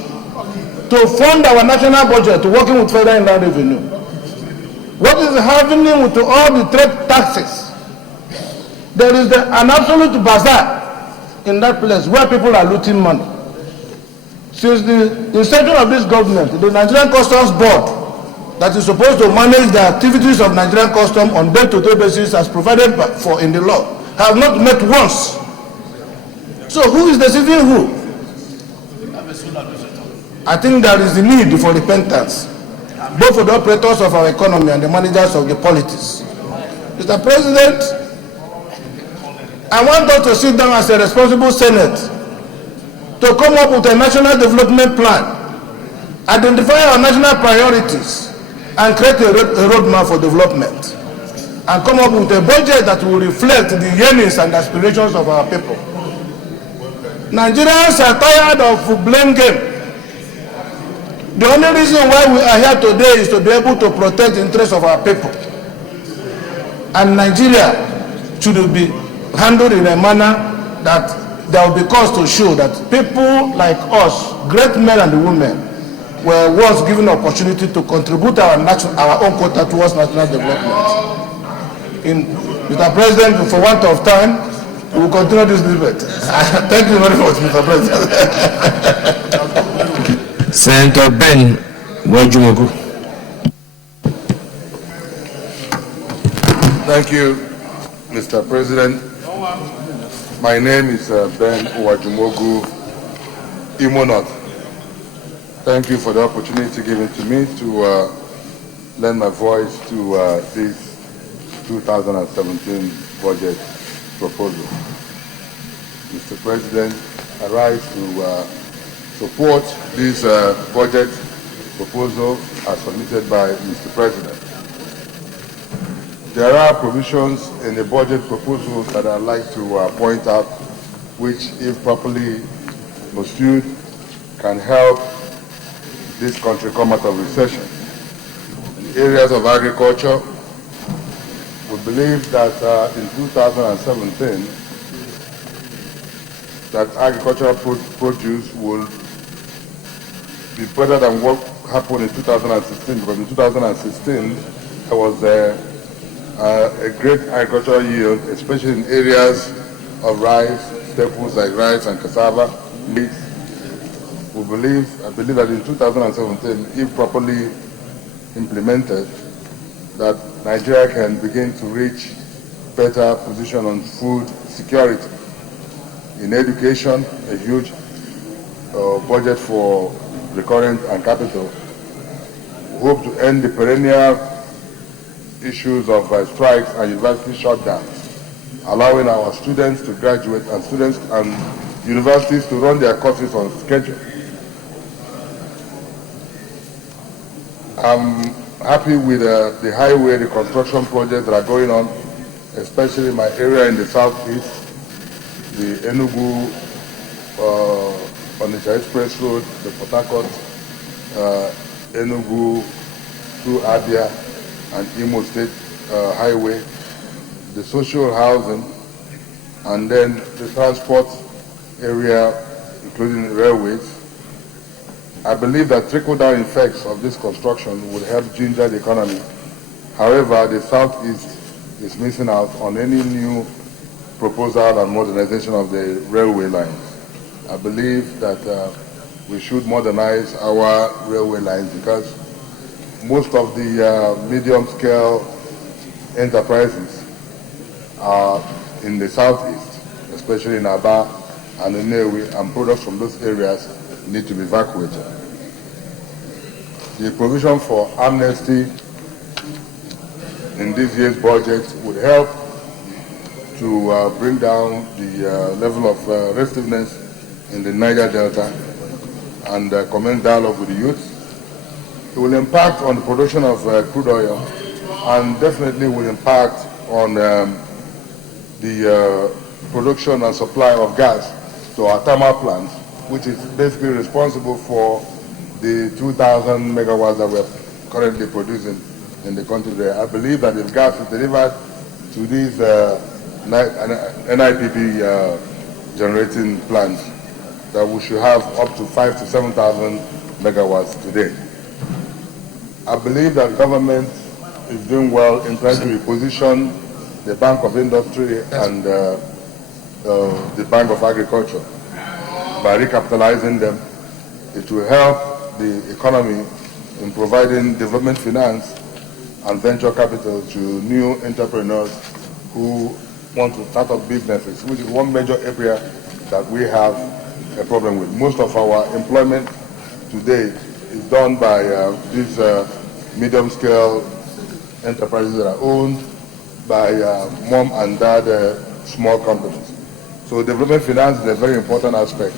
to fund our national budget, working with federal inland revenue. What is happening with all the trade taxes? There is an absolute bazaar in that place where people are looting money. Since the inception of this government, the Nigerian Customs Board, that is supposed to manage the activities of Nigerian Customs on day-to-day basis as provided for in the law, have not met once. So who is deceiving who? I think there is a need for repentance, both for the operators of our economy and the managers of the politics. Mr. President, I want us to sit down as a responsible Senate to come up with a national development plan, identify our national priorities, and create a roadmap for development, and come up with a budget that will reflect the yearnings and aspirations of our people. Nigerians are tired of blame game. The only reason why we are here today is to be able to protect the interests of our people. And Nigeria should be handled in a manner that there will be cause to show that people like us, great men and women, were once given opportunity to contribute our own quota towards national development. Mr. President, for want of time, we will continue this debate. Thank you very much, Mr. President. Senator Ben Wajumogu. Thank you, Mr. President. My name is Ben Wajumogu, Imo North. Thank you for the opportunity given to me to lend my voice to this 2017 budget proposal. Mr. President, I rise to support this budget proposal as submitted by Mr. President. There are provisions in the budget proposal that I'd like to point out, which, if properly pursued, can help this country come out of recession. In areas of agriculture, we believe that in 2017, that agricultural produce will be better than what happened in 2016, because in 2016 there was a great agricultural yield, especially in areas of rice, staples like rice and cassava, meat. I believe that in 2017, if properly implemented, that Nigeria can begin to reach better position on food security. In education, a huge budget for recurrent and capital. We hope to end the perennial issues of strikes and university shutdowns, allowing our students to graduate and students and universities to run their courses on schedule. I'm happy with the highway reconstruction projects that are going on, especially in my area in the southeast, the Enugu Onitsha Express Road, the Port Harcourt, Enugu through Abia and Imo State Highway, the social housing, and then the transport area, including railways. I believe that trickle-down effects of this construction will help ginger the economy. However, the Southeast is missing out on any new proposal and modernization of the railway lines. I believe that we should modernize our railway lines, because most of the medium-scale enterprises are in the Southeast, especially in Aba and Nnewi, and products from those areas need to be evacuated. The provision for amnesty in this year's budget would help to bring down the level of restiveness in the Niger Delta and commence dialogue with the youth. It will impact on the production of crude oil, and definitely will impact on the production and supply of gas to our thermal plants, which is basically responsible for the 2,000 megawatts that we're currently producing in the country there. I believe that if gas is delivered to these NIPP generating plants, that we should have up to 5,000 to 7,000 megawatts today. I believe that government is doing well in trying to reposition the Bank of Industry and the Bank of Agriculture. By recapitalizing them, it will help the economy in providing development finance and venture capital to new entrepreneurs who want to start up businesses, which is one major area that we have a problem with. Most of our employment today is done by these medium-scale enterprises that are owned by mom and dad small companies. So development finance is a very important aspect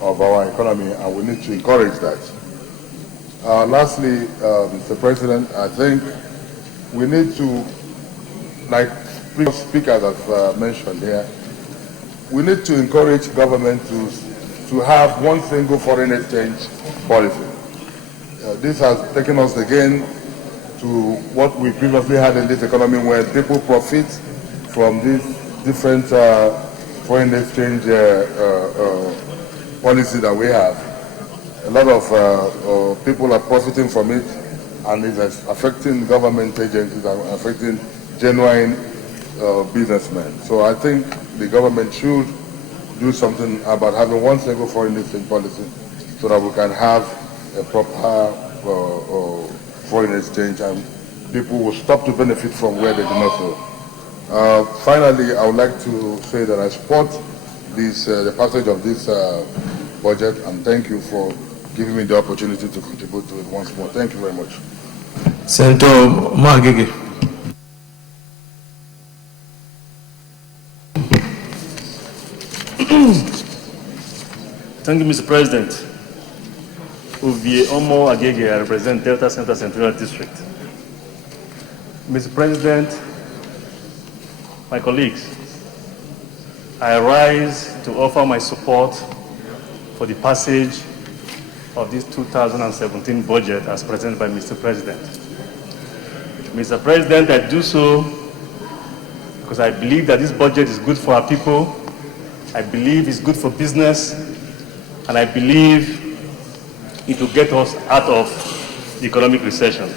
of our economy, and we need to encourage that. Lastly, Mr. President, I think we need to, like previous speakers have mentioned here, we need to encourage government to have one single foreign exchange policy. This has taken us again to what we previously had in this economy, where people profit from these different foreign exchange policy that we have. A lot of people are profiting from it, and it is affecting government agencies and affecting genuine businessmen. So I think the government should do something about having one single foreign exchange policy, so that we can have a proper foreign exchange, and people will stop to benefit from where they do not so. Finally, I would like to say that I support this, the passage of this budget, and thank you for giving me the opportunity to contribute to it once more. Thank you very much. Senator Magege. Thank you, Mr. President. Uvie Omo Agege, I represent Delta Central Senatorial District. Mr. President, my colleagues, I rise to offer my support for the passage of this 2017 budget as presented by Mr. President. Mr. President, I do so because I believe that this budget is good for our people, I believe it's good for business, and I believe it will get us out of the economic recession.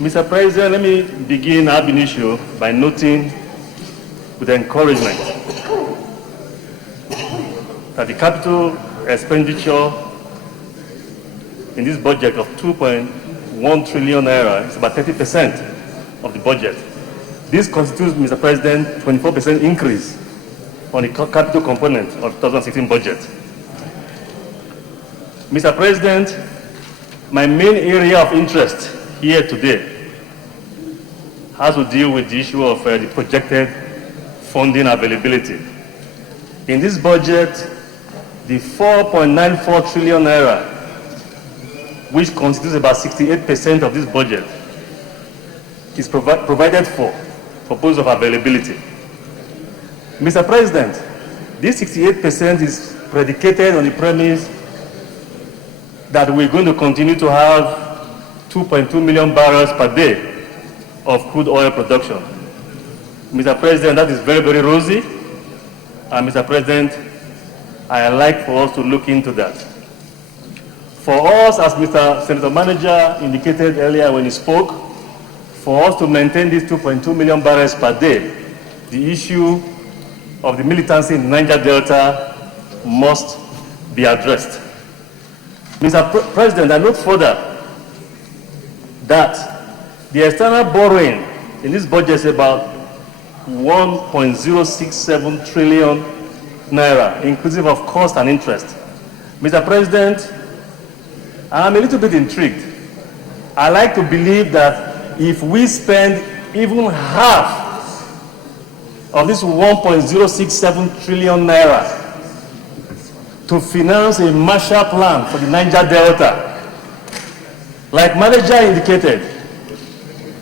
Mr. President, let me begin ab initio by noting with encouragement that the capital expenditure in this budget of 2.1 trillion naira is about 30% of the budget. This constitutes, Mr. President, 24% increase on the capital component of 2016 budget. Mr. President, my main area of interest here today has to deal with the issue of the projected funding availability. In this budget, the 4.94 trillion naira, which constitutes about 68% of this budget, is provided for purpose of availability. Mr. President, this 68% is predicated on the premise that we're going to continue to have 2.2 million barrels per day of crude oil production. Mr. President, that is very, very rosy. And Mr. President, I'd like for us to look into that. For us, as Mr. Senator Manager indicated earlier when he spoke, for us to maintain these 2.2 million barrels per day, the issue of the militancy in the Niger Delta must be addressed. Mr. President, I note further that the external borrowing in this budget is about 1.067 trillion naira, inclusive of cost and interest. Mr. President, I'm a little bit intrigued. I like to believe that if we spend even half of this 1.067 trillion naira to finance a Marshall Plan for the Niger Delta, like Manager indicated,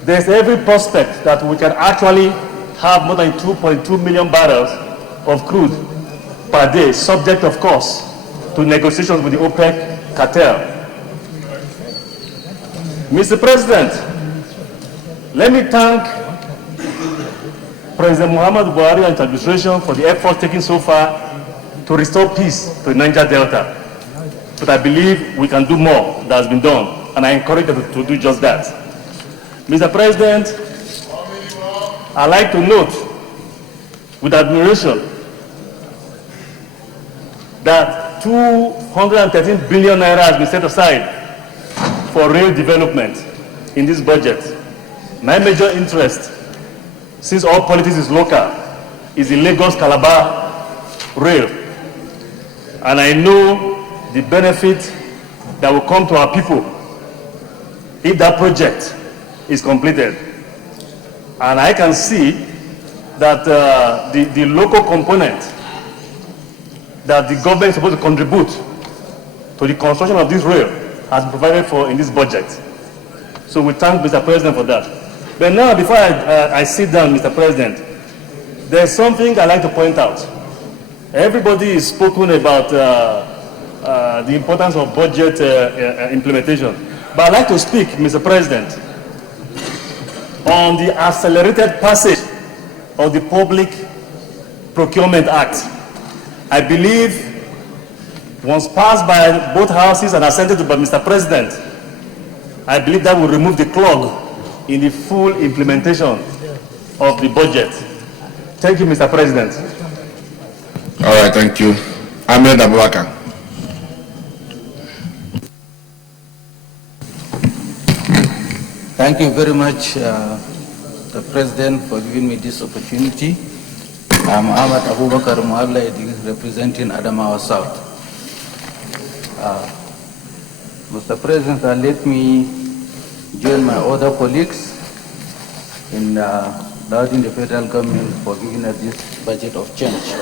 there's every prospect that we can actually have more than 2.2 million barrels of crude per day, subject, of course, to negotiations with the OPEC cartel. Mr. President, let me thank President Muhammad Buhari and his administration for the efforts taken so far to restore peace to the Niger Delta. But I believe we can do more that has been done, and I encourage them to do just that. Mr. President, I'd like to note with admiration that 213 billion naira has been set aside for rail development in this budget. My major interest, since all politics is local, is the Lagos-Calabar rail. And I know the benefit that will come to our people if that project is completed. And I can see that the local component that the government is supposed to contribute to the construction of this rail has been provided for in this budget. So we thank Mr. President for that. But now, before I sit down, Mr. President, there's something I'd like to point out. Everybody is spoken about the importance of budget implementation. But I'd like to speak, Mr. President, on the accelerated passage of the Public Procurement Act. I believe once passed by both houses and assented to by Mr. President, I believe that will remove the clog in the full implementation of the budget. Thank you, Mr. President. All right, thank you. Ahmed Abubakar. Thank you very much, the President, for giving me this opportunity. I'm Ahmad Abubakar Muablaidi, representing Adamawa South. Mr. President, let me join my other colleagues in lauding the federal government for giving us this budget of change.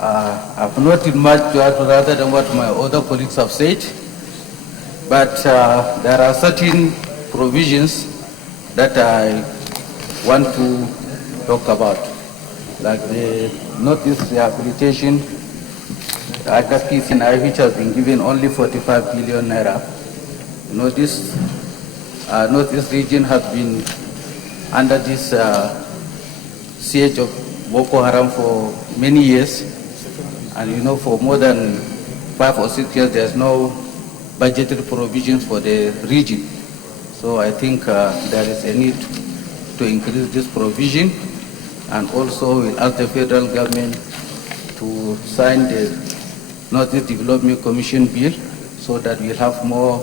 I've noted much to add rather than what my other colleagues have said, but there are certain provisions that I want to talk about, like the notice rehabilitation which has been given only 45 billion naira. You know, this Northeast region has been under this siege of Boko Haram for many years, and you know, for more than 5 or 6 years there's no budgetary provisions for the region. So I think there is a need to increase this provision, and also we'll ask the federal government to sign the Northeast Development Commission bill so that we'll have more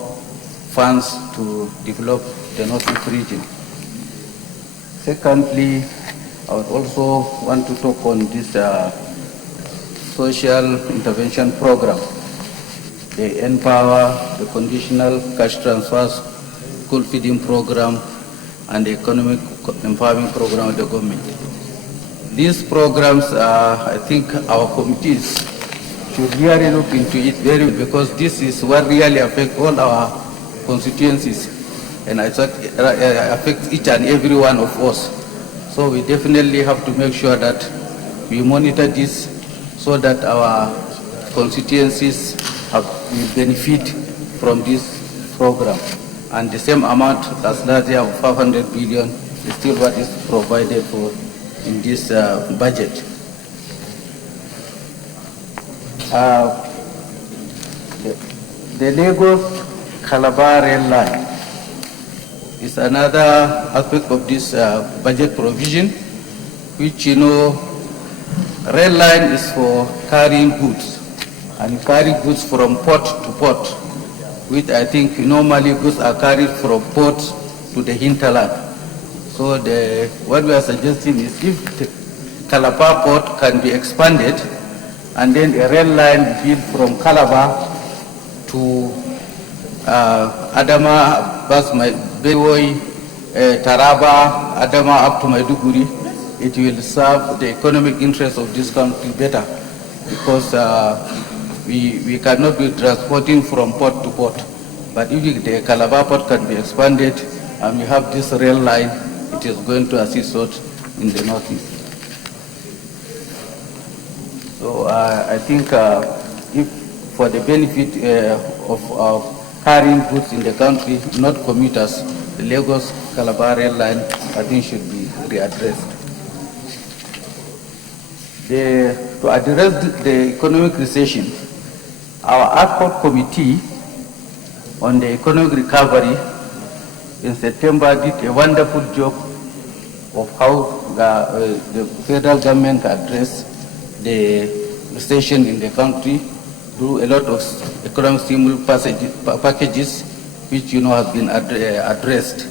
funds to develop the Northeast region. Secondly, I would also want to talk on this social intervention program, the Empower, the conditional cash transfers, school feeding program, and the economic empowerment program of the government. These programs, I think our committees should really look into it because this is what really affects all our constituencies, and it affects each and every one of us. So we definitely have to make sure that we monitor this so that our constituencies will benefit from this program. And the same amount as last year of 500 billion is still what is provided for in this budget. The Lagos-Calabar rail line is another aspect of this budget provision, which, you know, rail line is for carrying goods, and you carry goods from port to port, which I think normally goods are carried from port to the hinterland. So what we are suggesting is if the Calabar port can be expanded, and then a rail line built from Calabar to Adama, Bewoy, Taraba, Adama up to Maiduguri, it will serve the economic interests of this country better, because we cannot be transporting from port to port. But if the Calabar port can be expanded and we have this rail line, it is going to assist us in the northeast. So I think if for the benefit of carrying goods in the country, not commuters, the Lagos-Calabar rail line, I think should be readdressed. To address the economic recession, our ad hoc committee on the economic recovery in September did a wonderful job of how the federal government addressed the recession in the country through a lot of economic stimulus packages, which, you know, have been addressed.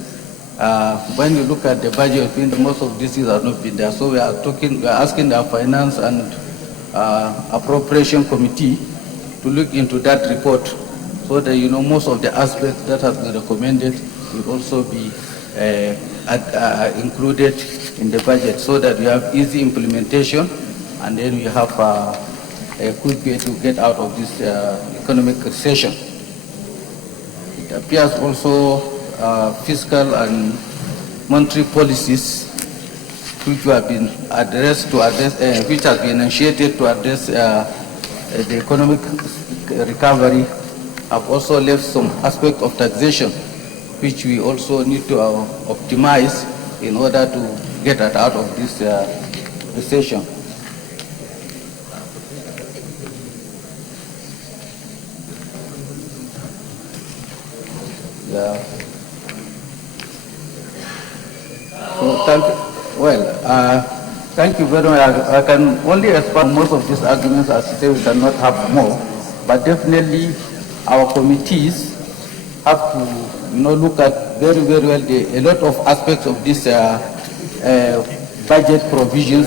When you look at the budget, I think most of these things have not been there. So we are asking the Finance and Appropriation Committee to look into that report, so that, you know, most of the aspects that have been recommended will also be included in the budget, so that we have easy implementation, and then we have a quick way to get out of this economic recession. It appears also fiscal and monetary policies which have been which has been initiated to address the economic recovery, have also left some aspect of taxation which we also need to optimize in order to get us out of this recession. Yeah. So thank you very much. I can only expand most of these arguments, as you say, we cannot have more, but definitely our committees have to look at very, very well a lot of aspects of this budget provisions,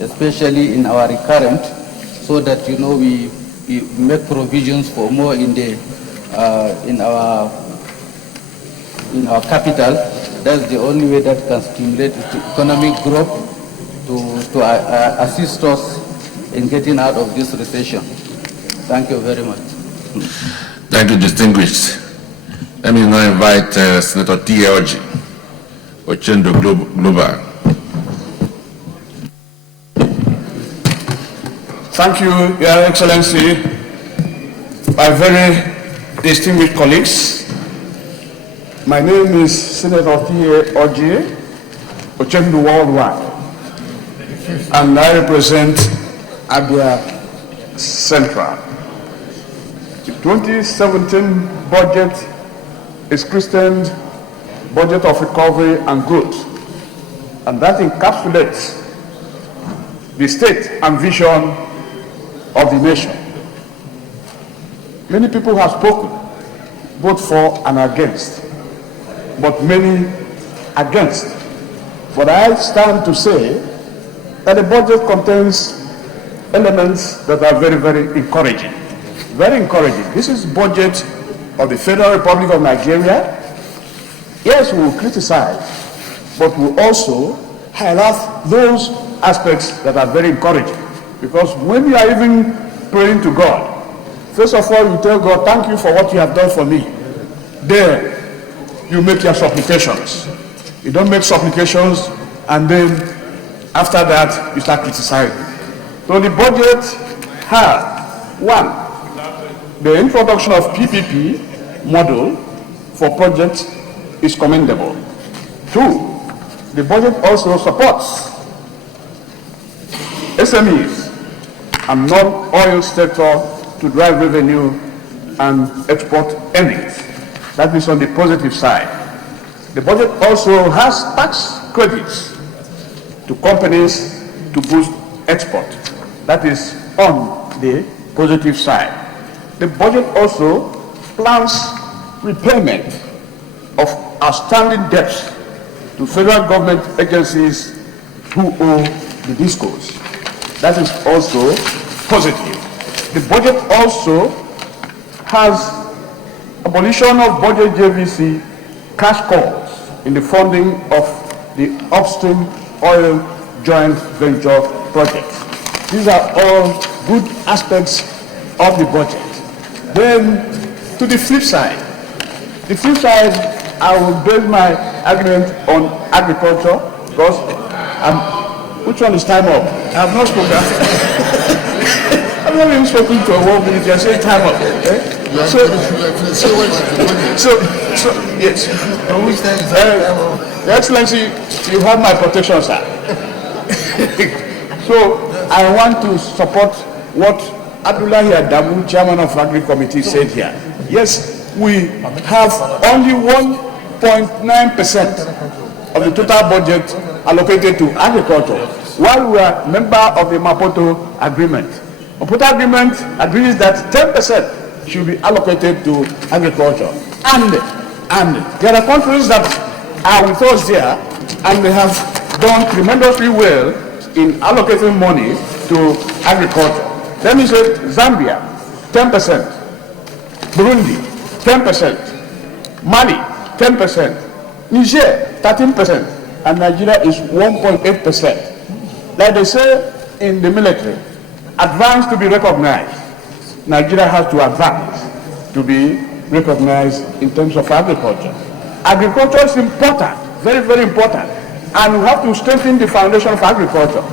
especially in our recurrent, so that we make provisions for more in our capital. That's the only way that can stimulate economic growth to assist us in getting out of this recession. Thank you very much. Thank you, distinguished. Let me now invite Senator T.A. Ochendo Global. Thank you, Your Excellency, my very distinguished colleagues. My name is Senator T.A. Ochendo Worldwide, and I represent Abia Central. The 2017 budget is christened Budget of Recovery and Growth, and that encapsulates the state and vision of the nation. Many people have spoken, both for and against, but many against. But I stand to say that the budget contains elements that are very, very encouraging. Very encouraging. This is budget of the Federal Republic of Nigeria. Yes, we will criticize, but we will also highlight those aspects that are very encouraging. Because when you are even praying to God, first of all, you tell God, thank you for what you have done for me. Then you make your supplications. You don't make supplications and then after that you start criticizing. So the budget has, one, the introduction of PPP model for projects is commendable. Two, the budget also supports SMEs and non-oil sector to drive revenue and export earnings. That is on the positive side. The budget also has tax credits to companies to boost export. That is on the positive side. The budget also plans repayment of outstanding debts to federal government agencies who owe the discos. That is also positive. The budget also has abolition of budget JVC cash calls in the funding of the upstream oil joint venture projects. These are all good aspects of the budget. Then to the flip side, I will base my argument on agriculture because which one is time up? I have not spoken. I've not even spoken to a 1 minute. You're saying time up. Eh? Yes. Your Excellency, you have my protection, sir. So I want to support what Abdullahi Adamu, Chairman of Agri Committee, said here. Yes, we have only 1.9% of the total budget allocated to agriculture, while we are member of the Maputo Agreement. Maputo Agreement agrees that 10% should be allocated to agriculture. And there are countries that are with us there, and they have done tremendously well in allocating money to agriculture. Let me say Zambia, 10%, Burundi, 10%, Mali, 10%, Niger, 13%, and Nigeria is 1.8%. Like they say in the military, advance to be recognized. Nigeria has to advance to be recognized in terms of agriculture. Agriculture is important, very, very important, and we have to strengthen the foundation of agriculture.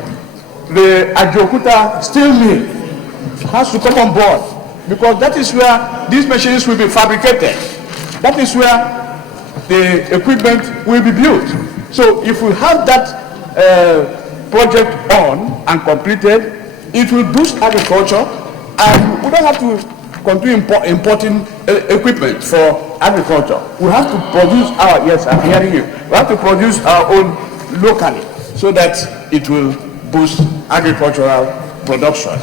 The Ajokuta steel mill has to come on board because that is where these machines will be fabricated. That is where the equipment will be built. So if we have that project on and completed, it will boost agriculture, and we don't have to continue importing equipment for agriculture. We have to produce our, yes, I'm hearing you, we have to produce our own locally so that it will boost agricultural production.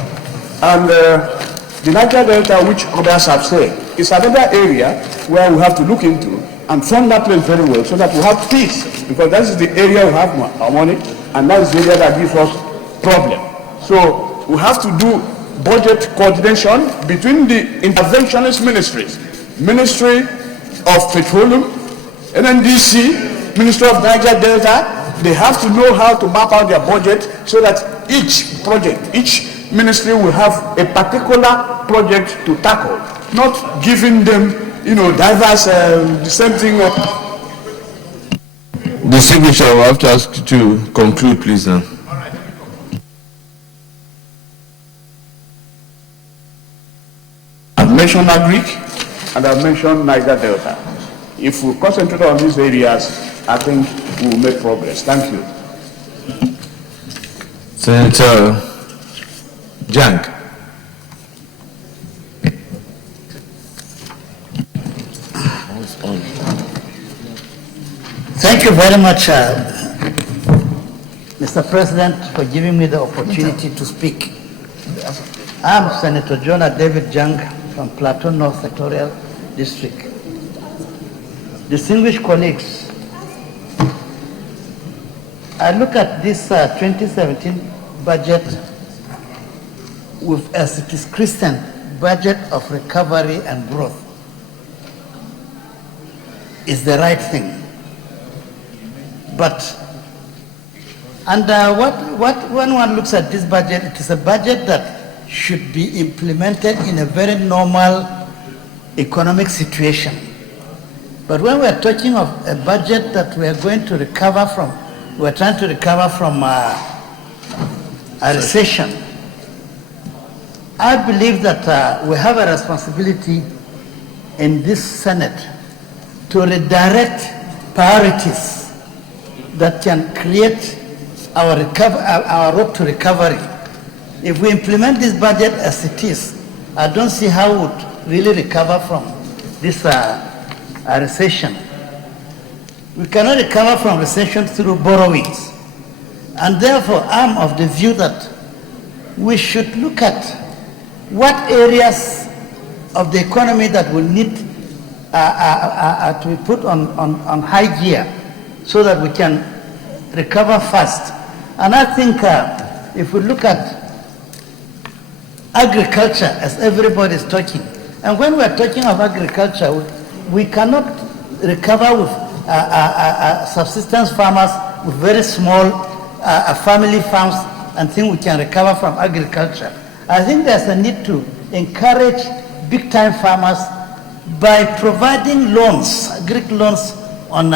And the Niger Delta, which others have said, is another area where we have to look into and fund that place very well so that we have peace, because that is the area we have our money, and that is the area that gives us problem. So we have to do budget coordination between the interventionist ministries, Ministry of Petroleum, NNDC, Ministry of Niger Delta. They have to know how to map out their budget so that each project, each ministry will have a particular project to tackle, not giving them, diverse, the same thing. The signature, I will have to ask you to conclude, please, now. I've mentioned Agric and I've mentioned Niger Delta. If we concentrate on these areas, I think we will make progress. Thank you. Senator Jank. Thank you very much, Mr. President, for giving me the opportunity to speak. I'm Senator Jonah David Jang from Plateau North Sectorial District. Distinguished colleagues, I look at this 2017 budget with, as it is Christian, budget of recovery and growth. Is the right thing. But when one looks at this budget, it is a budget that should be implemented in a very normal economic situation. But when we are talking of a budget that we are going to recover from, we are trying to recover from a recession, I believe that we have a responsibility in this Senate to redirect priorities that can create our road to recovery. If we implement this budget as it is, I don't see how we would really recover from this recession. We cannot recover from recession through borrowings. And therefore, I'm of the view that we should look at what areas of the economy that will need to be put on high gear so that we can recover fast. And I think if we look at agriculture, as everybody is talking, and when we are talking of agriculture, we cannot recover with subsistence farmers with very small family farms and think we can recover from agriculture. I think there's a need to encourage big-time farmers by providing loans, agric loans on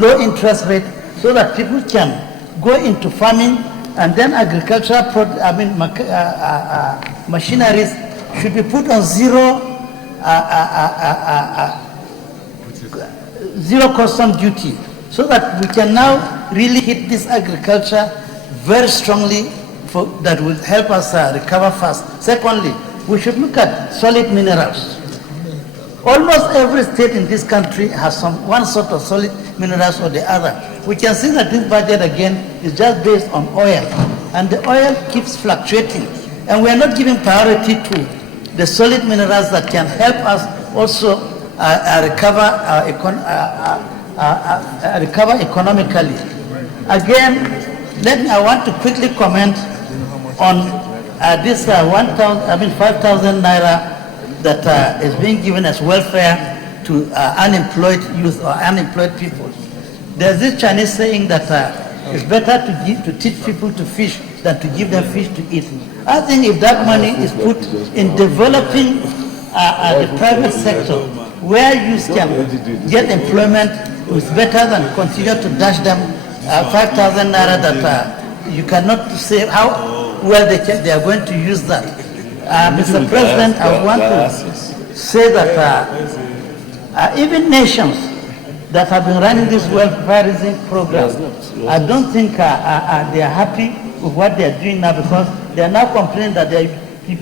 low interest rate, so that people can go into farming, and then agricultural machineries should be put on zero custom duty, so that we can now really hit this agriculture very strongly, that will help us recover fast. Secondly, we should look at solid minerals. Almost every state in this country has one sort of solid minerals or the other. We can see that this budget again is just based on oil, and the oil keeps fluctuating, and we are not giving priority to the solid minerals that can help us also recover economically. Again, I want to quickly comment on this 5,000 naira that is being given as welfare to unemployed youth or unemployed people. There's this Chinese saying that it's better to teach people to fish than to give them fish to eat. I think if that money is put in developing the private sector, where you can get employment, it's better than continue to dash them 5,000 naira that you cannot say how well they are going to use that. Mr. President, I want to say that even nations that have been running this welfareism program, I don't think they are happy with what they are doing now, because they are now complaining that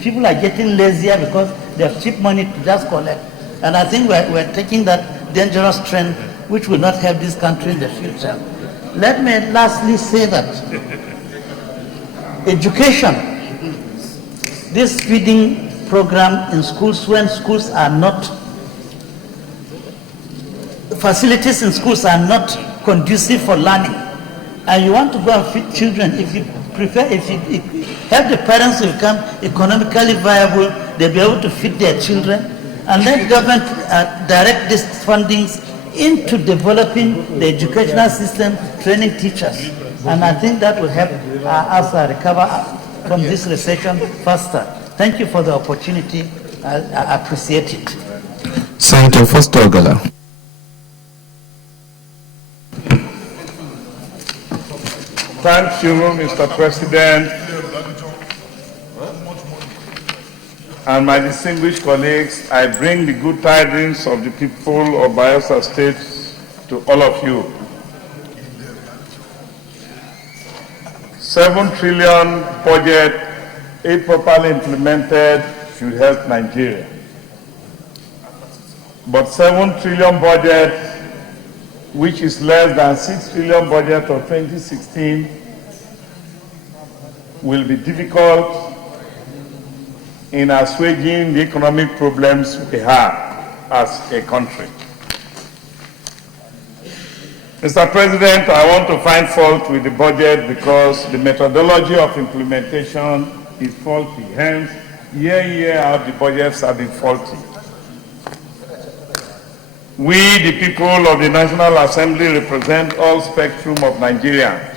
people are getting lazier because they have cheap money to just collect. And I think we're taking that dangerous trend which will not help this country in the future. Let me lastly say that education, this feeding program in schools, when schools are not facilities in schools are not conducive for learning, and you want to go and feed children, if you help the parents to become economically viable, they'll be able to feed their children, and let government direct these fundings into developing the educational system, training teachers. And I think that will help us recover from this recession faster. Thank you for the opportunity. I appreciate it. Senator Foster Ogala. Thank you, Mr. President, and my distinguished colleagues. I bring the good tidings of the people of Bayelsa State to all of you. 7 trillion budget, if properly implemented, should help Nigeria. But 7 trillion budget, which is less than 6 trillion budget of 2016, will be difficult in assuaging the economic problems we have as a country. Mr. President, I want to find fault with the budget because the methodology of implementation is faulty. Hence, year in, year out, the budgets have been faulty. We, the people of the National Assembly, represent all spectrum of Nigerians.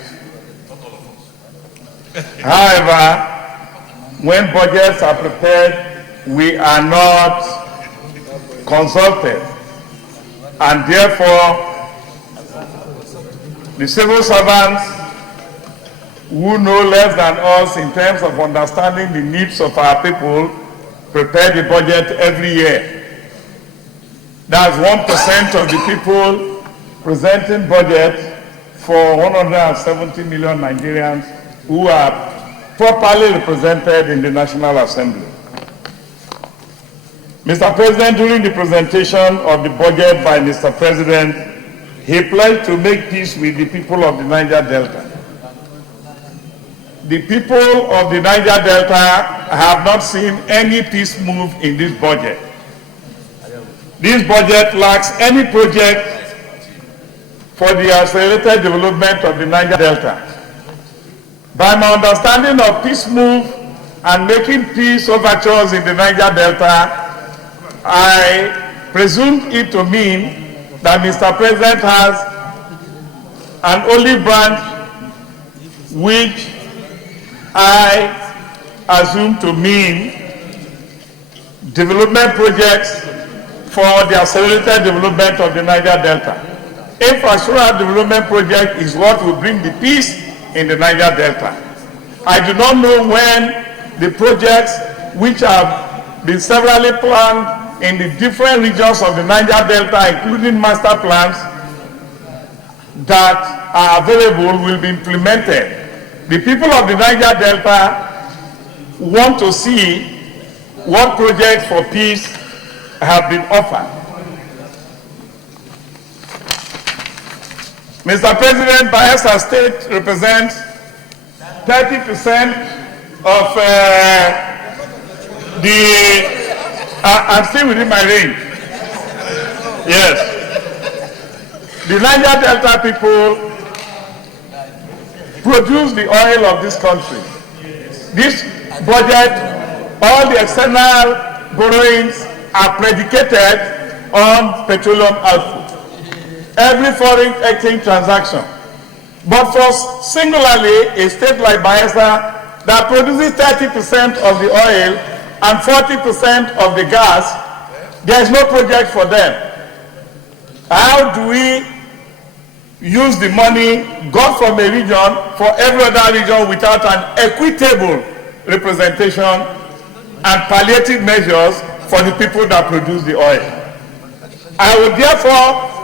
However, when budgets are prepared, we are not consulted, and therefore, the civil servants who know less than us in terms of understanding the needs of our people prepare the budget every year. That's 1% of the people presenting budget for 170 million Nigerians who are properly represented in the National Assembly. Mr. President, during the presentation of the budget by Mr. President, he pledged to make peace with the people of the Niger Delta. The people of the Niger Delta have not seen any peace move in this budget. This budget lacks any project for the accelerated development of the Niger Delta. By my understanding of peace move and making peace overtures in the Niger Delta, I presume it to mean that Mr. President has an olive branch which I assume to mean development projects for the accelerated development of the Niger Delta. Infrastructural development project is what will bring the peace in the Niger Delta. I do not know when the projects which have been severally planned in the different regions of the Niger Delta, including master plans that are available, will be implemented. The people of the Niger Delta want to see what projects for peace have been offered. Mr. President, Bayelsa State represents 30% of I'm still within my range. Yes. The Niger Delta people produce the oil of this country. This budget, all the external borrowings are predicated on petroleum output. Every foreign exchange transaction. But for singularly a state like Bayelsa that produces 30% of the oil and 40% of the gas, there is no project for them. How do we use the money got from a region for every other region without an equitable representation and palliative measures for the people that produce the oil? I would therefore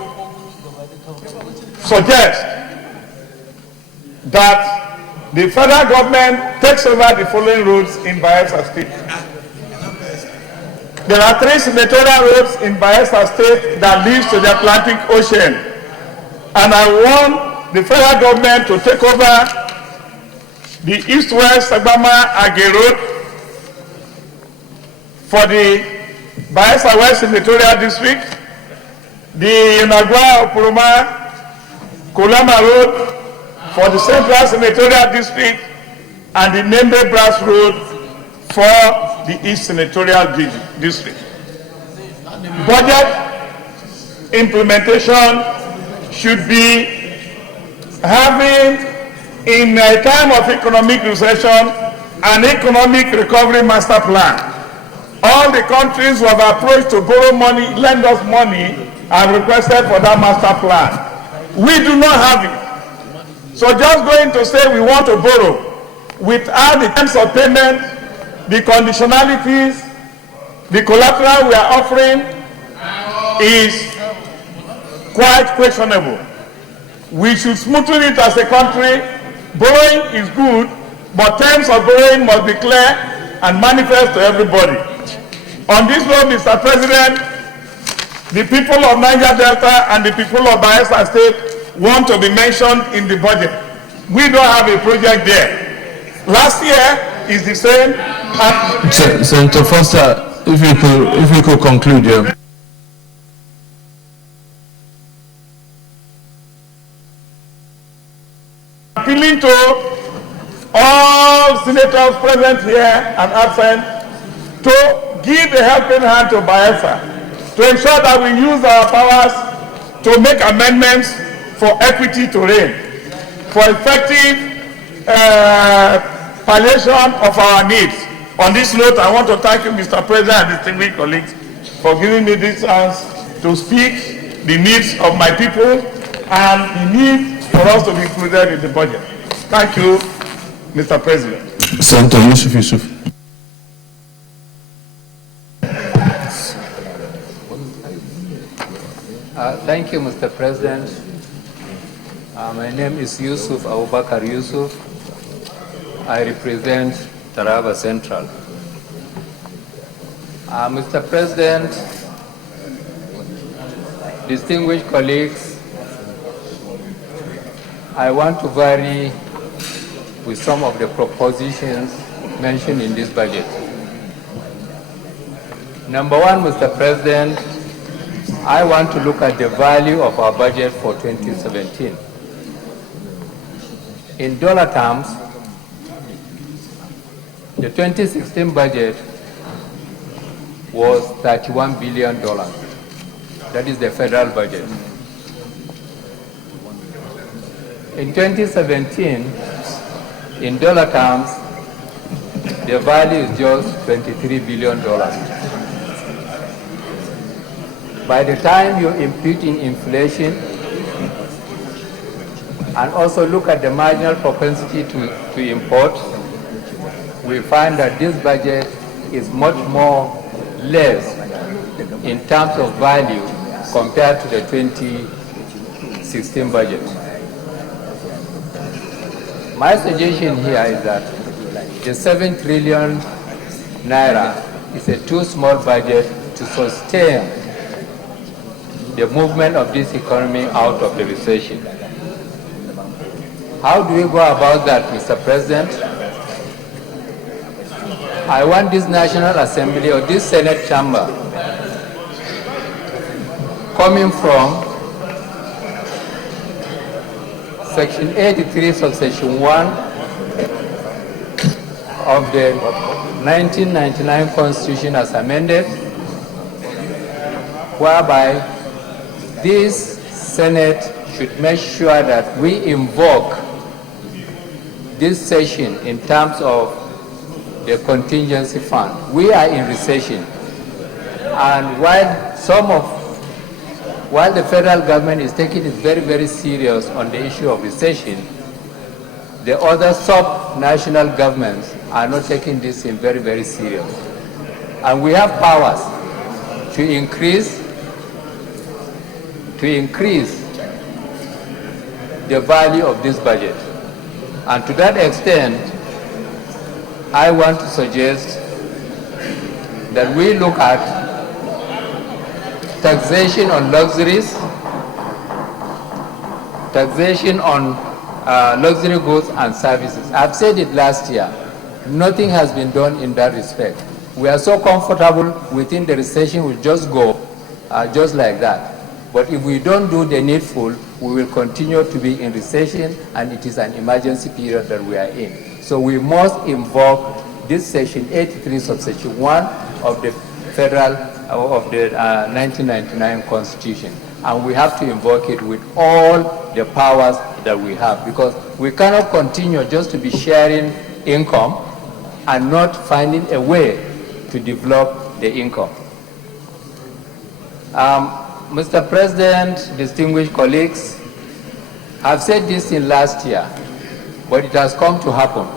suggest that the federal government takes over the following roads in Bayelsa State. There are 3 senatorial roads in Bayelsa State that leads to the Atlantic Ocean. And I want the federal government to take over the east-west Sagbama-Age Road for the Bayelsa West Senatorial District, the Inagwa Opuruma Kolama Road for the Central Senatorial District and the Nembe Brass Road for the East Senatorial District. Budget implementation should be having, in a time of economic recession, an economic recovery master plan. All the countries who have approached to borrow money, lend us money, have requested for that master plan. We do not have it. So just going to say we want to borrow without the terms of payment, the conditionalities, the collateral we are offering is quite questionable. We should smoothen it as a country. Borrowing is good, but terms of borrowing must be clear and manifest to everybody. On this note, Mr. President, the people of Niger Delta and the people of Bayelsa State want to be mentioned in the budget. We don't have a project there. Last year is the same. Senator Foster, if we could conclude here. Appealing to all senators present here and absent to give a helping hand to Bayelsa, to ensure that we use our powers to make amendments for equity to reign, for effective palliation of our needs. On this note, I want to thank you, Mr. President and distinguished colleagues, for giving me this chance to speak the needs of my people and the need for us to be included in the budget. Thank you, Mr. President. Senator Yusuf. Thank you, Mr. President. My name is Yusuf Abubakar Yusuf. I represent Taraba Central. Mr. President, distinguished colleagues, I want to vary with some of the propositions mentioned in this budget. Number one, Mr. President, I want to look at the value of our budget for 2017. In dollar terms, the 2016 budget was $31 billion. That is the federal budget. In 2017, in dollar terms, the value is just $23 billion. By the time you impute in inflation and also look at the marginal propensity to import, we find that this budget is much more less in terms of value compared to the 2016 budget. My suggestion here is that the 7 trillion naira is a too small budget to sustain the movement of this economy out of the recession. How do we go about that, Mr. President? I want this National Assembly or this Senate chamber coming from Section 83, Subsection 1 of the 1999 Constitution as amended, whereby this Senate should make sure that we invoke this session in terms of the contingency fund. We are in recession, and while the federal government is taking it very, very serious on the issue of recession, the other sub-national governments are not taking this in very, very serious. And we have powers to increase the value of this budget. And to that extent, I want to suggest that we look at taxation on luxuries, taxation on luxury goods and services. I've said it last year. Nothing has been done in that respect. We are so comfortable within the recession, we'll just go just like that. But if we don't do the needful, we will continue to be in recession, and it is an emergency period that we are in. So we must invoke this section 83 subsection 1 of the federal, of the 1999 Constitution. And we have to invoke it with all the powers that we have, because we cannot continue just to be sharing income and not finding a way to develop the income. Mr. President, distinguished colleagues, I've said this in last year, but it has come to happen.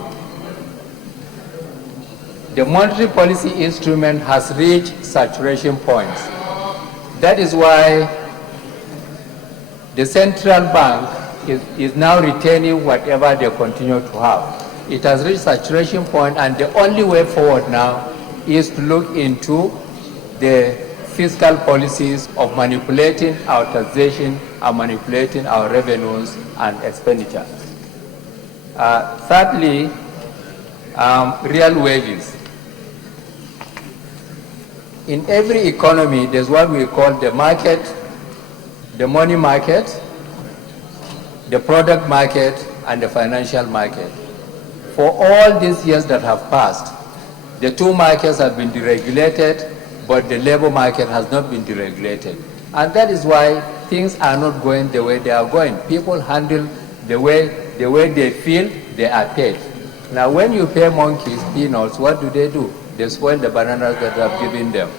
The monetary policy instrument has reached saturation points. That is why the central bank is now retaining whatever they continue to have. It has reached saturation point, and the only way forward now is to look into the fiscal policies of manipulating our taxation and manipulating our revenues and expenditures. Thirdly, real wages. In every economy, there's what we call the market, the money market, the product market, and the financial market. For all these years that have passed, the two markets have been deregulated, but the labor market has not been deregulated. And that is why things are not going the way they are going. People handle the way they feel they are paid. Now, when you pay monkeys peanuts, what do? They spoil the bananas that you have given them.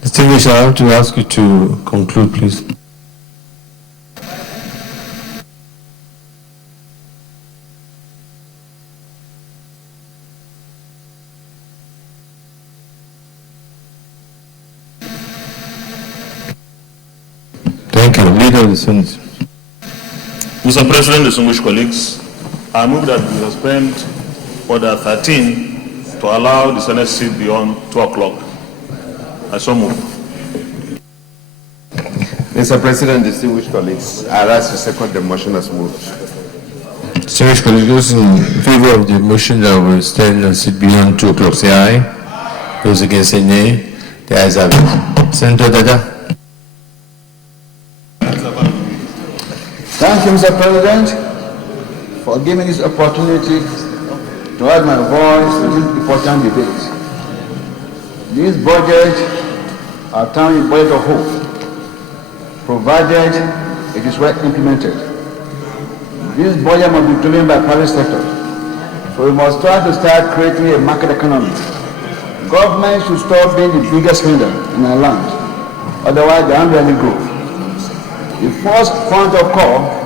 Distinguished, I have to ask you to conclude, please. Thank you. Leader of the Senate. Mr. President, distinguished colleagues, I move that we suspend Order 13 to allow the Senate sit beyond 2 o'clock. I so move. Mr. President, distinguished colleagues, I rise to second the motion as moved. Distinguished colleagues, those in favor of the motion that will stand and sit beyond 2 o'clock, say aye. Those against, say nay. The ayes have it. Senator Dada. Thank you, Mr. President, for giving this opportunity to add my voice to this important debate. This budget, our town is budget of hope, provided it is well implemented. This budget must be driven by private sector, so we must try to start creating a market economy. Government should stop being the biggest spender in our land, otherwise there won't be any growth. The first point of call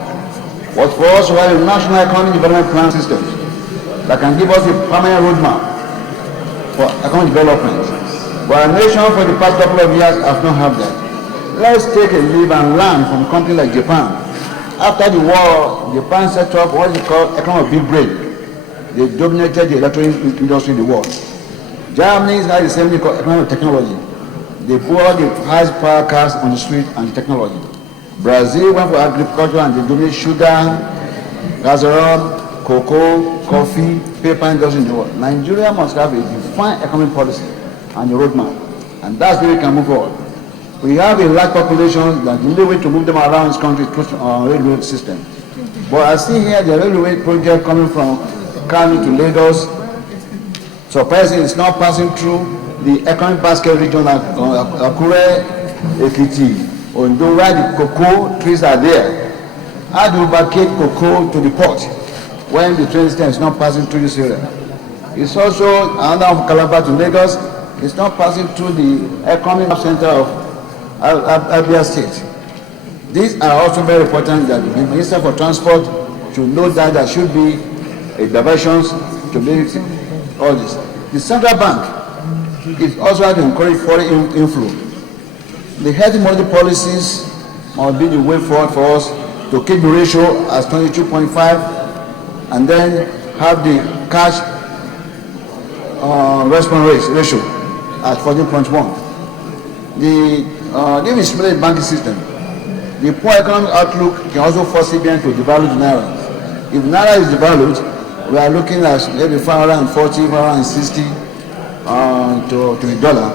was for us to have a national economic development plan system that can give us a permanent roadmap for economic development. But our nation for the past couple of years has not had that. Let's take a leave and learn from a country like Japan. After the war, Japan set up what is called economic big brain. They dominated the electronic industry in the world. Germany has the same thing called economic technology. They bought the highest power cars on the street and the technology. Brazil went for agriculture and they donate sugar, gasoline, cocoa, coffee, paper industry in the world. Nigeria must have a defined economic policy and a roadmap, and that's the way we can move forward. We have a large population that the only way to move them around this country is through our railway system. But I see here the railway project coming from Kano to Lagos. Surprisingly, it's not passing through the economic basket region like Akure, Ekiti, Ondo, where the cocoa trees are there. How do you vacate cocoa to the port when the train system is not passing through this area? It's also another from Calabar to Lagos. It's not passing through the economic center of Abia State. These are also very important that the Minister for Transport should know that there should be a diversions to be all this. The central bank is also have to encourage foreign inflow. The healthy monetary policies must be the way forward for us to keep the ratio as 22.5 and then have the cash response ratio at 14.1. This is the banking system. The poor economic outlook can also force CBN to devalue the naira. If naira is devalued, we are looking at maybe 540, 560 to the dollar.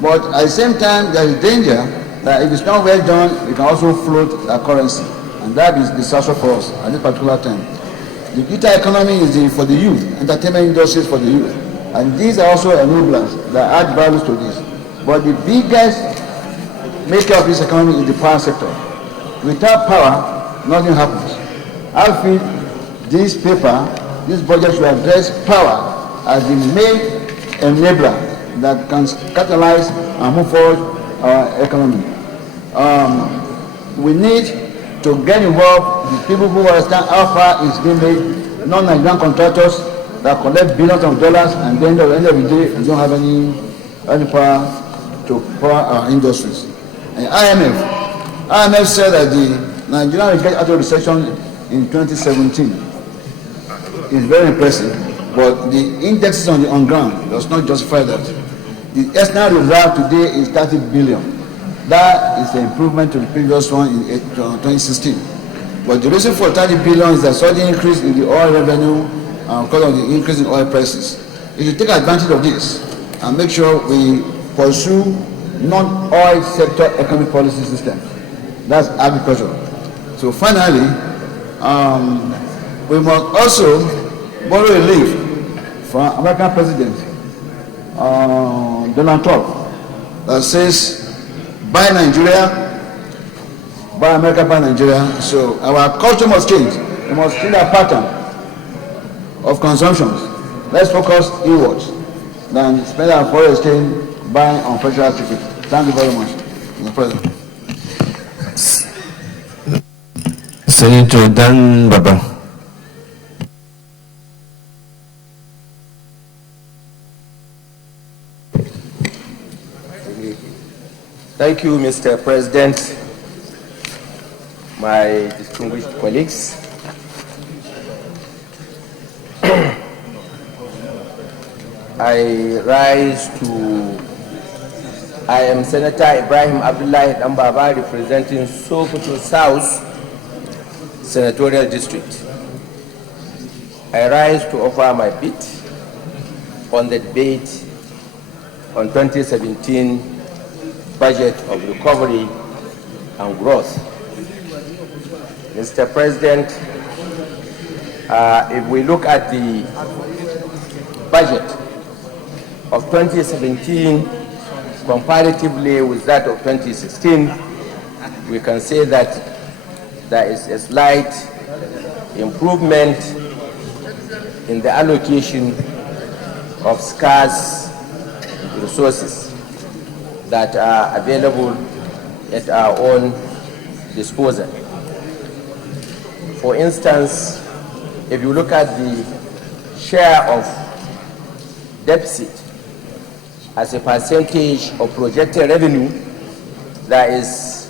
But at the same time, there is danger that if it's not well done, we can also float our currency. And that is disastrous for us at this particular time. The digital economy is for the youth, entertainment industries for the youth. And these are also enablers that add values to this. But the biggest maker of this economy is the power sector. Without power, nothing happens. I feel this paper, this budget should address power as the main enabler that can catalyze and move forward our economy. We need to get involved with people who understand how far it's being made, non-Nigerian contractors that collect billions of dollars, and then at the end of the day, we don't have any power to power our industries. And IMF said that the Nigeria will get out of recession in 2017. It's very impressive, but the indexes on ground does not justify that. The external reserve today is 30 billion. That is the improvement to the previous one in 2016. But the reason for 30 billion is a sudden increase in the oil revenue because of the increase in oil prices. We should take advantage of this and make sure we pursue non-oil sector economic policy systems. That's agriculture. So finally, we must also borrow a leaf from American President Donald Trump that says, buy Nigeria, buy America, buy Nigeria. So our culture must change. We must change our pattern of consumption. Let's focus inwards than spend our foreign exchange buying on precious tickets. Thank you very much, Mr. President. Senator Dan Baba. Thank you, Mr. President, my distinguished colleagues. I am Senator Ibrahim Abdullahi Dambaba, representing Sokoto South Senatorial District. I rise to offer my bid on the debate on 2017 budget of recovery and growth. Mr. President, if we look at the budget of 2017 comparatively with that of 2016, we can say that there is a slight improvement in the allocation of scarce resources that are available at our own disposal. For instance, if you look at the share of deficit as a percentage of projected revenue, there is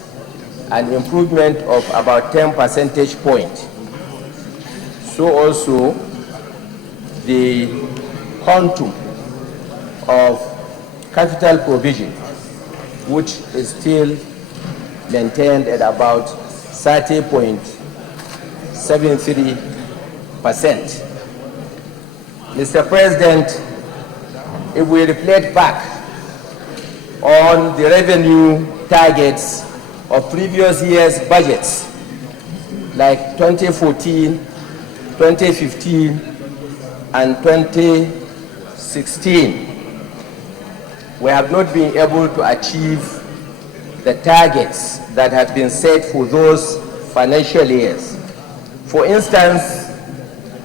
an improvement of about 10 percentage points. So also the quantum of capital provision, which is still maintained at about 30.73%. Mr. President, if we reflect back on the revenue targets of previous years' budgets, like 2014, 2015, and 2016, we have not been able to achieve the targets that have been set for those financial years. For instance,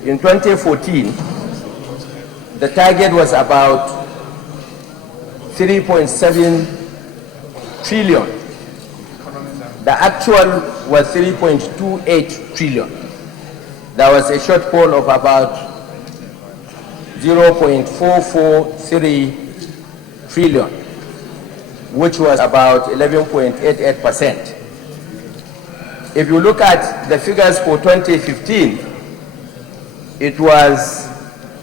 in 2014, the target was about 3.7 trillion. The actual was 3.28 trillion. There was a shortfall of about 0.443 trillion, which was about 11.88%. If you look at the figures for 2015, it was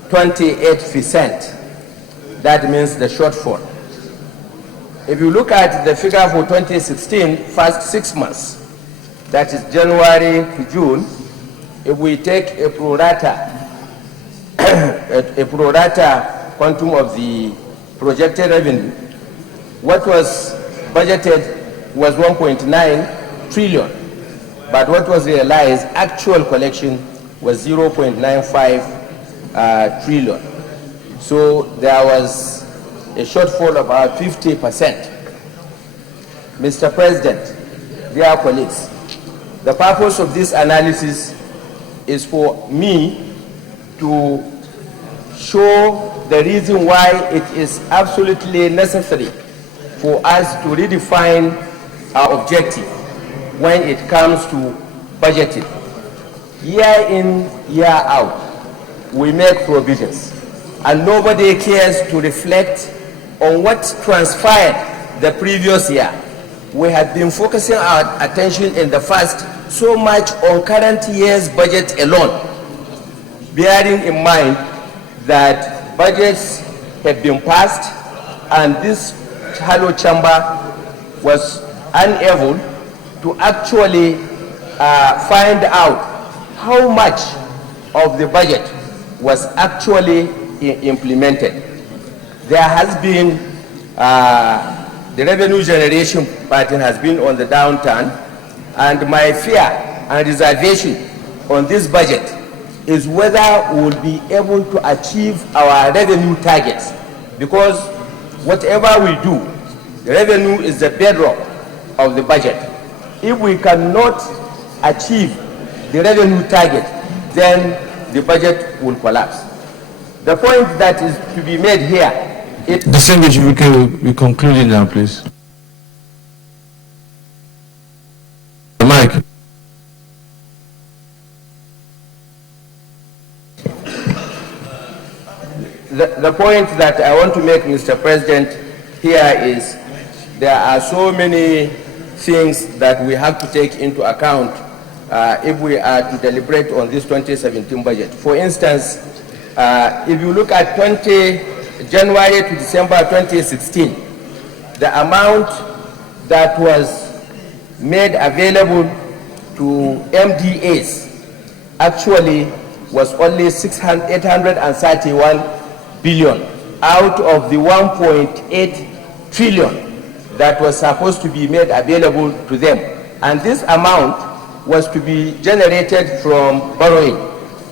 28%. That means the shortfall. If you look at the figure for 2016, first 6 months, that is January to June, if we take a pro rata, quantum of the projected revenue, what was budgeted was 1.9 trillion. But what was realized, actual collection was 0.95 trillion. So there was a shortfall of about 50%. Mr. President, dear colleagues, the purpose of this analysis is for me to show the reason why it is absolutely necessary for us to redefine our objective when it comes to budgeting. Year in, year out, we make provisions, and nobody cares to reflect on what transpired the previous year. We have been focusing our attention in the past so much on current year's budget alone, bearing in mind that budgets have been passed and this hollow chamber was unable to actually find out how much of the budget was actually implemented. There has been, the revenue generation pattern has been on the downturn, and my fear and reservation on this budget is whether we will be able to achieve our revenue targets, because whatever we do, the revenue is the bedrock of the budget. If we cannot achieve the revenue target, then the budget will collapse. The point that is to be made here, Distinguished, we can conclude it now, please. Mike. The point that I want to make, Mr. President, here is there are so many things that we have to take into account if we are to deliberate on this 2017 budget. For instance, if you look at January to December 2016, the amount that was made available to MDAs actually was only 831 billion out of the 1.8 trillion that was supposed to be made available to them. And this amount was to be generated from borrowing.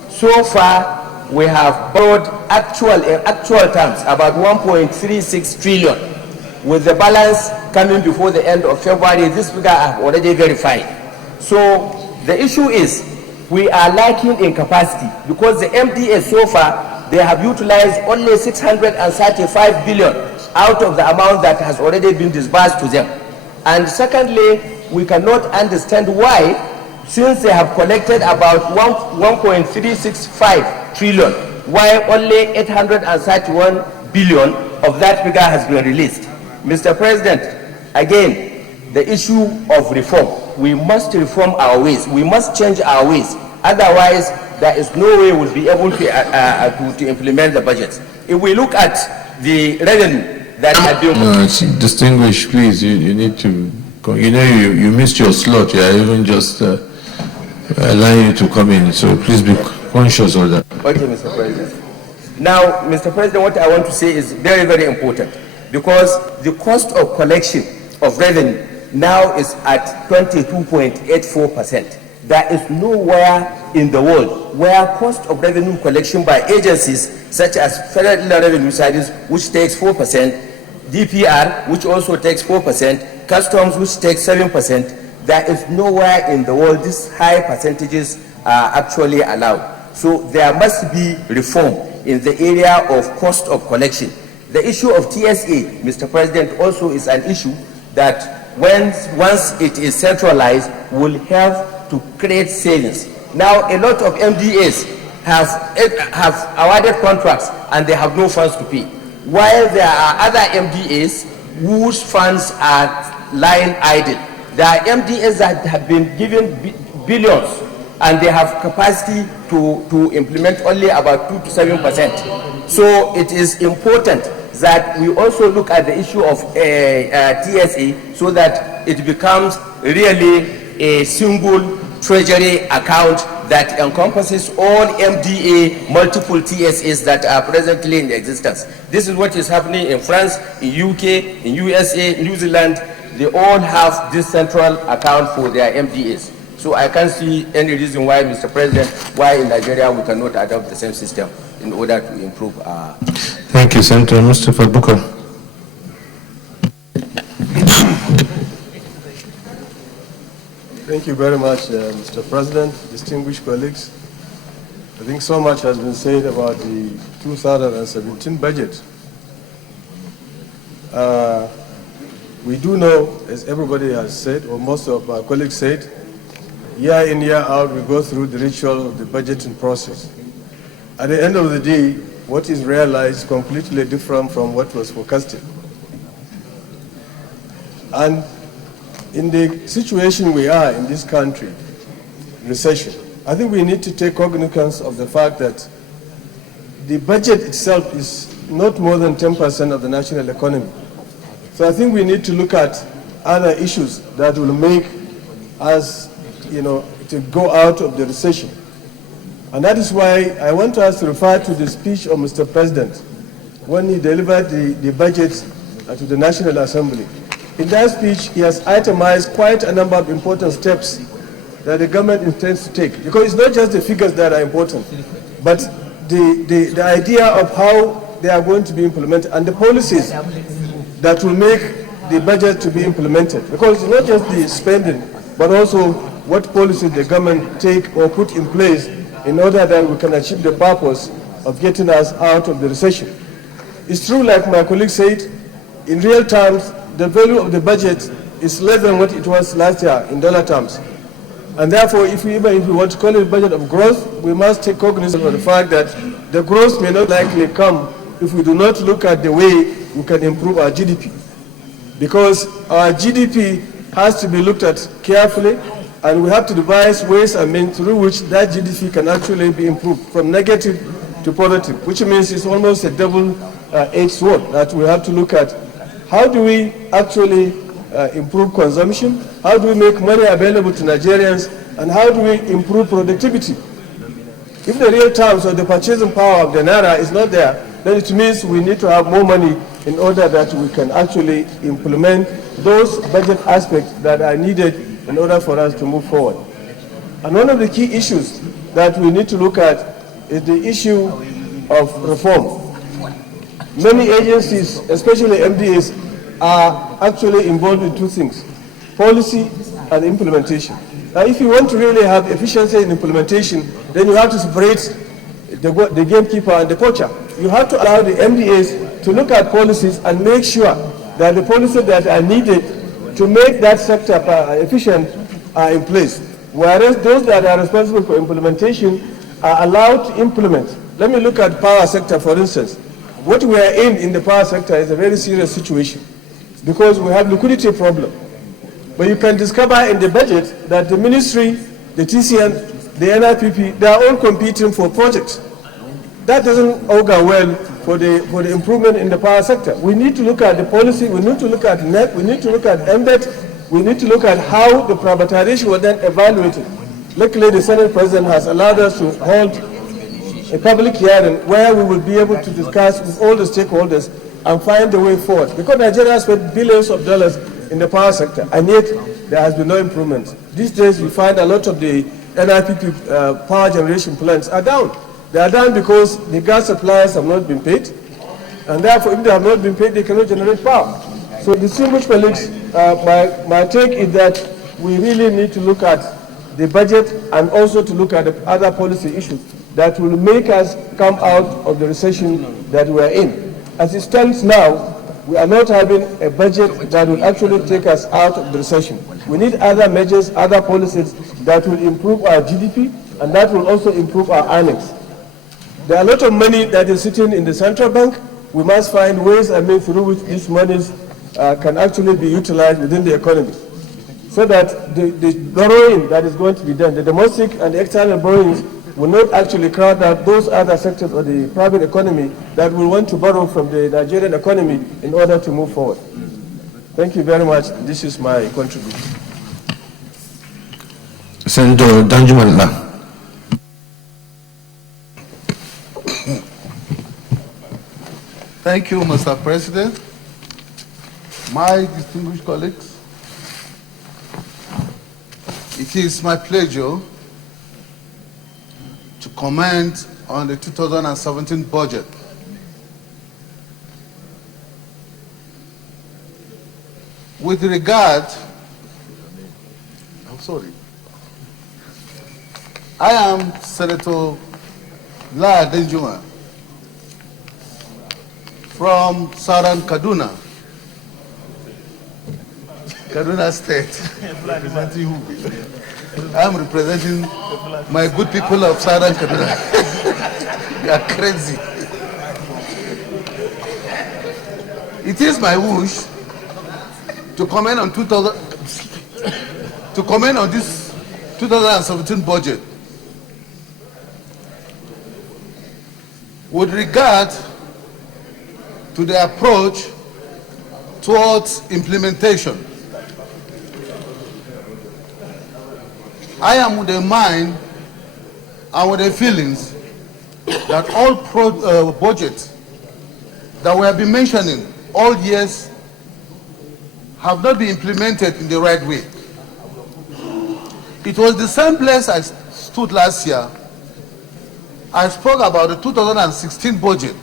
So far, we have borrowed in actual terms about 1.36 trillion. With the balance coming before the end of February, this figure I have already verified. So the issue is we are lacking in capacity because the MDA so far, they have utilized only 635 billion out of the amount that has already been disbursed to them. And secondly, we cannot understand why, since they have collected about 1.365 trillion, why only 831 billion of that figure has been released. Mr. President, again, the issue of reform. We must reform our ways. We must change our ways. Otherwise, there is no way we'll be able to implement the budget. If we look at the revenue that had been... No, distinguished, please, you need to... You know, you missed your slot. You are even just allowing you to come in. So please be conscious of that. Okay, Mr. President. Now, Mr. President, what I want to say is very, very important, because the cost of collection of revenue now is at 22.84%. There is nowhere in the world where cost of revenue collection by agencies such as Federal Revenue Service, which takes 4%, DPR, which also takes 4%, Customs, which takes 7%, there is nowhere in the world these high percentages are actually allowed. So there must be reform in the area of cost of collection. The issue of TSA, Mr. President, also is an issue that once it is centralized, will have to create savings. Now, a lot of MDAs have awarded contracts and they have no funds to pay, while there are other MDAs whose funds are lying idle. There are MDAs that have been given billions and they have capacity to implement only about 2 to 7%. So it is important that we also look at the issue of TSA so that it becomes really a single treasury account that encompasses all MDA, multiple TSAs that are presently in existence. This is what is happening in France, in UK, in USA, New Zealand, they all have this central account for their MDAs. So I can't see any reason why, Mr. President, why in Nigeria we cannot adopt the same system in order to improve our... Thank you, Senator Mustafa Bukar. Thank you very much, Mr. President, distinguished colleagues. I think so much has been said about the 2017 budget. We do know, as everybody has said, or most of my colleagues said, year in, year out, we go through the ritual of the budgeting process. At the end of the day, what is realized is completely different from what was forecasted. And in the situation we are in this country, recession, I think we need to take cognizance of the fact that the budget itself is not more than 10% of the national economy. So I think we need to look at other issues that will make us, to go out of the recession. And that is why I want us to refer to the speech of Mr. President when he delivered the budget to the National Assembly. In that speech, he has itemized quite a number of important steps that the government intends to take. Because it's not just the figures that are important, but the idea of how they are going to be implemented and the policies that will make the budget to be implemented. Because it's not just the spending, but also what policies the government take or put in place in order that we can achieve the purpose of getting us out of the recession. It's true, like my colleague said, in real terms, the value of the budget is less than what it was last year in dollar terms. And therefore, even if we want to call it a budget of growth, we must take cognizance of the fact that the growth may not likely come if we do not look at the way we can improve our GDP. Because our GDP has to be looked at carefully, and we have to devise ways and means through which that GDP can actually be improved from negative to positive, which means it's almost a double-edged sword that we have to look at. How do we actually improve consumption? How do we make money available to Nigerians? And how do we improve productivity? If the real terms of the purchasing power of the Naira is not there, then it means we need to have more money in order that we can actually implement those budget aspects that are needed in order for us to move forward. And one of the key issues that we need to look at is the issue of reform. Many agencies, especially MDAs, are actually involved in two things: policy and implementation. Now, if you want to really have efficiency in implementation, then you have to separate the gamekeeper and the poacher. You have to allow the MDAs to look at policies and make sure that the policies that are needed to make that sector efficient are in place, whereas those that are responsible for implementation are allowed to implement. Let me look at power sector, for instance. What we are in the power sector is a very serious situation because we have liquidity problem. But you can discover in the budget that the ministry, the TCN, the NIPP, they are all competing for projects. That doesn't augur well for the improvement in the power sector. We need to look at the policy, we need to look at NEP, we need to look at MDET, we need to look at how the privatization was then evaluated. Luckily, the Senate President has allowed us to hold a public hearing where we will be able to discuss with all the stakeholders and find the way forward. Because Nigeria has spent billions of dollars in the power sector, and yet there has been no improvement. These days, you find a lot of the NIPP power generation plants are down. They are down because the gas suppliers have not been paid, and therefore, if they have not been paid, they cannot generate power. So, distinguished colleagues, my take is that we really need to look at the budget and also to look at the other policy issues that will make us come out of the recession that we are in. As it stands now, we are not having a budget that will actually take us out of the recession. We need other measures, other policies that will improve our GDP and that will also improve our earnings. There are a lot of money that is sitting in the central bank. We must find ways and means through which these monies can actually be utilized within the economy, so that the borrowing that is going to be done, the domestic and the external borrowings, will not actually crowd out those other sectors of the private economy that will want to borrow from the Nigerian economy in order to move forward. Thank you very much. This is my contribution. Senator Danjumala. Thank you, Mr. President. My distinguished colleagues, It is my pleasure to comment on the 2017 budget. With regard, I am Senator La Denjuma from Southern Kaduna, Kaduna State. I'm representing my good people of Southern Kaduna. You are crazy. It is my wish to comment on this 2017 budget with regard to the approach towards implementation. I am with the mind and with the feelings that all budgets that we have been mentioning all years have not been implemented in the right way. It was the same place I stood last year. I spoke about the 2016 budget,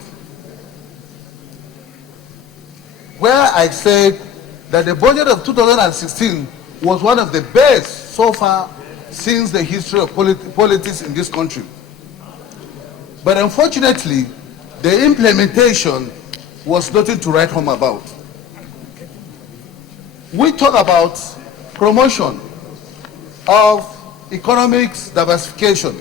where I said that the budget of 2016 was one of the best so far since the history of politics in this country. But unfortunately, the implementation was nothing to write home about. We talk about promotion of economics diversification.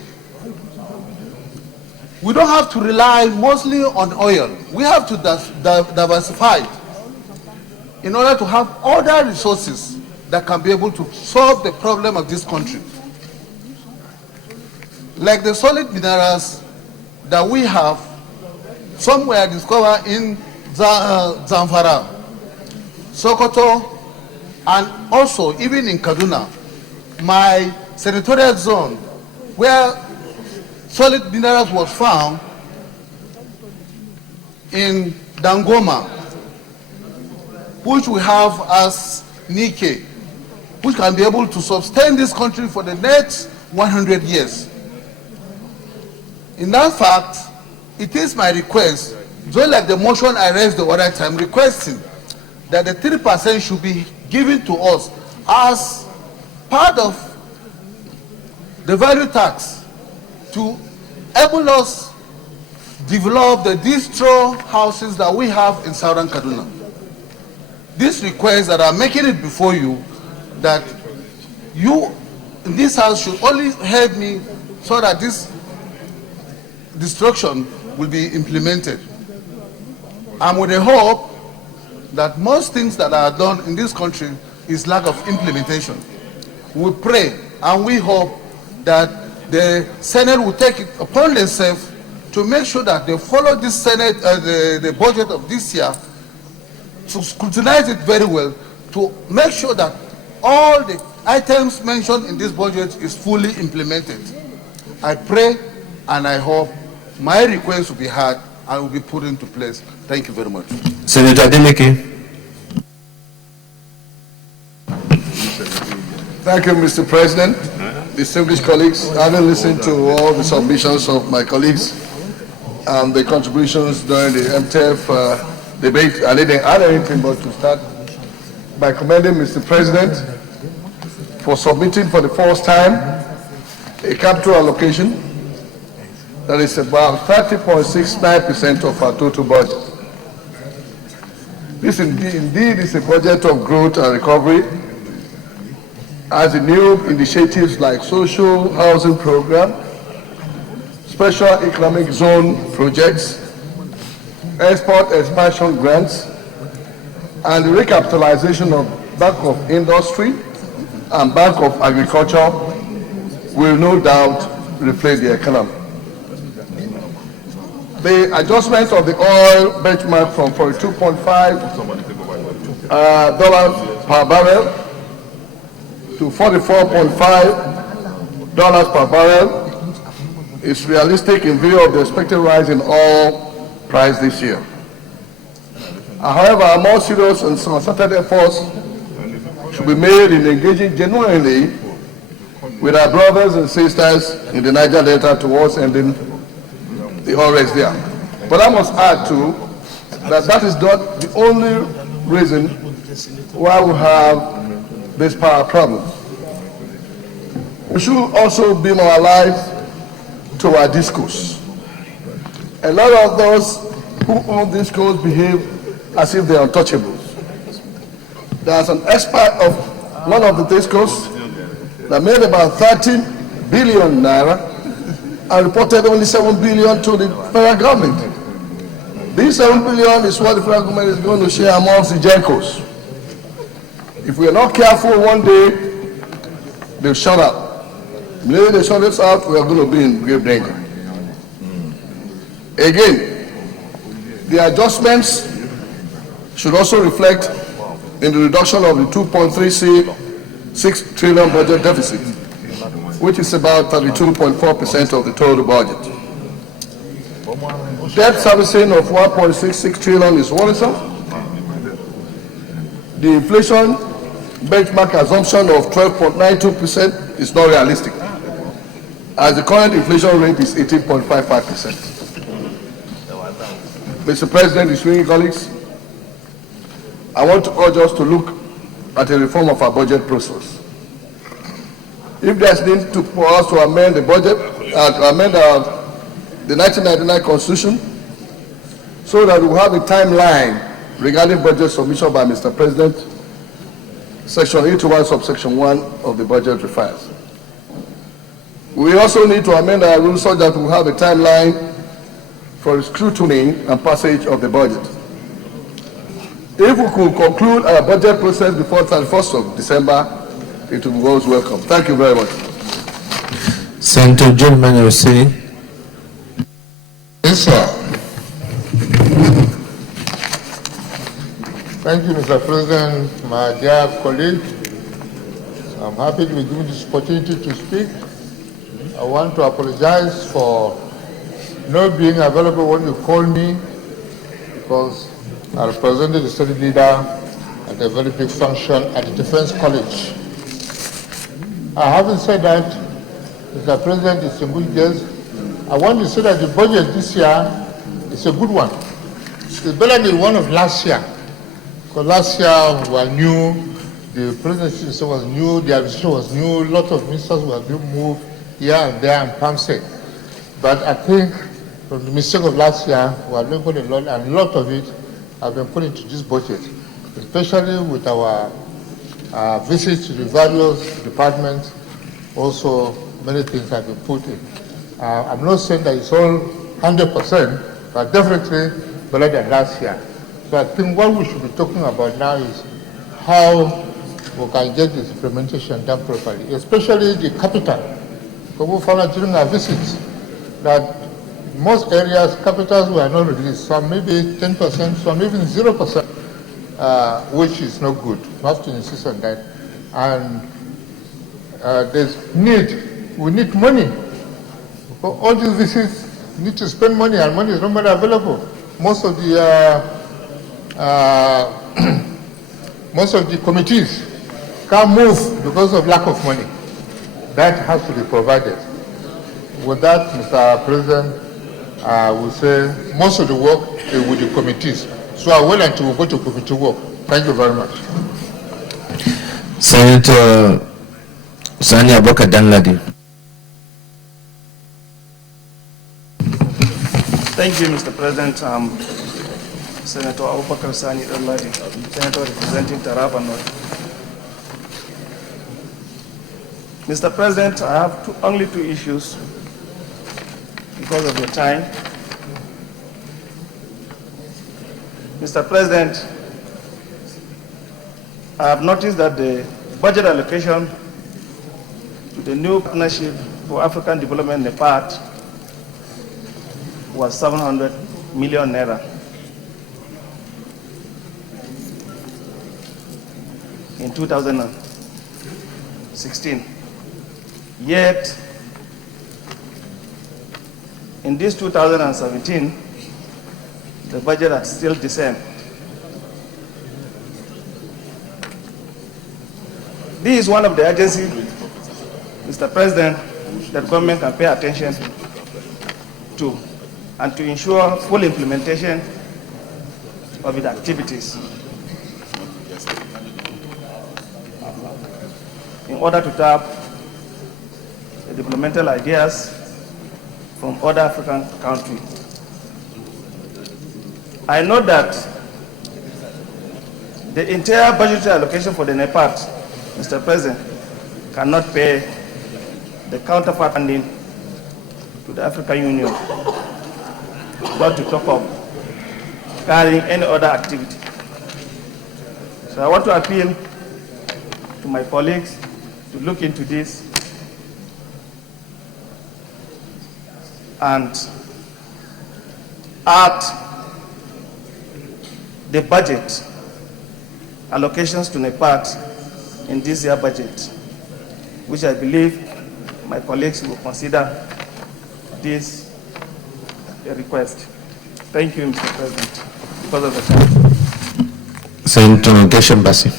We don't have to rely mostly on oil. We have to diversify in order to have other resources that can be able to solve the problem of this country. Like the solid minerals that we have, some were discovered in Zamfara, Sokoto, and also even in Kaduna, my senatorial zone, where solid minerals was found in Dangoma, which we have as Nike, which can be able to sustain this country for the next 100 years. In that fact, it is my request, just like the motion I raised the other time, requesting that the 3% should be given to us as part of the value tax to enable us develop the distro houses that we have in Southern Kaduna. This request that I'm making it before you, that you in this house should only help me so that this destruction will be implemented. And with the hope that most things that are done in this country is lack of implementation. We pray and we hope that the Senate will take it upon themselves to make sure that they follow this Senate, the budget of this year, to scrutinize it very well, to make sure that all the items mentioned in this budget is fully implemented. I pray and I hope my request will be heard and will be put into place. Thank you very much. Senator Adeleke. Thank you, Mr. President. Distinguished colleagues, having listened to all the submissions of my colleagues and the contributions during the MTF debate, I didn't add anything but to start by commending Mr. President for submitting for the first time a capital allocation that is about 30.69% of our total budget. This indeed is a budget of growth and recovery, as the new initiatives like social housing program, special economic zone projects, export expansion grants, and the recapitalization of Bank of Industry and Bank of Agriculture will no doubt reflect the economy. The adjustment of the oil benchmark from $42.5 per barrel to $44.5 per barrel is realistic in view of the expected rise in oil price this year. However, a more serious and concerted efforts should be made in engaging genuinely with our brothers and sisters in the Niger Delta towards ending the unrest there. But I must add too that that is not the only reason why we have this power problem. We should also beam our lives to our discourse. A lot of those who own discourse behave as if they are untouchables. There's an expert of one of the discourse that made about 13 billion naira and reported only 7 billion to the federal government. This 7 billion is what the federal government is going to share amongst the GENCOs. If we are not careful, one day they'll shut up. The minute they shut us out, we are going to be in grave danger. Again, the adjustments should also reflect in the reduction of the 2.36 trillion budget deficit, which is about 32.4% of the total budget. Debt servicing of 1.66 trillion is worrisome. The inflation benchmark assumption of 12.92% is not realistic, as the current inflation rate is 18.55%. Mr. President, distinguished colleagues, I want to urge us to look at a reform of our budget process. If there's need for us to amend the budget, to amend the 1999 Constitution, so that we have a timeline regarding budget submission by Mr. President, Section 81, subsection 1 of the budget refers. We also need to amend our rules so that we have a timeline for scrutiny and passage of the budget. If we could conclude our budget process before 31st of December, it will be most welcome. Thank you very much. Senator John Manuel. Yes, sir. Thank you, Mr. President, my dear colleague. I'm happy to be given this opportunity to speak. I want to apologize for not being available when you called me, because I represented the study leader at a very big function at the Defense College. Having said that, Mr. President, distinguished guests, I want to say that the budget this year is a good one. It's better than the one of last year. Because last year we were new, the presidency was new, the administration was new, a lot of ministers were being moved here and there and PAMSEC. But I think from the mistake of last year, we are learning a lot, and a lot of it have been put into this budget, especially with our visits to the various departments. Also, many things have been put in. I'm not saying that it's all 100%, but definitely better than last year. So I think what we should be talking about now is how we can get this implementation done properly, especially the capital. Because we found out during our visits that in most areas, capitals were not released, some maybe 10%, some even 0%, which is not good. We have to insist on that. And we need money. For all these visits, we need to spend money, and money is not money available. Most of the committees can't move because of lack of money. That has to be provided. With that, Mr. President, I will say most of the work is with the committees. So I will until we go to committee work. Thank you very much. Senator Sani Abubakar Danladi. Thank you, Mr. President. Senator Abubakar Sani Danladi, Senator representing Taraba North. Mr. President, I have only two issues because of your time. Mr. President, I have noticed that the budget allocation to the new Partnership for African Development, NEPAD, was 700 million naira. In 2016. Yet, in this 2017, the budget is still the same. This is one of the agencies Mr. President, that government can pay attention to, and to ensure full implementation of its activities in order to tap the developmental ideas from other African countries. I know that the entire budgetary allocation for the NEPAD, Mr. President, cannot pay the counterpart funding to the African Union, not to talk of carrying any other activity. So I want to appeal to my colleagues to look into this and add the budget allocations to NEPAD in this year's budget, which I believe my colleagues will consider this a request. Thank you, Mr. President, because of the time. Senator Gershom Bassi.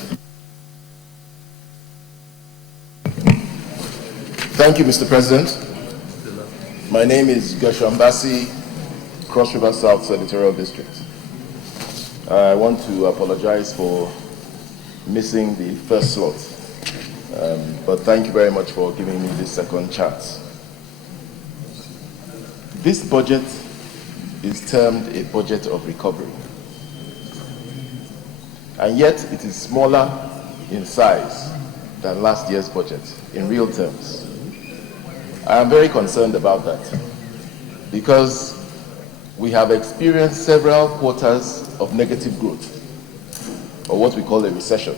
Thank you, Mr. President. My name is Gershom Bassi, Cross River South Senatorial District. I want to apologize for missing the first slot, but thank you very much for giving me this second chance. This budget is termed a budget of recovery, and yet it is smaller in size than last year's budget in real terms. I am very concerned about that because we have experienced several quarters of negative growth, or what we call a recession.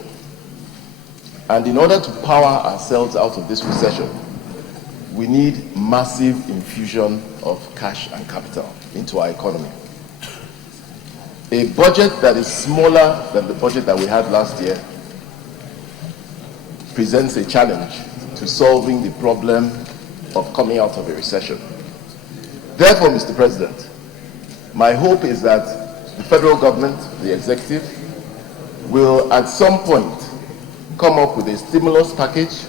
And in order to power ourselves out of this recession, we need massive infusion of cash and capital into our economy. A budget that is smaller than the budget that we had last year presents a challenge to solving the problem of coming out of a recession. Therefore, Mr. President, my hope is that the federal government, the executive, will at some point come up with a stimulus package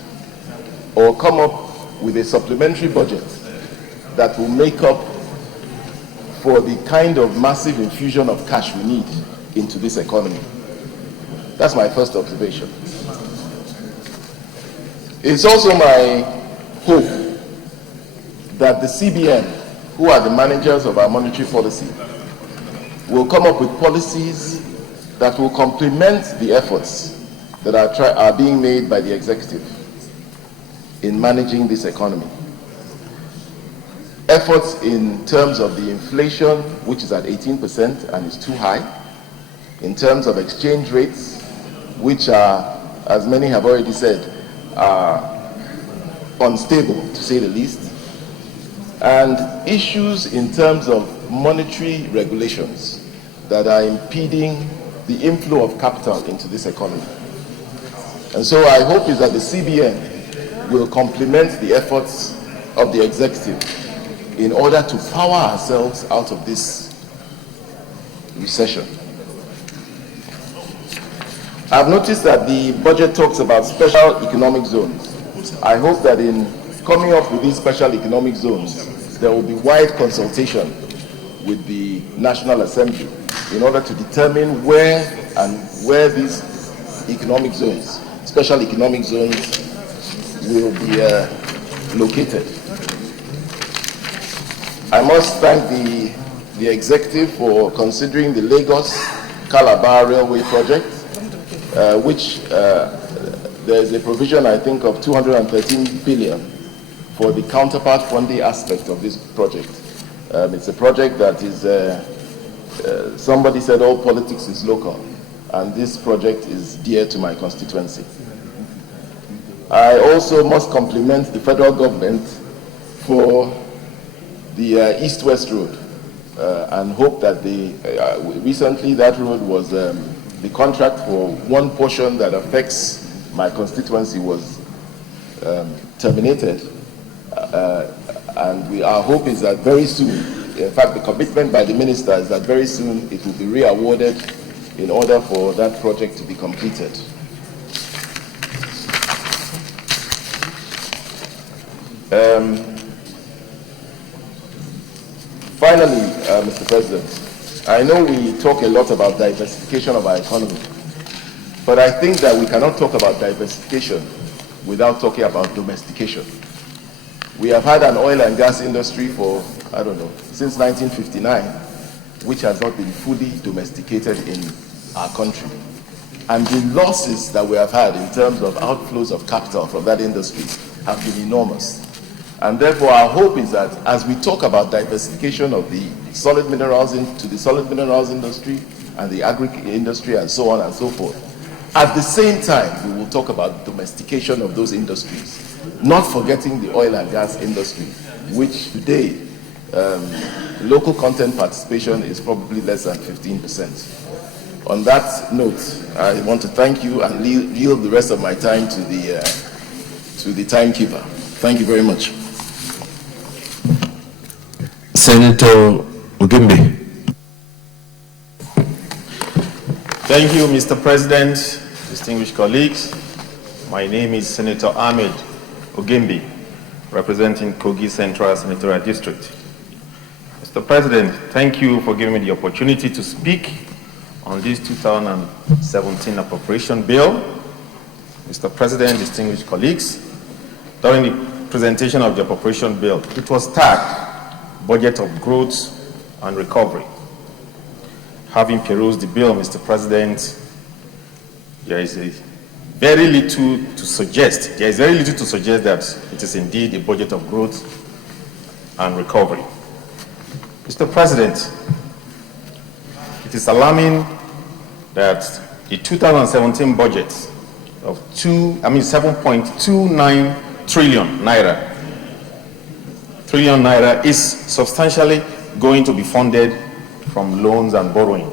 or come up with a supplementary budget that will make up for the kind of massive infusion of cash we need into this economy. That's my first observation. It's also my hope that the CBN, who are the managers of our monetary policy, will come up with policies that will complement the efforts that are being made by the executive in managing this economy. Efforts in terms of the inflation, which is at 18% and is too high, in terms of exchange rates, which are, as many have already said, are unstable, to say the least, and issues in terms of monetary regulations that are impeding the inflow of capital into this economy. And so I hope is that the CBN will complement the efforts of the executive in order to power ourselves out of this recession. I've noticed that the budget talks about special economic zones. I hope that in coming up with these special economic zones, there will be wide consultation with the National Assembly in order to determine where these economic zones, special economic zones, will be located. I must thank the executive for considering the Lagos-Calabar Railway project, which there is a provision, I think, of 213 billion for the counterpart funding aspect of this project. It's a project that is, somebody said all politics is local, and this project is dear to my constituency. I also must compliment the federal government for the East-West Road and hope that recently that road was, the contract for one portion that affects my constituency was terminated. And our hope is that very soon, in fact the commitment by the minister is that very soon it will be re-awarded in order for that project to be completed. Finally, Mr. President, I know we talk a lot about diversification of our economy, but I think that we cannot talk about diversification without talking about domestication. We have had an oil and gas industry for, I don't know, since 1959, which has not been fully domesticated in our country. And the losses that we have had in terms of outflows of capital from that industry have been enormous. And therefore, our hope is that as we talk about diversification of the solid minerals into the solid minerals industry and the agri industry and so on and so forth, at the same time, we will talk about domestication of those industries, not forgetting the oil and gas industry, which today, local content participation is probably less than 15%. On that note, I want to thank you and yield the rest of my time to the timekeeper. Thank you very much. Senator Ogimbe. Thank you, Mr. President, distinguished colleagues. My name is Senator Ahmed Ogimbe, representing Kogi Central Senatorial District. Mr. President, thank you for giving me the opportunity to speak on this 2017 appropriation bill. Mr. President, distinguished colleagues, during the presentation of the appropriation bill, it was tagged Budget of Growth and Recovery. Having perused the bill, Mr. President, there is very little to suggest that it is indeed a budget of growth and recovery. Mr. President, it is alarming that the 2017 budget of 7.29 trillion naira is substantially going to be funded from loans and borrowing,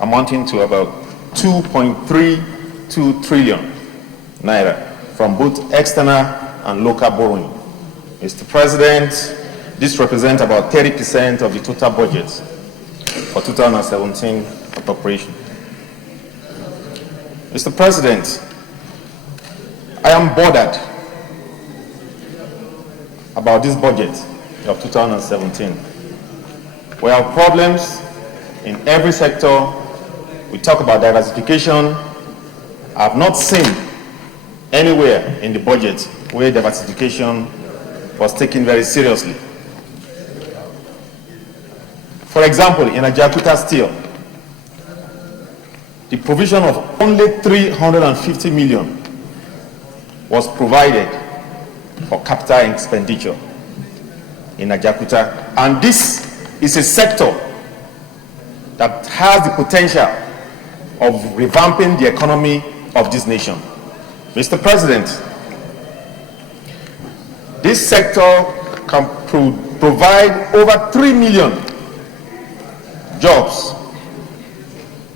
amounting to about 2.32 trillion naira from both external and local borrowing. Mr. President, this represents about 30% of the total budget for 2017 appropriation. Mr. President, I am bothered about this budget of 2017. We have problems in every sector. We talk about diversification. I have not seen anywhere in the budget where diversification was taken very seriously. For example, in Ajakuta Steel, the provision of only 350 million was provided for capital expenditure in Ajakuta. And this is a sector that has the potential of revamping the economy of this nation. Mr. President, this sector can provide over 3 million jobs,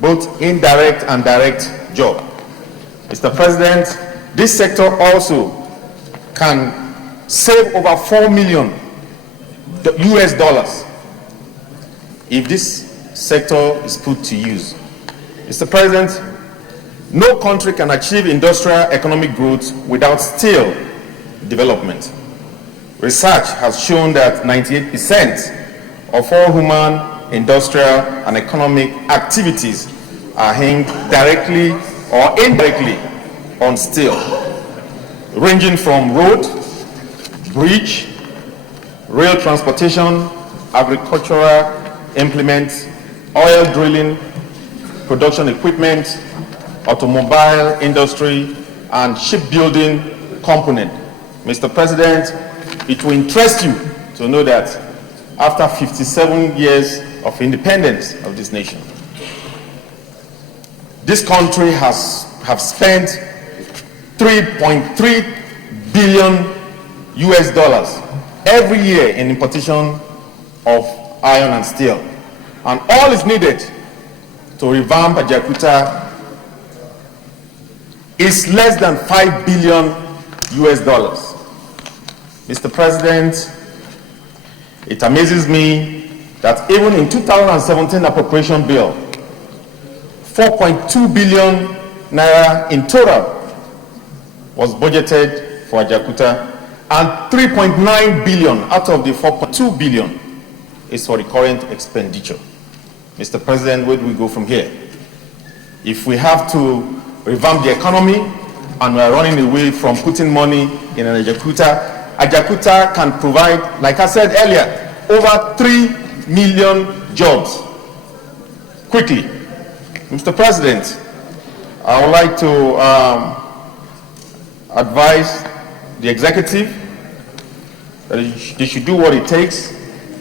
both indirect and direct jobs. Mr. President, this sector also can save over $4 million US dollars if this sector is put to use. Mr. President, no country can achieve industrial economic growth without steel development. Research has shown that 98% of all human, industrial, and economic activities are hinged directly or indirectly on steel, ranging from road, bridge, rail transportation, agricultural implements, oil drilling, production equipment, automobile industry, and shipbuilding component. Mr. President, it will interest you to know that after 57 years of independence of this nation, this country have spent 3.3 billion US dollars every year in importation of iron and steel. And all is needed to revamp Ajakuta is less than 5 billion US dollars. Mr. President, it amazes me that even in 2017 appropriation bill, 4.2 billion naira in total was budgeted for Ajakuta, And 3.9 billion out of the 4.2 billion is for the current expenditure. Mr. President, where do we go from here? If we have to revamp the economy and we are running away from putting money in an Ajakuta can provide, like I said earlier, over 3 million jobs quickly. Mr. President, I would like to advise the executive that they should do what it takes,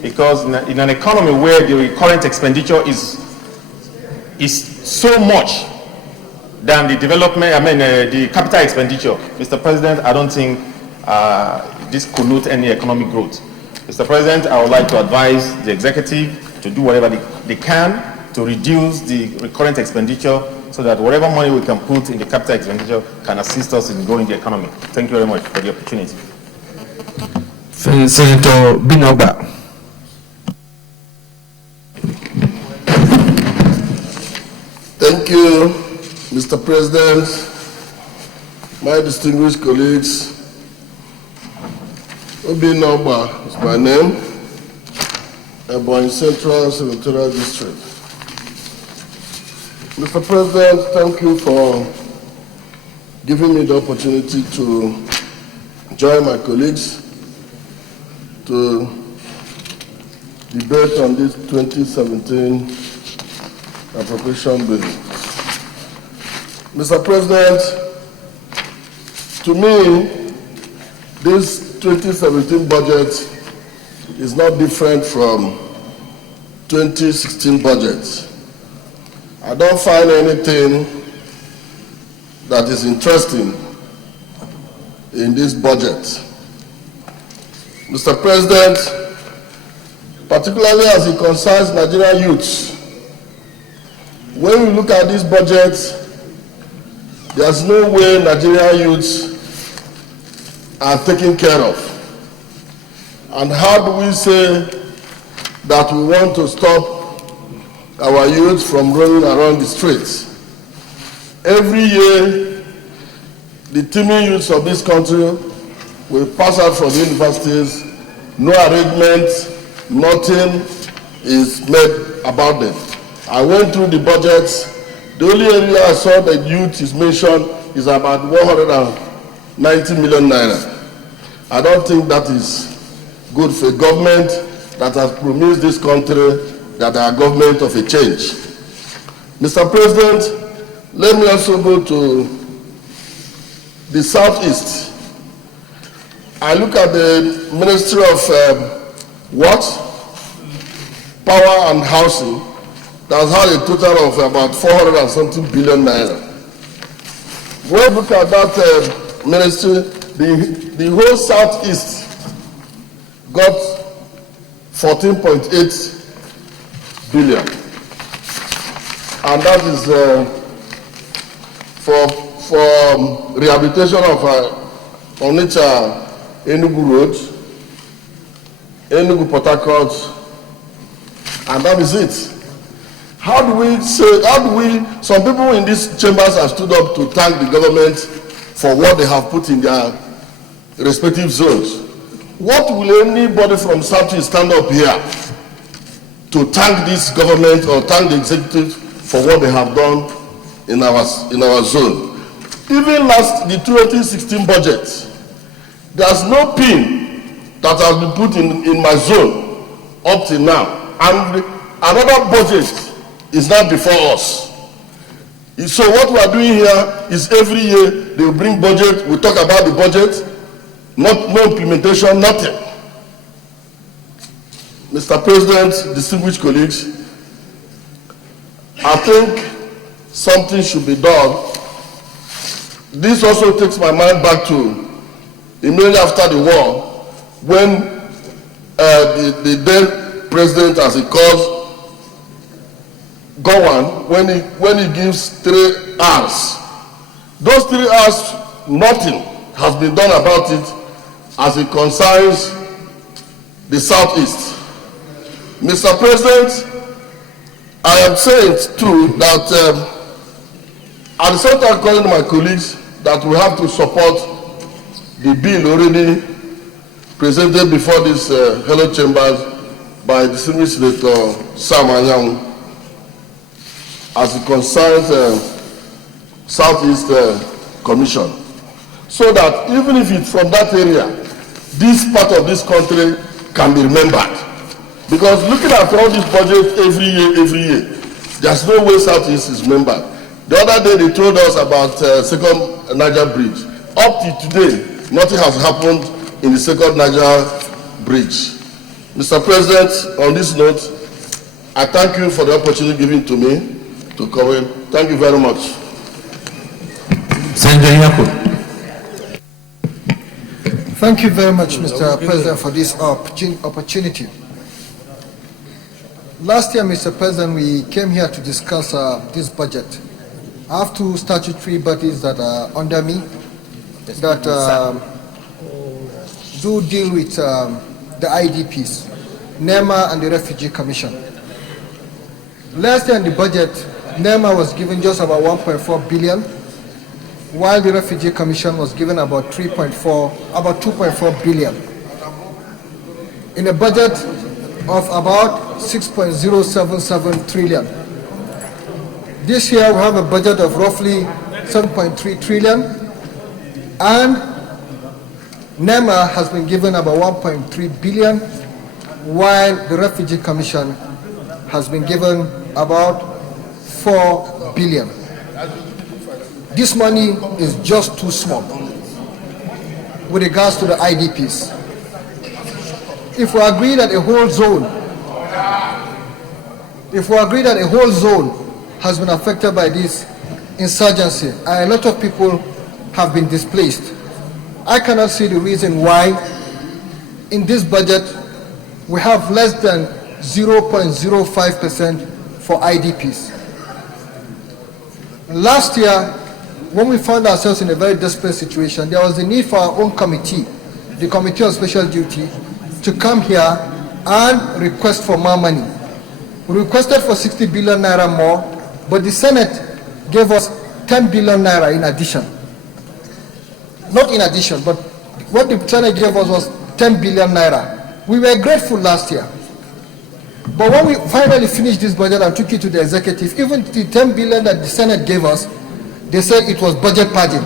because in an economy where the current expenditure is so much than the the capital expenditure, Mr. President, I don't think this connotes any economic growth. Mr. President, I would like to advise the executive to do whatever they can to reduce the current expenditure, so that whatever money we can put in the capital expenditure can assist us in growing the economy. Thank you very much for the opportunity. Senator Binoba. Thank you, Mr. President, my distinguished colleagues. Binoba is my name. I'm born in Central Senatorial District. Mr. President, thank you for giving me the opportunity to join my colleagues to debate on this 2017 appropriation bill. Mr. President, to me, this 2017 budget is not different from 2016 budget. I don't find anything that is interesting in this budget. Mr. President, particularly as it concerns Nigerian youths, when we look at this budget, there's no way Nigerian youths are taken care of. And how do we say that we want to stop our youth from running around the streets? Every year, the teeming youths of this country will pass out from the universities, no arrangement, nothing is made about them. I went through the budgets. The only area I saw that youth is mentioned is about 190 million naira. I don't think that is good for a government that has promised this country that they are a government of a change. Mr. President, let me also go to the Southeast. I look at the Ministry of Works, Power and Housing, that has had a total of about 400 and something billion naira. When we look at that ministry, the whole Southeast got 14.8 billion. And that is for rehabilitation of Onitsha Enugu Road, Enugu Port Harcourt, and that is it. How do we, some people in these chambers have stood up to thank the government for what they have put in their respective zones. What will anybody from Southeast stand up here to thank this government or thank the executive for what they have done in our zone? Even the 2016 budget, there's no pin that has been put in my zone up till now. And another budget is not before us. So what we are doing here is every year they will bring budget, we talk about the budget, no implementation, nothing. Mr. President, distinguished colleagues, I think something should be done. This also takes my mind back to immediately after the war, when the then president, as he calls Gowan, when he gives 3 hours. Those 3 hours, nothing has been done about it as it concerns the Southeast. Mr. President, I am saying too that at the same time calling my colleagues that we have to support the bill already presented before this Hello Chambers by distinguished Senator Sam Anyang as it concerns Southeast Commission, so that even if it's from that area, this part of this country can be remembered. Because looking at all these budgets every year, there's no way Southeast is remembered. The other day they told us about second Niger Bridge. Up to today, nothing has happened in the second Niger Bridge. Mr. President, on this note, I thank you for the opportunity given to me to comment. Thank you very much. Thank you very much, Mr. President, for this opportunity. Last year, Mr. President, we came here to discuss this budget. I have two statutory bodies that are under me that do deal with the IDPs, NEMA and the Refugee Commission. Last year in the budget, NEMA was given just about 1.4 billion, while the Refugee Commission was given about 2.4 billion. In a budget of about 6.077 trillion. This year we have a budget of roughly 7.3 trillion, and NEMA has been given about 1.3 billion, while the Refugee Commission has been given about 4 billion. This money is just too small with regards to the IDPs. If we agree that a whole zone has been affected by this insurgency and a lot of people have been displaced, I cannot see the reason why in this budget we have less than 0.05% for IDPs. Last year, when we found ourselves in a very desperate situation, there was the need for our own committee, the Committee on Special Duty, to come here and request for more money. We requested for 60 billion naira more, but the Senate gave us 10 billion naira in addition. Not in addition, but what the Senate gave us was 10 billion naira. We were grateful last year. But when we finally finished this budget and took it to the executive, even the 10 billion that the Senate gave us, they said it was budget padding.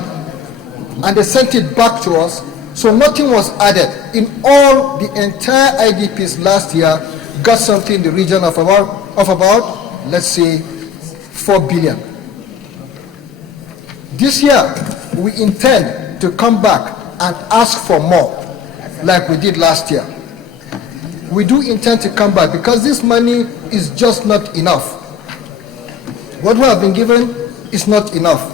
And they sent it back to us, so nothing was added. In all, the entire IDPs last year got something in the region of about, let's say, 4 billion. This year, we intend to come back and ask for more, like we did last year. We do intend to come back because this money is just not enough. What we have been given is not enough.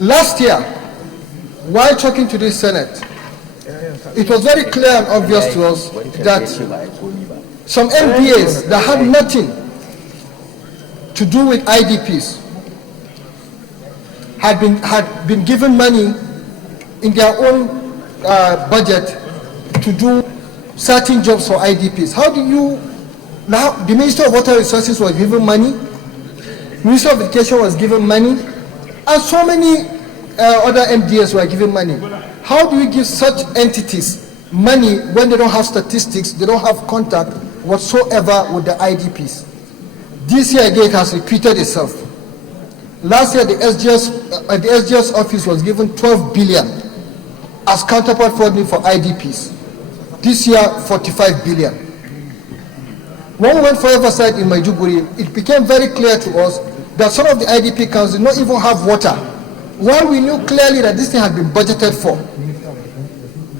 Last year, while talking to the Senate, it was very clear and obvious to us that some MPAs that had nothing to do with IDPs had been given money in their own budget to do certain jobs for IDPs. How do you, now the Minister of Water Resources was given money, Minister of Education was given money, and so many other MDS were given money. How do you give such entities money when they don't have statistics, they don't have contact whatsoever with the IDPs? This year again it has repeated itself. Last year the SGS office was given 12 billion as counterpart funding for IDPs. This year 45 billion. When we went for oversight in Maiduguri, it became very clear to us that some of the IDP camps did not even have water, while we knew clearly that this thing had been budgeted for.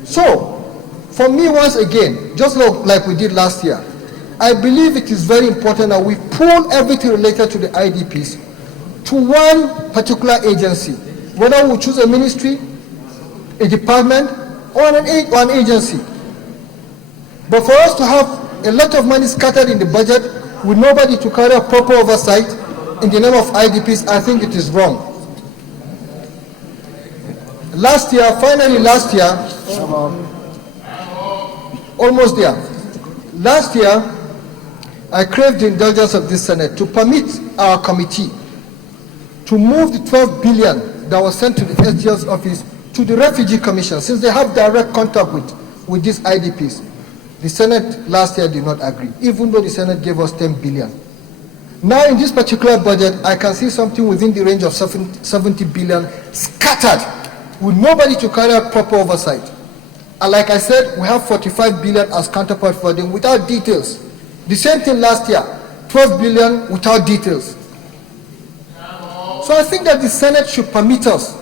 So, for me, once again, just like we did last year, I believe it is very important that we pull everything related to the IDPs to one particular agency, whether we choose a ministry, a department, or an agency. But for us to have a lot of money scattered in the budget with nobody to carry a proper oversight in the name of IDPs, I think it is wrong. Last year, finally last year, almost there. Last year, I craved the indulgence of this Senate to permit our committee to move the 12 billion that was sent to the SGS office to the Refugee Commission, since they have direct contact with these IDPs. The Senate last year did not agree, even though the Senate gave us 10 billion. Now in this particular budget, I can see something within the range of 70 billion scattered with nobody to carry out proper oversight. And like I said, we have 45 billion as counterpart for them without details. The same thing last year, 12 billion without details. So I think that the Senate should permit us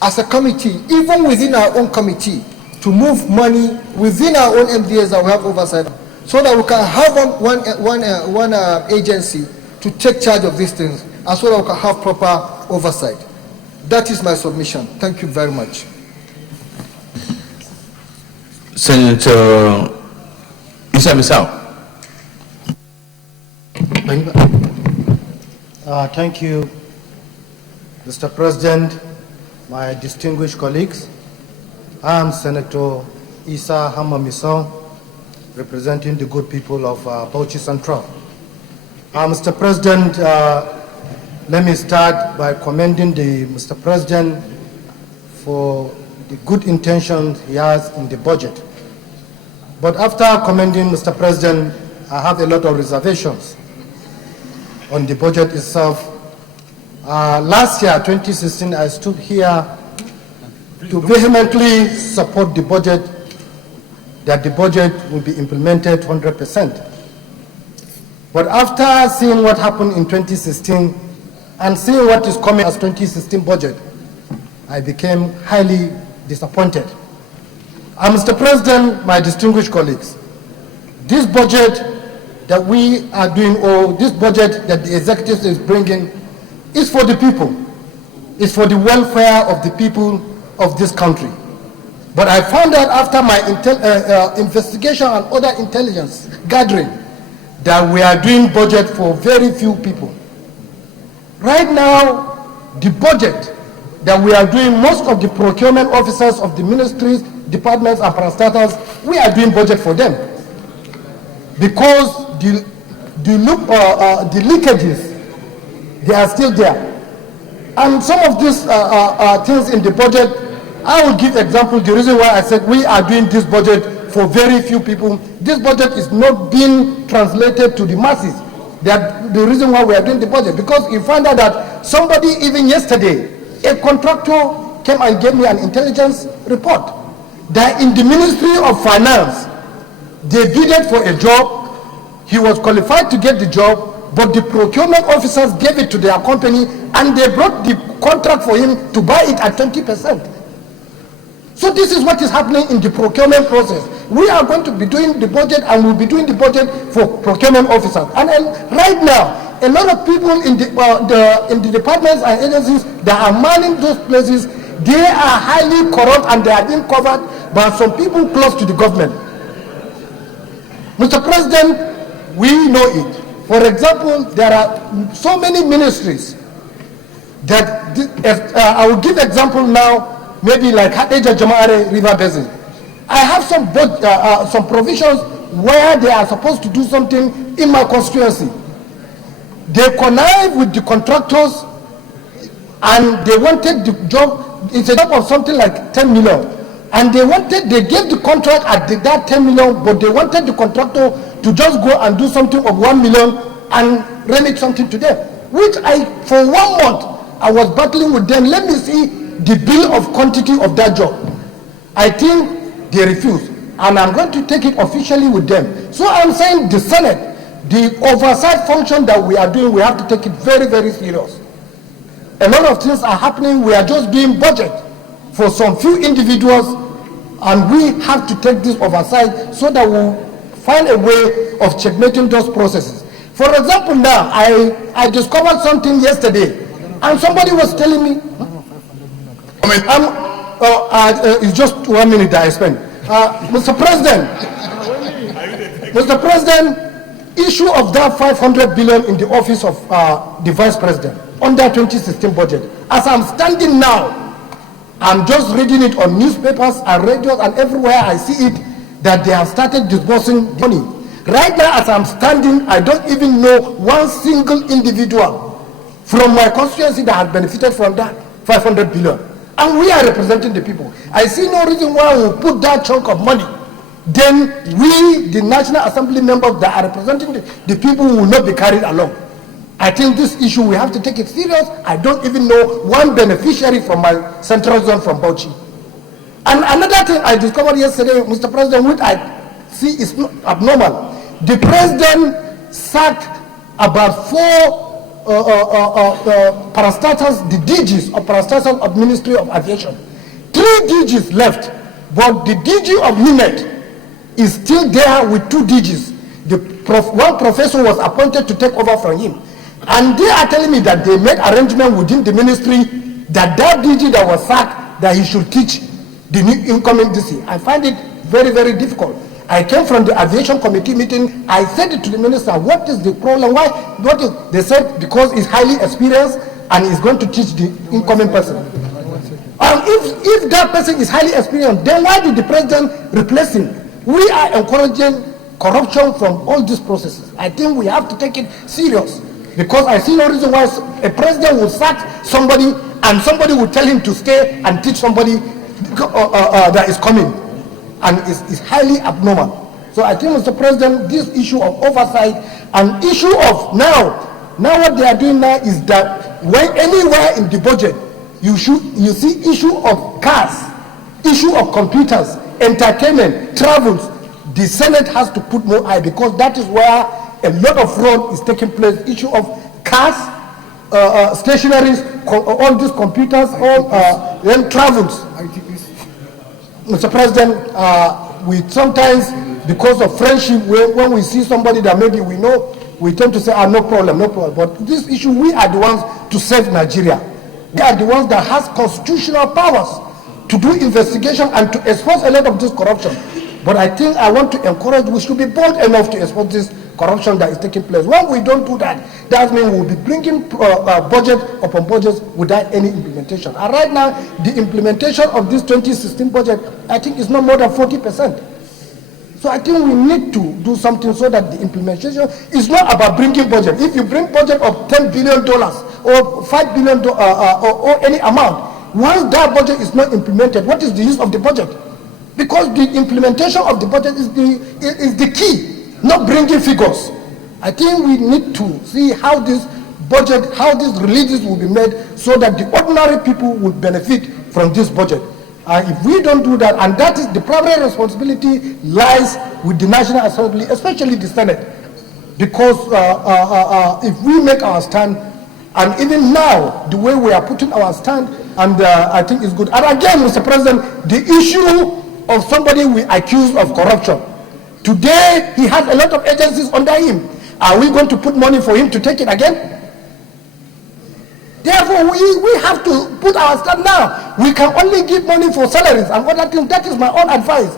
as a committee, even within our own committee, to move money within our own MDAs that we have oversight, so that we can have one agency to take charge of these things, and so that we can have proper oversight. That is my submission. Thank you very much. Senator Issa-Bissau. Thank you, Mr. President, my distinguished colleagues. I am Senator Issa Hamma-Bissau, representing the good people of Bauchi Central. Mr. President, let me start by commending Mr. President for the good intentions he has in the budget. But after commending Mr. President, I have a lot of reservations on the budget itself. Last year, 2016, I stood here to vehemently support the budget, that the budget will be implemented 100%. But after seeing what happened in 2016 and seeing what is coming as 2016 budget, I became highly disappointed. Mr. President, my distinguished colleagues, this budget that we are doing, or this budget that the executive is bringing, is for the people. It's for the welfare of the people of this country. But I found out after my investigation and other intelligence gathering that we are doing budget for very few people. Right now, the budget that we are doing, most of the procurement officers of the ministries, departments and parastatals, we are doing budget for them. Because the leakages, they are still there. And some of these things in the budget, I will give example. The reason why I said we are doing this budget for very few people, this budget is not being translated to the masses. That the reason why we are doing the budget, because you find out that somebody, even yesterday, a contractor came and gave me an intelligence report that in the Ministry of Finance, they bidded for a job, he was qualified to get the job, but the procurement officers gave it to their company and they brought the contract for him to buy it at 20%. So this is what is happening in the procurement process. We are going to be doing the budget, and we'll be doing the budget for procurement officers. And right now, a lot of people in the departments and agencies that are manning those places, they are highly corrupt and they are being covered by some people close to the government. Mr. President, we know it. For example, there are so many ministries that, I will give example now, maybe like Hadeja Jamare River Basin. I have some provisions where they are supposed to do something in my constituency. They connive with the contractors and they wanted the job, it's a job of something like 10 million. And they gave the contract at that 10 million, but they wanted the contractor to just go and do something of 1 million and remit something to them. Which for 1 month, I was battling with them. Let me see the bill of quantity of that job. I think they refused, and I'm going to take it officially with them. So I'm saying the Senate, the oversight function that we are doing, we have to take it very, very serious. A lot of things are happening. We are just doing budget for some few individuals, and we have to take this oversight so that we'll find a way of checkmating those processes. For example, now, I discovered something yesterday, and somebody was telling me, it's just 1 minute that I spent. Mr. President, issue of that 500 billion in the office of the Vice President under 2016 budget. As I'm standing now, I'm just reading it on newspapers and radios and everywhere I see it, that they have started disbursing money. Right now, as I'm standing, I don't even know one single individual from my constituency that has benefited from that 500 billion. And we are representing the people. I see no reason why we put that chunk of money. Then we, the National Assembly members that are representing the people, will not be carried along. I think this issue, we have to take it serious. I don't even know one beneficiary from my central zone from Bauchi. And another thing I discovered yesterday, Mr. President, which I see is abnormal. The president sacked about 4 parastatals, the DGs of parastatals of Ministry of Aviation. 3 DGs left, but the DG of NIMET is still there with 2 DGs. One professor was appointed to take over from him. And they are telling me that they made arrangement within the ministry that that DG that was sacked, that he should teach the new incoming DC. I find it very, very difficult. I came from the aviation committee meeting. I said it to the minister, what is the problem? Why? What is? They said because he's highly experienced and he's going to teach the incoming person. And if that person is highly experienced, then why did the president replace him? We are encouraging corruption from all these processes. I think we have to take it serious, because I see no reason why a president will sack somebody and somebody will tell him to stay and teach somebody that is coming, and is highly abnormal. So I think, Mr. President, this issue of oversight and issue of now what they are doing now is that when anywhere in the budget you see issue of cars, issue of computers, entertainment, travels, the Senate has to put more eye, because that is where a lot of fraud is taking place. Issue of cars, stationaries, all these computers, all then travels. Mr. President, we sometimes, because of friendship, when we see somebody that maybe we know, we tend to say, no problem, no problem. But this issue, we are the ones to save Nigeria. We are the ones that has constitutional powers to do investigation and to expose a lot of this corruption. But I think I want to encourage, we should be bold enough to expose this corruption that is taking place. When we don't do that, that means we'll be bringing budget upon budgets without any implementation. And right now, the implementation of this 2016 budget, I think, is not more than 40%. So I think we need to do something so that the implementation is not about bringing budget. If you bring budget of $10 billion or $5 billion or any amount, once that budget is not implemented, what is the use of the budget? Because the implementation of the budget is the key, not bringing figures. I think we need to see how this budget, how these releases will be made so that the ordinary people will benefit from this budget. If we don't do that, and that is the primary responsibility lies with the National Assembly, especially the Senate, because if we make our stand, and even now, the way we are putting our stand, and I think it's good. And again, Mr. President, the issue of somebody we accuse of corruption, today he has a lot of agencies under him. Are we going to put money for him to take it again? Therefore, we have to put our stand now. We can only give money for salaries and other things. That is my own advice.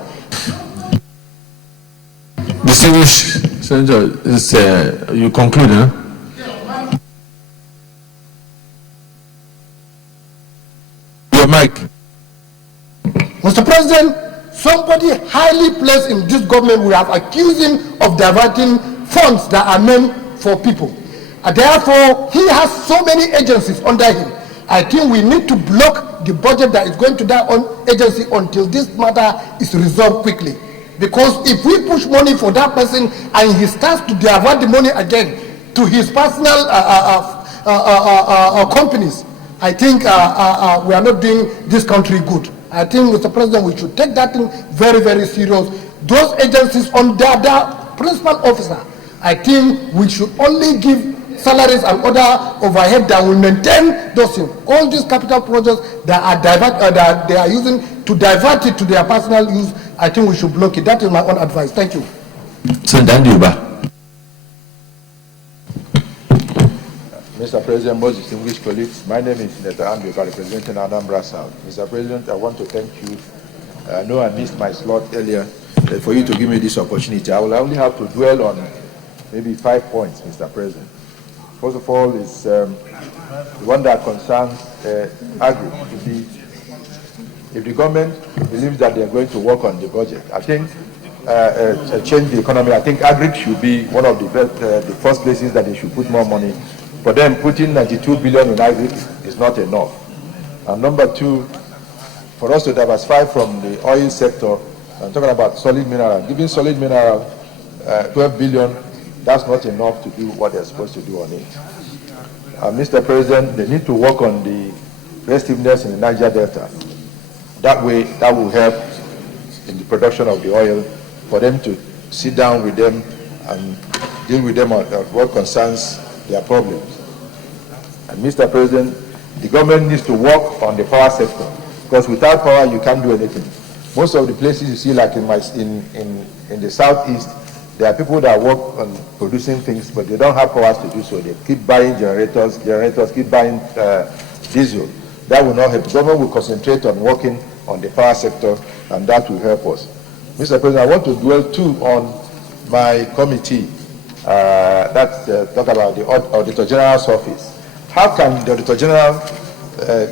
Distinguished Senator, you conclude, huh? Your mic. Mr. President, somebody highly placed in this government, we have accused him of diverting funds that are meant for people. Therefore, he has so many agencies under him. I think we need to block the budget that is going to that agency until this matter is resolved quickly. Because if we push money for that person and he starts to divert the money again to his personal companies, I think we are not doing this country good. I think, Mr. President, we should take that thing very, very serious. Those agencies under the principal officer, I think we should only give salaries and other overhead that will maintain those things. All these capital projects that are that they are using to divert it to their personal use, I think we should block it. That is my own advice. Thank you. Senator Ndiuba. Mr. President, most distinguished colleagues, my name is Senator Ambiuka, representing Anambra South. Mr. President, I want to thank you. I know I missed my slot earlier. For you to give me this opportunity, I will only have to dwell on maybe 5 points, Mr. President. First of all, is the one that concerns agri. If the government believes that they are going to work on the budget, I think change the economy, I think agri should be one of the first places that they should put more money. For them, putting 92 billion in agri is not enough. And number two, for us to diversify from the oil sector. I'm talking about solid mineral. Giving solid mineral 12 billion, that's not enough to do what they're supposed to do on it. Mr. President, they need to work on the restiveness in the Niger Delta. That way, that will help in the production of the oil, for them to sit down with them and deal with them on what concerns their problems. And Mr. President, the government needs to work on the power sector, because without power you can't do anything. Most of the places you see, like in the southeast, there are people that work on producing things, but they don't have powers to do so. They keep buying generators keep buying diesel. That will not help. The government will concentrate on working on the power sector, and that will help us. Mr. President, I want to dwell too on my committee talk about the Auditor General's office. How can the Auditor General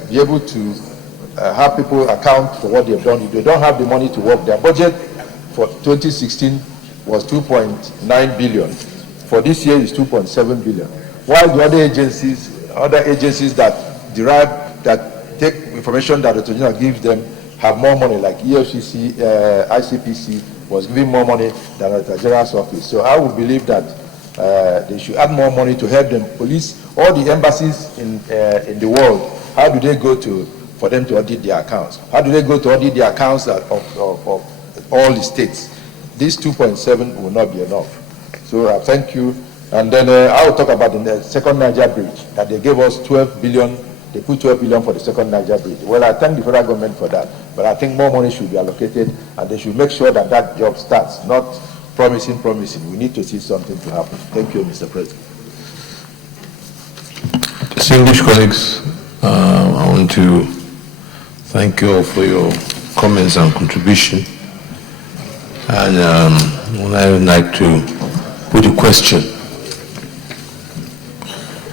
be able to have people account for what they've done if they don't have the money to work? Their budget for 2016 was 2.9 billion. For this year is 2.7 billion. While the other agencies that take information that the Auditor General gives them have more money, like EFCC, ICPC was giving more money than the Auditor General's office. So I would believe that they should add more money to help them police all the embassies in the world. How do they go for them to audit their accounts? How do they go to audit the accounts of all the states? This 2.7 will not be enough. So thank you. And then I will talk about the second Niger bridge, that they gave us 12 billion. They put 12 billion for the second Niger bridge. Well, I thank the federal government for that, but I think more money should be allocated, and they should make sure that that job starts, not promising. We need to see something to happen. Thank you, Mr. President. Distinguished colleagues, I want to thank you all for your comments and contribution. And I would like to put a question.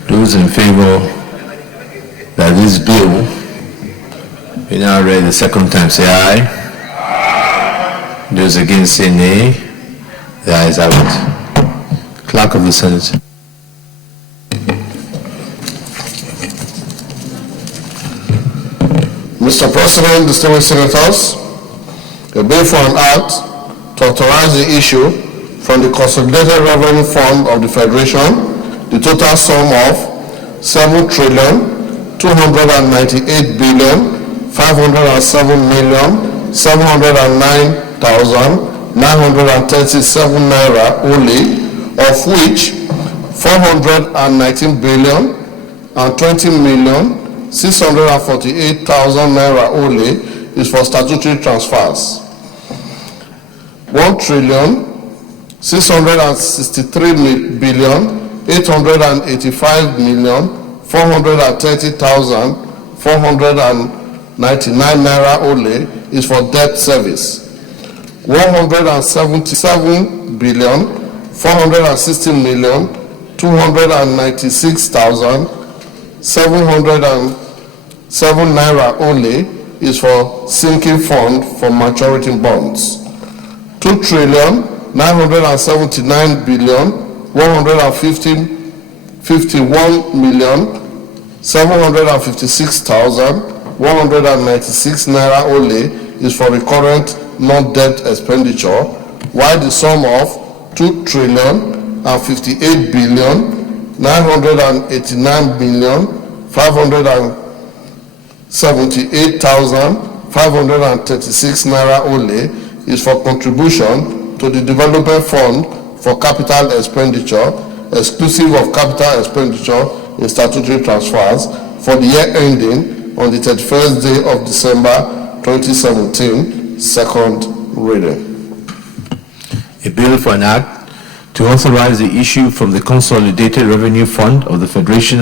Those in favor that this bill be now read the second time, say aye. Those against, say nay. The ayes have it. Clerk of the Senate. Mr. President, distinguished senators, a bill for an act to authorize the issue from the Consolidated Revenue Fund of the Federation the total sum of 7,298,507,709,937 naira only, of which 419,020,648,000 naira only is for statutory transfers. 1,633,885,430,499 naira only is for debt service. 177,460,296,707 naira only is for sinking fund for maturity bonds. 2,979,151,756,196 naira only is for recurrent non-debt expenditure, while the sum of 2,358,989,578,536 naira only is for contribution to the development fund for capital expenditure, exclusive of capital expenditure in statutory transfers for the year ending on the 31st day of December 2017, second reading. A bill for an act to authorize the issue from the Consolidated Revenue Fund of the Federation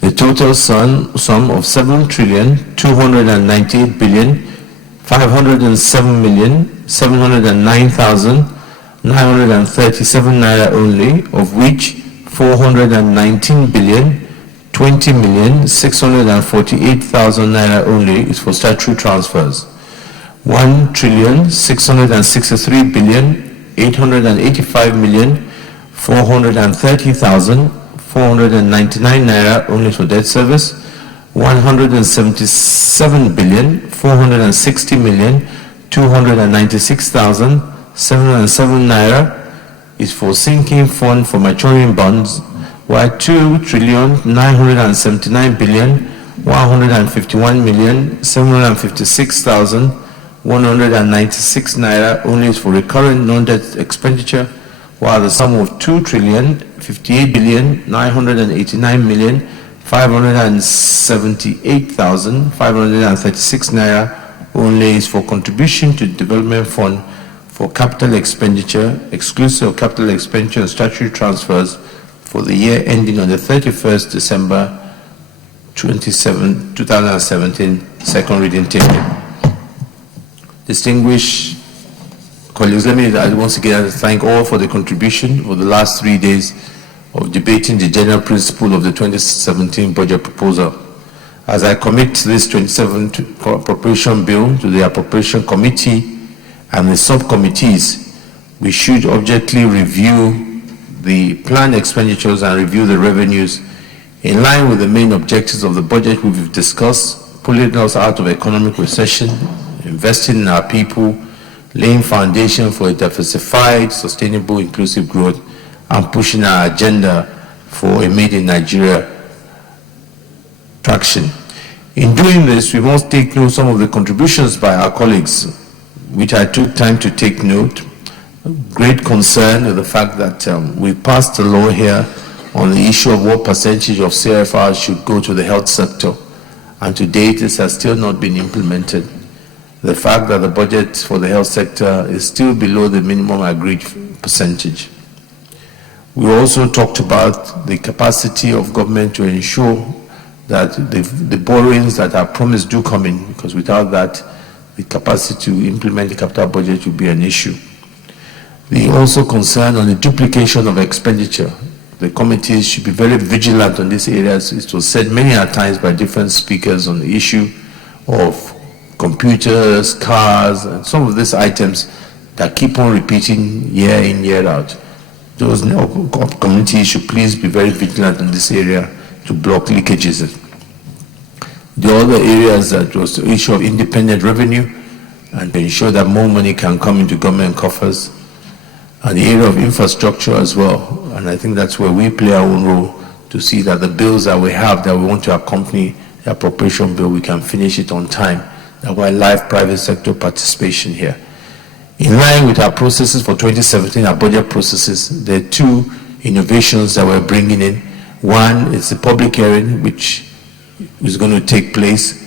the total sum of 7,507,709,937 naira only, of which 419,020,648,000 naira only is for statutory transfers. 1,663,885,430,499 naira only for debt service. 177,460,296,707 naira is for sinking fund for maturing bonds, while 2,979,151,756,196 naira only is for recurrent non-debt expenditure, while the sum of 2,058,989,578,536 naira only is for contribution to the development fund for capital expenditure, exclusive of capital expenditure and statutory transfers for the year ending on the 31st December 2017, second reading table. Distinguished colleagues, let me once again thank all for the contribution for the last 3 days of debating the general principle of the 2017 budget proposal. As I commit this 2017 appropriation bill to the appropriation committee and the subcommittees, we should objectively review the planned expenditures and review the revenues in line with the main objectives of the budget we've discussed, pulling us out of economic recession, investing in our people, laying foundation for a diversified, sustainable, inclusive growth, and pushing our agenda for a made in Nigeria traction. In doing this, we must take note of some of the contributions by our colleagues, which I took time to take note. Great concern with the fact that we passed a law here on the issue of what percentage of CFR should go to the health sector, and to date this has still not been implemented. The fact that the budget for the health sector is still below the minimum agreed percentage. We also talked about the capacity of government to ensure that the borrowings that are promised do come in, because without that, the capacity to implement the capital budget will be an issue. We also concerned on the duplication of expenditure. The committees should be very vigilant on these areas. It was said many a times by different speakers on the issue of computers, cars, and some of these items that keep on repeating year in, year out. Those communities should please be very vigilant in this area to block leakages. The other areas that was the issue of independent revenue and to ensure that more money can come into government coffers, and the area of infrastructure as well. And I think that's where we play our own role to see that the bills that we have that we want to accompany the appropriation bill, we can finish it on time. That will live private sector participation here. In line with our processes for 2017, our budget processes, there are two innovations that we're bringing in. One is the public hearing, which is going to take place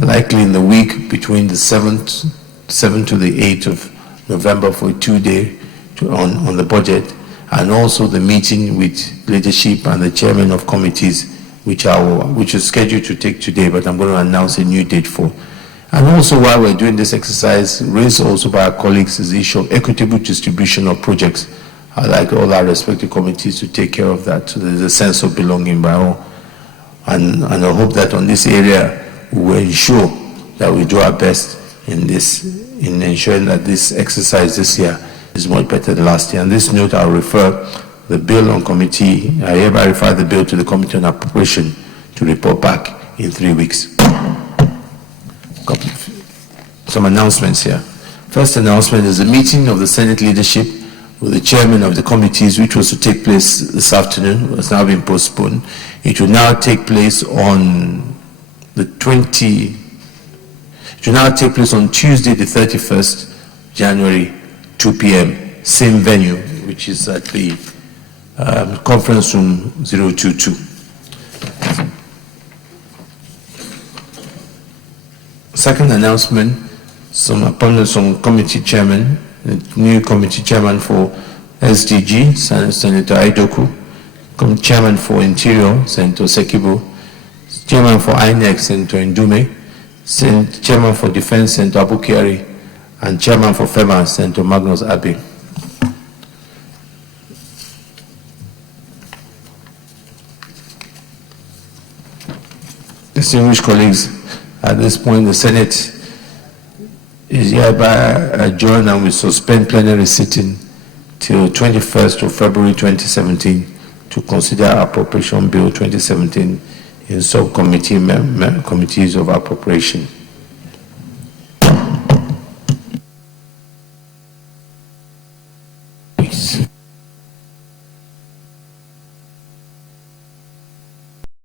likely in the week between the 7th to the 8th of November for a 2-day on the budget, and also the meeting with leadership and the chairman of committees, which is scheduled to take today, but I'm going to announce a new date for. And also, while we're doing this exercise, raised also by our colleagues, is the issue of equitable distribution of projects. I'd like all our respective committees to take care of that, so there's a sense of belonging by all. And I hope that on this area, we will ensure that we do our best in ensuring that this exercise this year is much better than last year. On this note, I'll refer the bill on committee, I hereby refer the bill to the Committee on Appropriation to report back in 3 weeks. Some announcements here. First announcement is a meeting of the Senate leadership with the chairman of the committees, which was to take place this afternoon, has now been postponed. It will now take place on Tuesday, the 31st January, 2 p.m., same venue, which is at the conference room 022. Second announcement, some appointments from committee chairman, the new committee chairman for SDG, Senator Aidoku, chairman for Interior, Senator Sekibo, chairman for INEC, Senator Ndume, chairman for Defense, Senator Abukari, and chairman for FEMA, Senator Magnus Abe. Distinguished colleagues, at this point the Senate is hereby adjourned and will suspend plenary sitting till 21st of February 2017 to consider Appropriation Bill 2017 in subcommittee committees of appropriation.